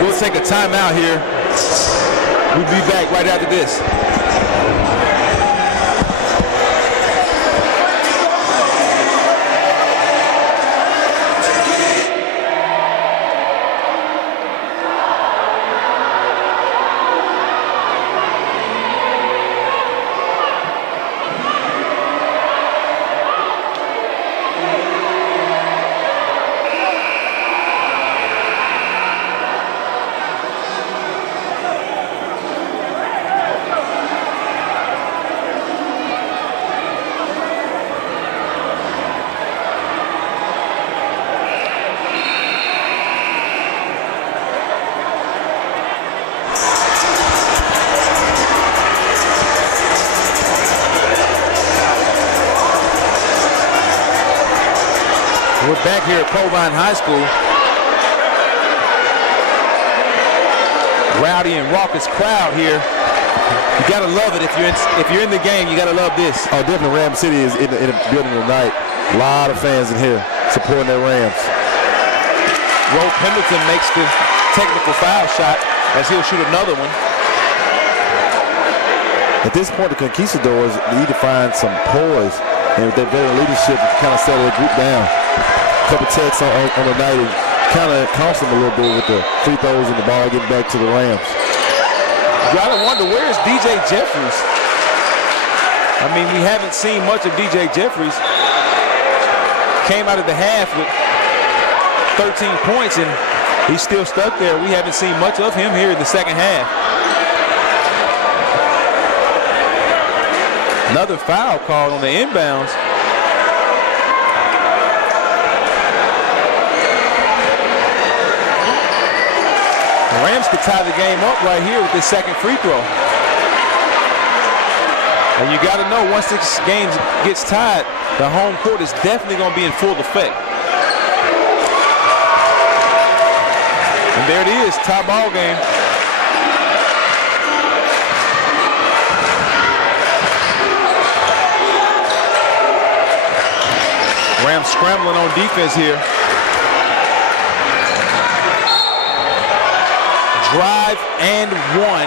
We'll take a timeout here. We'll be back right after this. We're back here at Provine High School. Rowdy and raucous crowd here. You gotta love it if you're in the game. You gotta love this. Oh, definitely. Ram City is in the building tonight. A lot of fans in here supporting their Rams. Ro Pendleton makes the technical foul shot as he'll shoot another one. At this point, the Conquistadors need to find some poise and with their veteran leadership to kind of settle their group down. A couple texts on the night and kind of cost them a little bit with the free throws and the ball getting back to the Rams. You gotta wonder, where's DJ Jeffries? I mean, we haven't seen much of DJ Jeffries. Came out of the half with 13 points, and he's still stuck there. We haven't seen much of him here in the second half. Another foul called on the inbounds. The Rams could tie the game up right here with this second free throw. And you got to know, once this game gets tied, the home court is definitely going to be in full effect. And there it is, tie ball game. Rams scrambling on defense here. Drive and one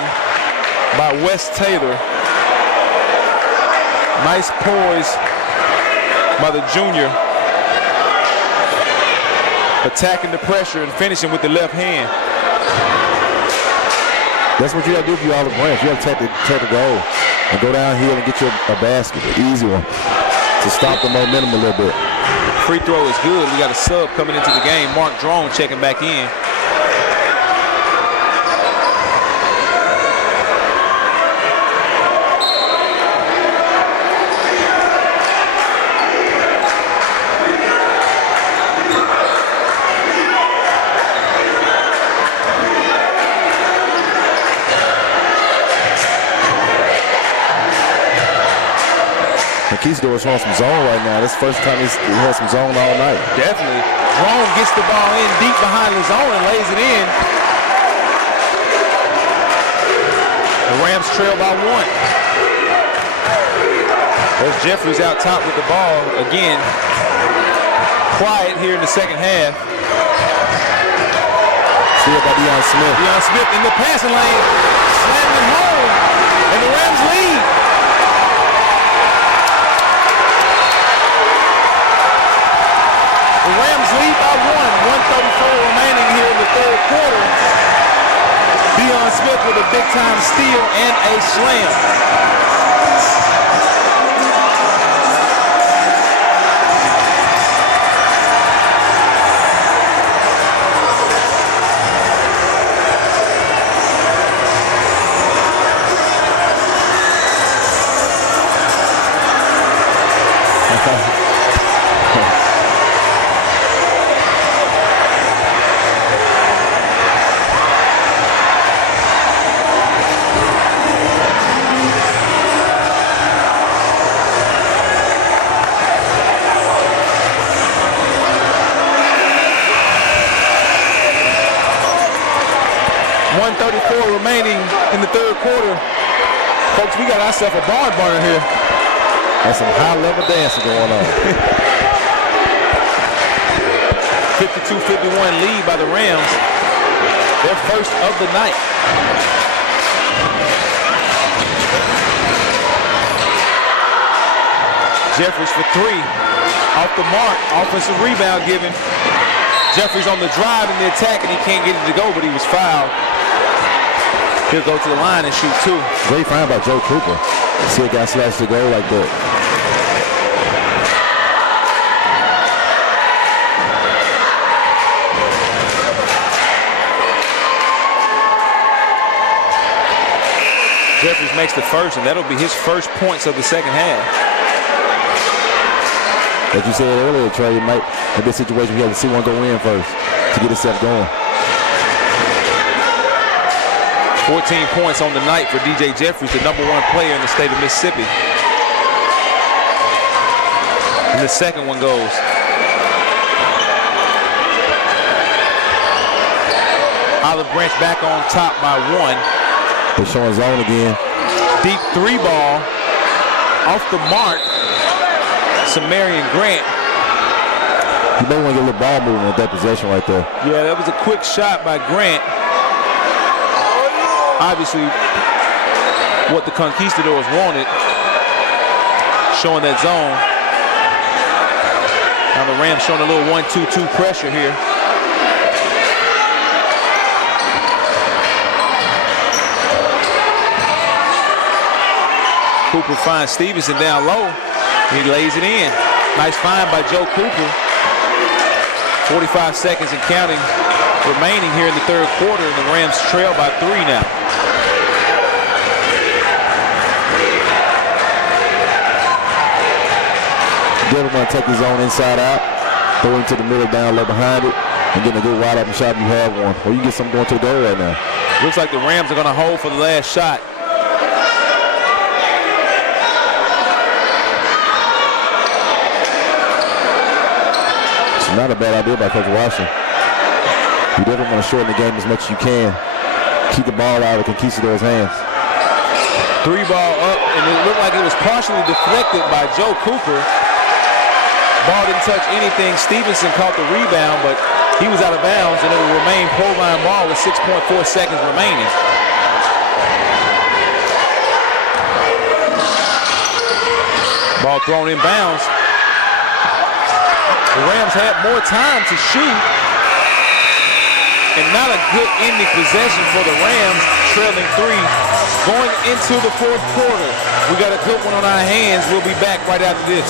by Wes Taylor. Nice poise by the junior. Attacking the pressure and finishing with the left hand. That's what you got to do if you're Olive Branch. You have to take the goal and go downhill and get you a basket, an easy one, to stop the momentum a little bit. Free throw is good. We got a sub coming into the game. Mark Drone checking back in. Conquistadors on some zone right now. This is the first time he's had some zone all night. Definitely. Drone gets the ball in deep behind the zone and lays it in. The Rams trail by one. There's Jeffries out top with the ball. Again, quiet here in the second half. Steal by Deion Smith. Deion Smith in the passing lane. Slamming it home. And the Rams lead. The Rams lead by one. 1:34 remaining here in the third quarter. Deion Smith with a big-time steal and a slam. Remaining in the third quarter. Folks, we got ourselves a barn burner here. That's some high-level dancing going on. 52-51 lead by the Rams. Their first of the night. Jeffries for three. Off the mark. Offensive rebound given. Jeffries on the drive in the attack, and he can't get it to go, but he was fouled. He'll go to the line and shoot two. Great find by Joe Cooper. See a guy slash the goal like that. Jeffries makes the first, and that'll be his first points of the second half. As you said earlier, Trey, you might, in this situation, you have to see one go in first to get himself going. 14 points on the night for DJ Jeffries, the #1 player in the state of Mississippi. And the second one goes. Olive Branch back on top by one. They're showing zone again. Deep three ball. Off the mark. Samarian Grant. You may want to get a little ball movement with that possession right there. Yeah, that was a quick shot by Grant. Obviously, what the Conquistadors wanted, showing that zone. Now the Rams showing a little 1-2-2 pressure here. Cooper finds Stevenson down low. He lays it in. Nice find by Joe Cooper. 45 seconds and counting remaining here in the third quarter, and the Rams trail by 3 now. Denver going to take his own inside out, throw it to the middle, down low behind it, and get a good wide open shot if you have one. Or you get something going to the goal right now. Looks like the Rams are going to hold for the last shot. It's not a bad idea by Coach Washington. You definitely want to shorten the game as much as you can. Keep the ball out of the Conquistadors' hands. 3 ball up, and it looked like it was partially deflected by Joe Cooper. Ball didn't touch anything. Stevenson caught the rebound, but he was out of bounds, and it will remain Provine ball with 6.4 seconds remaining. Ball thrown in bounds. The Rams had more time to shoot, and not a good ending possession for the Rams, trailing 3 going into the fourth quarter. We got a good one on our hands. We'll be back right after this.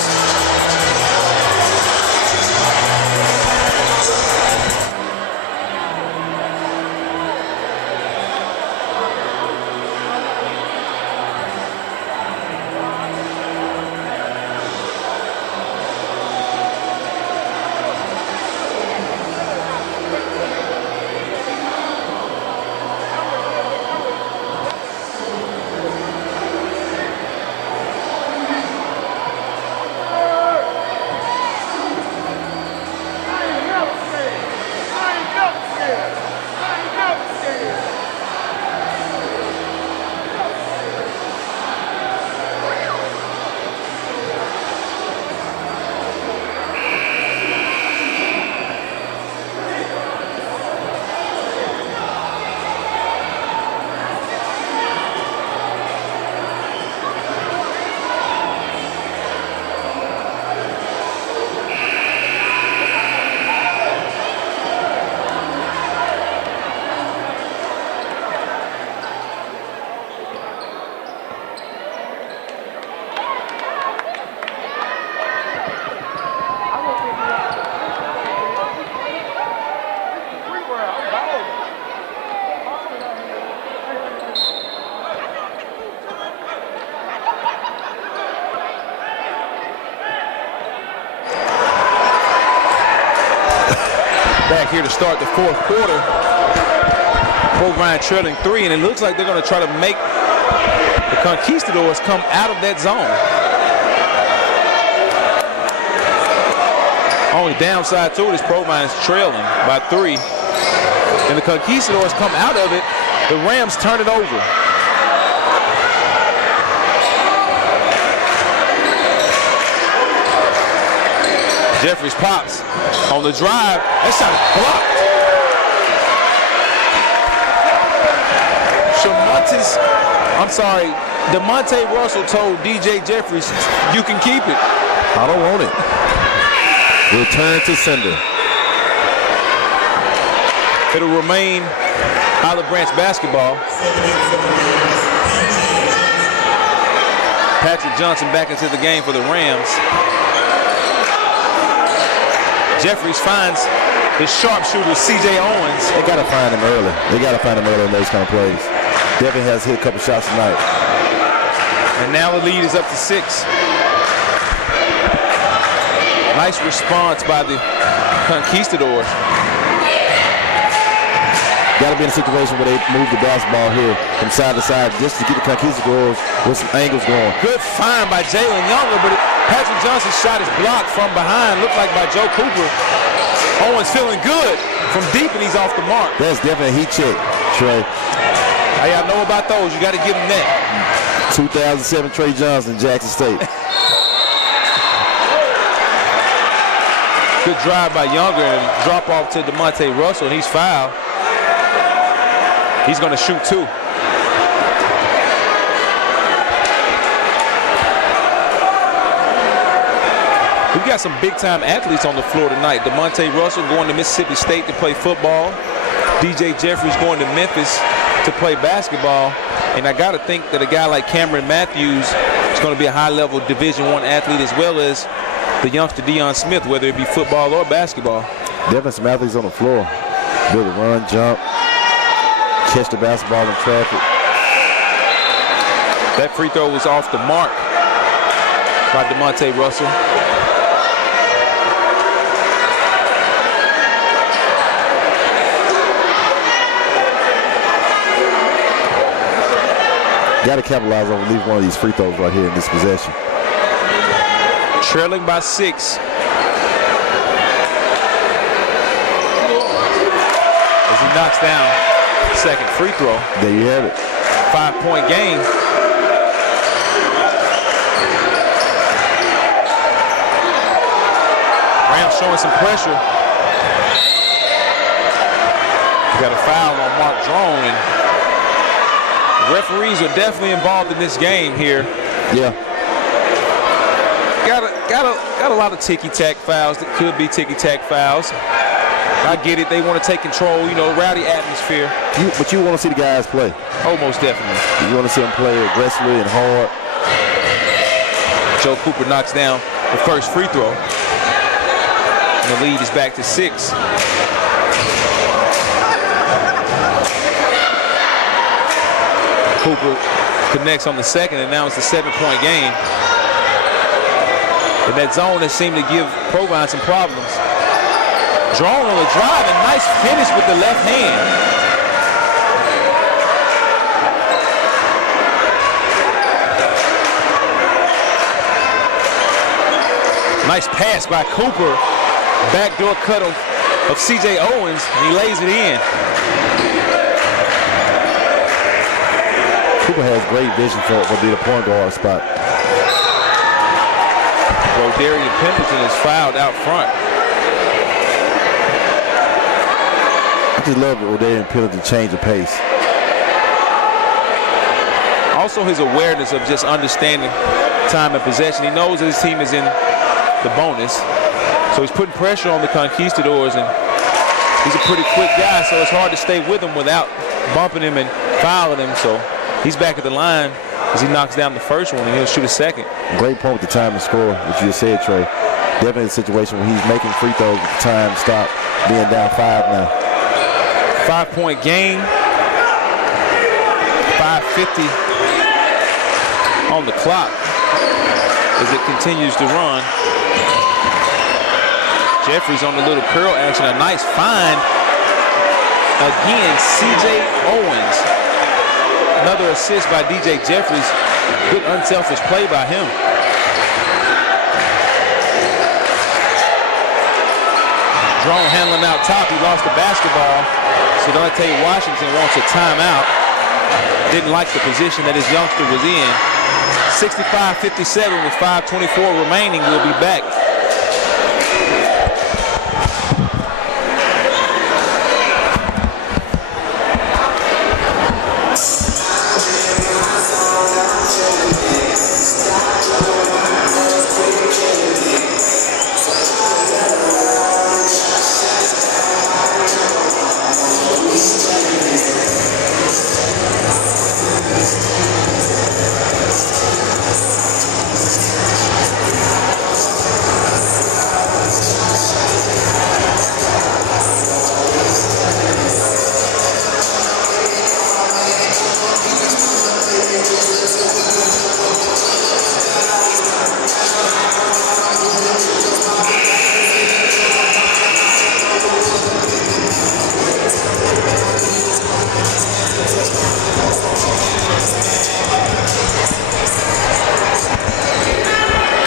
Back here to start the fourth quarter. Provine trailing 3, and it looks like they're going to try to make the Conquistadors come out of that zone. Only downside to it is Provine is trailing by 3. And the Conquistadors come out of it. The Rams turn it over. Jeffries pops on the drive. That shot is blocked. DeMonte Russell told DJ Jeffries, you can keep it. I don't want it. Return to sender. It'll remain Olive Branch basketball. Patrick Johnson back into the game for the Rams. Jeffries finds his sharpshooter, C.J. Owens. They got to find him early. They got to find him early in those kind of plays. Devin has hit a couple shots tonight. And now the lead is up to 6. Nice response by the Conquistadors. Got to be in a situation where they move the basketball here from side to side just to get the Conquistadors with some angles going. Good find by Jalen Younger, but Patrick Johnson's shot is blocked from behind, looked like by Joe Cooper. Owens feeling good from deep, and he's off the mark. That's definitely a heat check, Trey. Hey, I know about those. You got to give him that. 2007 Trey Johnson, Jackson State. Good drive by Younger and drop off to DeMonte Russell, and he's fouled. He's going to shoot 2. We've got some big-time athletes on the floor tonight. DeMonte Russell going to Mississippi State to play football. DJ Jeffries going to Memphis to play basketball. And I got to think that a guy like Cameron Matthews It's going to be a high-level Division I athlete as well as the youngster Deion Smith, whether it be football or basketball. Definitely some athletes on the floor. Be able to run, jump, catch the basketball in traffic. That free throw was off the mark by DeMonte Russell. Got to capitalize on at least one of these free throws right here in this possession. Trailing by 6. As he knocks down the second free throw. There you have it. 5-point game. Rams showing some pressure. We got a foul on Mark Drone, and the referees are definitely involved in this game here. Yeah. Got a lot of ticky-tack fouls that could be ticky-tack fouls. I get it. They want to take control, rowdy atmosphere. But you want to see the guys play. Oh, most definitely. You want to see them play aggressively and hard. Joe Cooper knocks down the first free throw. And the lead is back to 6. Cooper connects on the second, and now it's a 7-point game. And that zone has seemed to give Provine some problems. Drone on the drive, and nice finish with the left hand. Nice pass by Cooper. Backdoor cut of C.J. Owens, and he lays it in. Cooper has great vision for being a point guard spot. Rodarian Pendleton is fouled out front. I just love Rodarian Pendleton change the pace. Also his awareness of just understanding time and possession. He knows that his team is in the bonus. So he's putting pressure on the Conquistadors, and he's a pretty quick guy, so it's hard to stay with him without bumping him and fouling him. So he's back at the line as he knocks down the first one, and he'll shoot a second. Great point with the time and score, which you just said, Trey. Definitely a situation where he's making free throws with the time stop, being down 5 now. 5-point game. 5:50 on the clock as it continues to run. Jeffries on the little curl action. A nice find. Again, C.J. Owens. Another assist by D.J. Jeffries. Good unselfish play by him. Drone handling out top. He lost the basketball. So Dante Washington wants a timeout. Didn't like the position that his youngster was in. 65-57 with 5:24 remaining. We'll be back.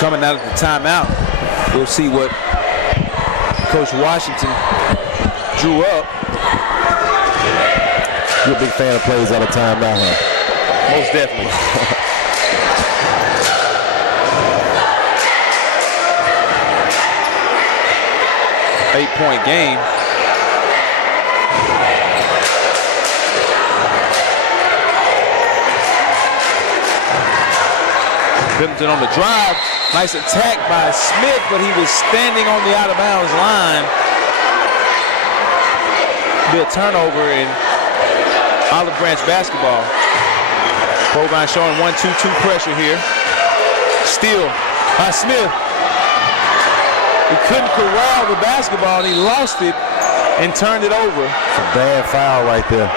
Coming out of the timeout, we'll see what Coach Washington drew up. You're a big fan of plays out of timeout, huh? Most definitely. Eight-point game. Pendleton on the drive. Nice attack by Smith, but he was standing on the out-of-bounds line. Be a turnover in Olive Branch basketball. Provine showing 1-2-2 pressure here. Steal by Smith. He couldn't corral the basketball, and he lost it and turned it over. It's a bad foul right there.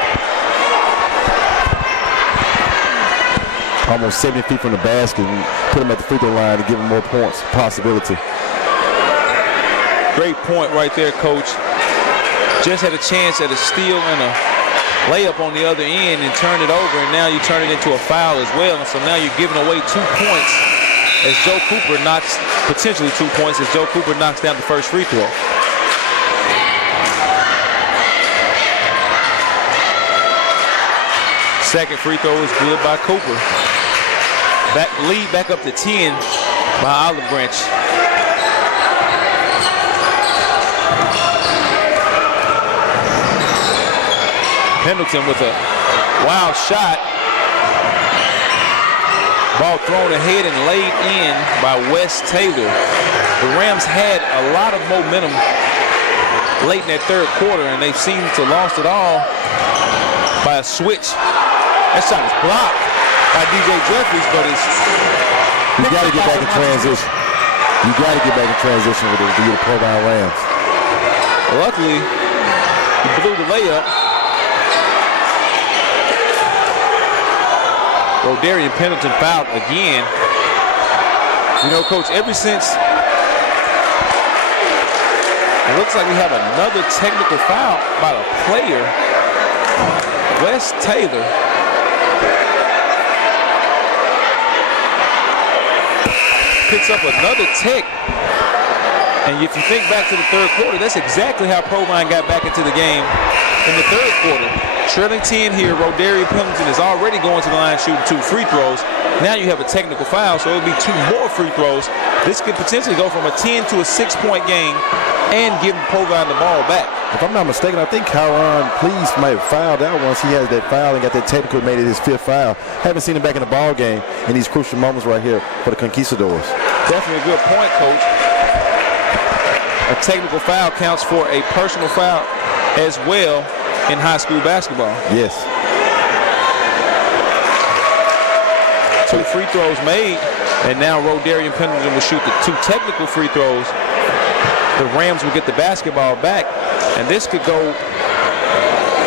Almost 70 feet from the basket and put him at the free throw line to give him more points possibility. Great point right there, Coach. Just had a chance at a steal and a layup on the other end and turned it over, and now you turn it into a foul as well. And so now you're giving away 2 points as Joe Cooper knocks, potentially 2 points as Joe Cooper knocks down the first free throw. Second free throw is good by Cooper. Lead back up to 10 by Olive Branch. Pendleton with a wild shot. Ball thrown ahead and laid in by Wes Taylor. The Rams had a lot of momentum late in that third quarter, and they seemed to lost it all by a switch. That shot is blocked by DJ Jeffries, but it's... You got to get back in transition. You got to get back in transition with the Provine Rams. Luckily, he blew the layup. Rodarian Pendleton fouled again. You know, Coach, ever since it looks like we have another technical foul by a player, Wes Taylor. Picks up another tech. And if you think back to the third quarter, that's exactly how Provine got back into the game in the third quarter. Trailing 10 here, Rodarian Pendleton is already going to the line shooting 2 free throws. Now you have a technical foul, so it'll be 2 more free throws. This could potentially go from a 10 to a 6-point game and give Provine the ball back. If I'm not mistaken, I think Kyron Please might have fouled out once he has that foul and got that technical, made it his 5th foul. Haven't seen him back in the ball game in these crucial moments right here for the Conquistadors. Definitely a good point, Coach. A technical foul counts for a personal foul as well in high school basketball. Yes. 2 free throws made, and now Rodarian Pendleton will shoot the 2 technical free throws. The Rams will get the basketball back, and this could go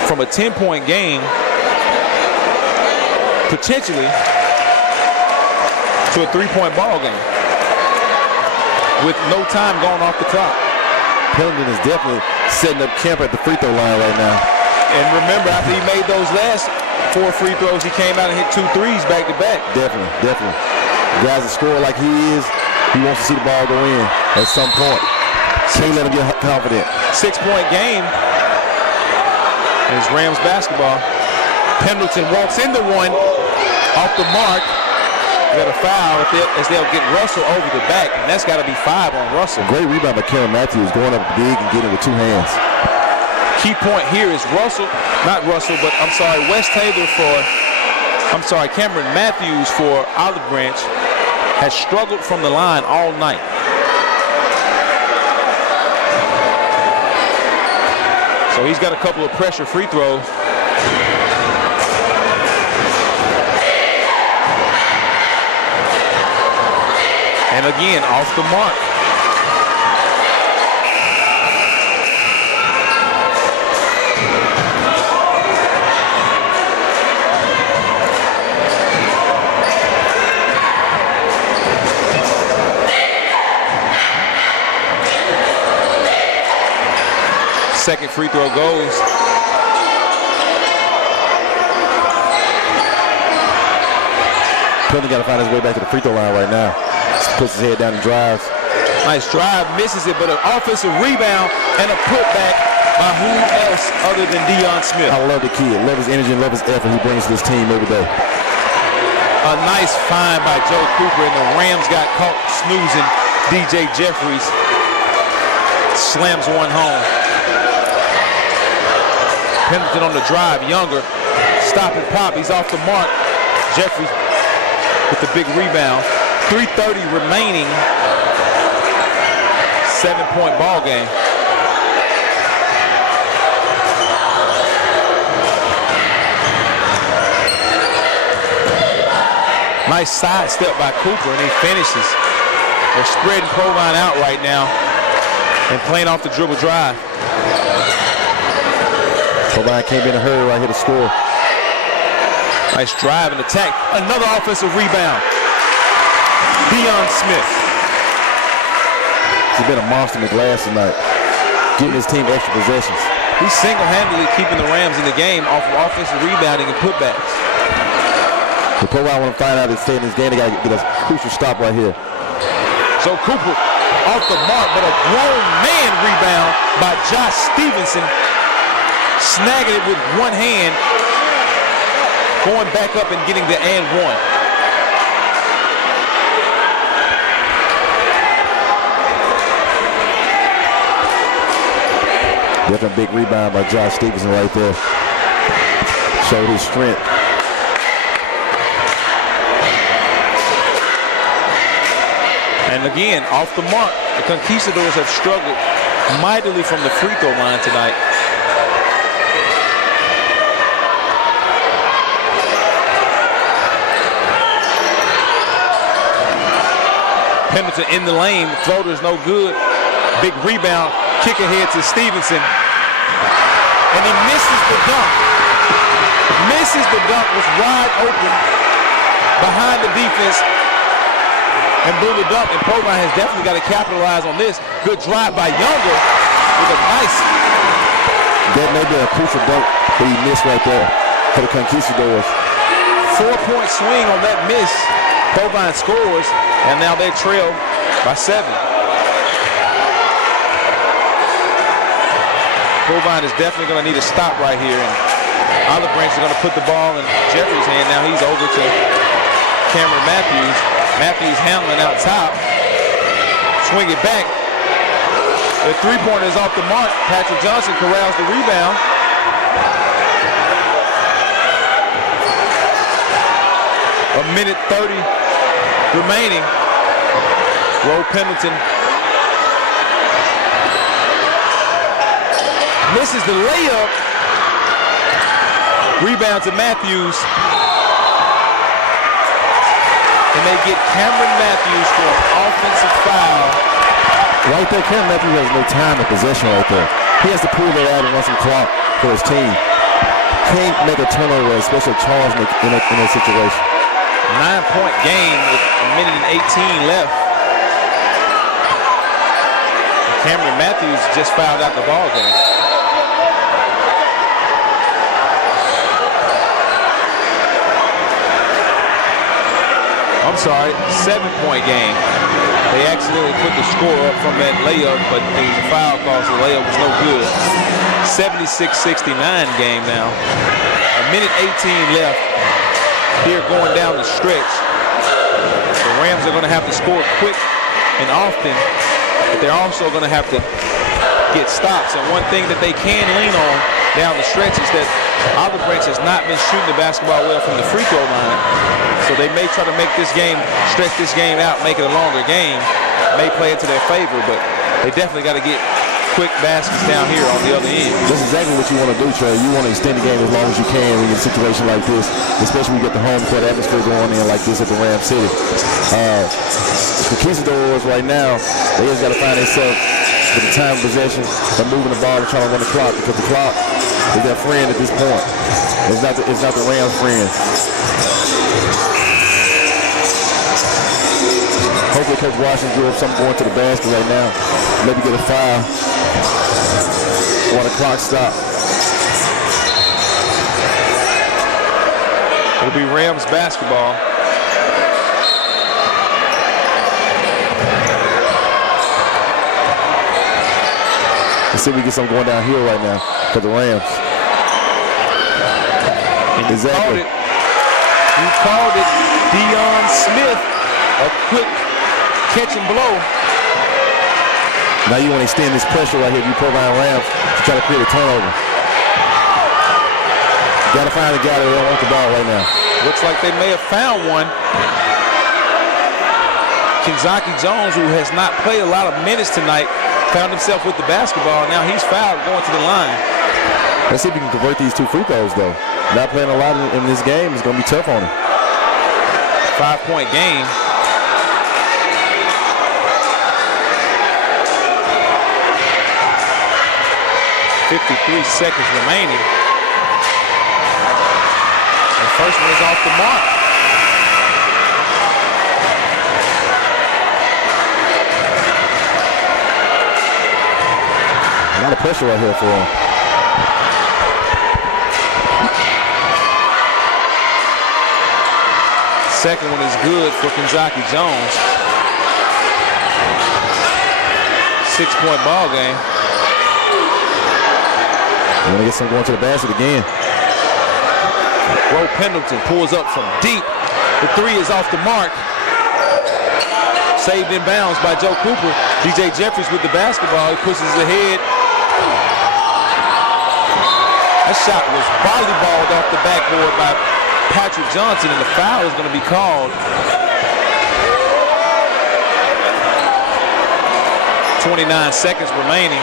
from a 10-point game potentially to a 3-point ball game with no time going off the clock. Pendleton is definitely setting up camp at the free throw line right now. And remember, after he made those last 4 free throws, he came out and hit 2 threes back to back. Definitely. The guys that score like he is, he wants to see the ball go in at some point. Can't let him get confident. 6-point game. It's Rams basketball. Pendleton walks into one off the mark. Got a foul as they'll get Russell over the back, and that's got to be 5 on Russell. Great rebound by Karen Matthews, going up big and getting with 2 hands. Key point here is Wes Taylor Cameron Matthews for Olive Branch has struggled from the line all night. So he's got a couple of pressure free throws. And again, off the mark. Second free throw goes. Pendleton got to find his way back to the free throw line right now. Puts his head down and drives. Nice drive, misses it, but an offensive rebound and a putback by who else other than Deion Smith. I love the kid. Love his energy and love his effort he brings to this team every day. A nice find by Joe Cooper, and the Rams got caught snoozing. DJ Jeffries slams one home. Pendleton on the drive, Younger. Stop and pop, he's off the mark. Jeffries with the big rebound. 3:30 remaining. 7-point ball game. Nice side step by Cooper, and he finishes. They're spreading Provine out right now and playing off the dribble drive. Provine came in a hurry right here to score. Nice drive and attack. Another offensive rebound. Deion Smith. He's been a monster in the glass tonight, getting his team extra possessions. He's single-handedly keeping the Rams in the game off of offensive rebounding and putbacks. The Provine want to find out if they stay in this game. They got to get a crucial stop right here. So Cooper off the mark, but a grown man rebound by Josh Stevenson. Snagging it with one hand, going back up and getting the and one. Definitely a big rebound by Josh Stevenson right there. Showed his strength. And again, off the mark, the Conquistadors have struggled mightily from the free throw line tonight. Pendleton in the lane, floater is no good. Big rebound, kick ahead to Stevenson. And he misses the dunk. Misses the dunk, was wide open behind the defense. And blew the dunk, and Provine has definitely got to capitalize on this. Good drive by Younger with a nice. That may be a crucial dunk that he missed right there for the Conquistadors. 4-point swing on that miss. Provine scores, and now they trail by 7. Provine is definitely going to need a stop right here, and Olive Branch is going to put the ball in Jeffrey's hand. Now he's over to Cameron Matthews. Matthews handling out top. Swing it back. The three-pointer is off the mark. Patrick Johnson corrals the rebound. A minute 30 remaining. Roe Pendleton misses the layup. Rebound to Matthews. And they get Cameron Matthews for an offensive foul. Right there, Cameron Matthews has no time of possession right there. He has to pull that out and run some clock for his team. Can't make a turnover, especially a charge in a situation. 9-point game with a minute and 18 left. And Cameron Matthews just fouled out the ball game. I'm sorry, 7-point game. They accidentally put the score up from that layup, but there was a foul call, so the layup was no good. 76-69 game now. A minute 18 left here going down the stretch. The Rams are going to have to score quick and often, but they're also going to have to get stops. And one thing that they can lean on down the stretch is that Olive Branch has not been shooting the basketball well from the free throw line. So they may try to make this game, stretch this game out, make it a longer game. May play it to their favor, but they definitely got to get quick baskets down here on the other end. That's exactly what you want to do, Trey. You want to extend the game as long as you can when you're in a situation like this, especially when you get the home court atmosphere going in like this at the Ram City. The Conquistadors right now, they just got to find themselves with the time of possession. They're moving the ball and trying to run the clock because the clock is their friend at this point. It's not the Rams' friend. Hopefully Coach Washington gives something going to the basket right now. Maybe get a foul or the clock stop. It'll be Rams basketball. Let's see if we get something going down here right now for the Rams. And exactly. You called it Deion Smith. A quick catch and blow. Now you want to extend this pressure right here if you Provine Rams to try to create a turnover. Got to find a guy that don't want the ball right now. Looks like they may have found one. Kinzaki Jones, who has not played a lot of minutes tonight, found himself with the basketball. Now he's fouled going to the line. Let's see if we can convert these two free throws, though. Not playing a lot in this game is going to be tough on him. 5-point game. .53 seconds remaining. The first one is off the mark. A lot of pressure right here for him. Second one is good for Kentucky Jones. 6-point ball game. You want to get some going to the basket again. Ro Pendleton pulls up from deep. The three is off the mark. Saved in bounds by Joe Cooper. DJ Jeffries with the basketball. He pushes ahead. That shot was volleyballed off the backboard by Patrick Johnson, and the foul is going to be called. 29 seconds remaining.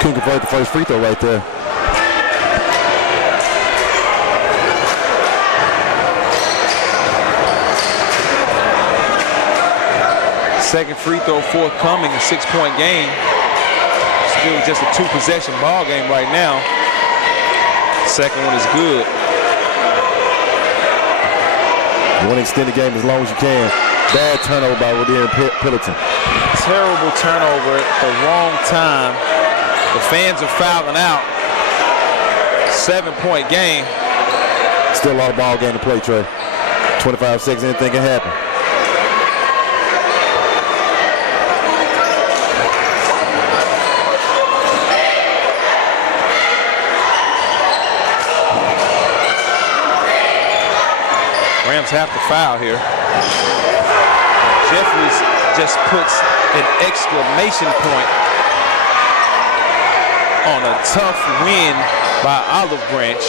Couldn't convert the first free throw right there. Second free throw forthcoming, a 6-point game. Still just a 2-possession ball game right now. Second one is good. You want to extend the game as long as you can. Bad turnover by Roderick Pendleton. Terrible turnover at the wrong time. The fans are fouling out. 7-point game. Still a lot of ball game to play, Trey. 25 seconds, anything can happen. Rams have to foul here. Jeffries just puts an exclamation point on a tough win by Olive Branch.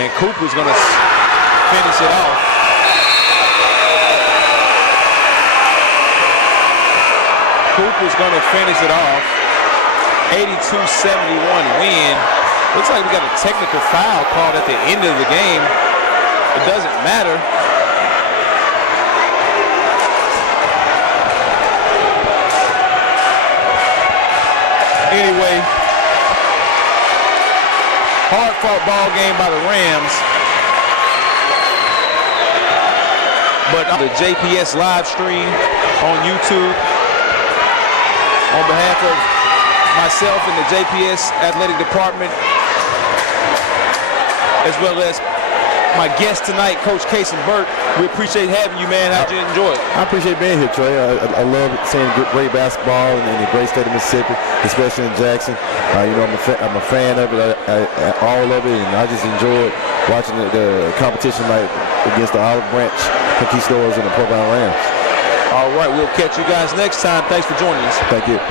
And Cooper's going to finish it off. Cooper's going to finish it off. 82-71 win. Looks like we got a technical foul called at the end of the game. It doesn't matter. Anyway, hard-fought ball game by the Rams. But on the JPS live stream on YouTube, on behalf of myself and the JPS athletic department, as well as my guest tonight, Coach Kason Burke, we appreciate having you, man. How'd you enjoy it? I appreciate being here, Trey. I love seeing great basketball in the great state of Mississippi, especially in Jackson. You know, I'm a fan of it, all of it, and I just enjoyed watching the competition like against the Olive Branch Conquistadors and the Provine Rams. All right, we'll catch you guys next time. Thanks for joining us. Thank you.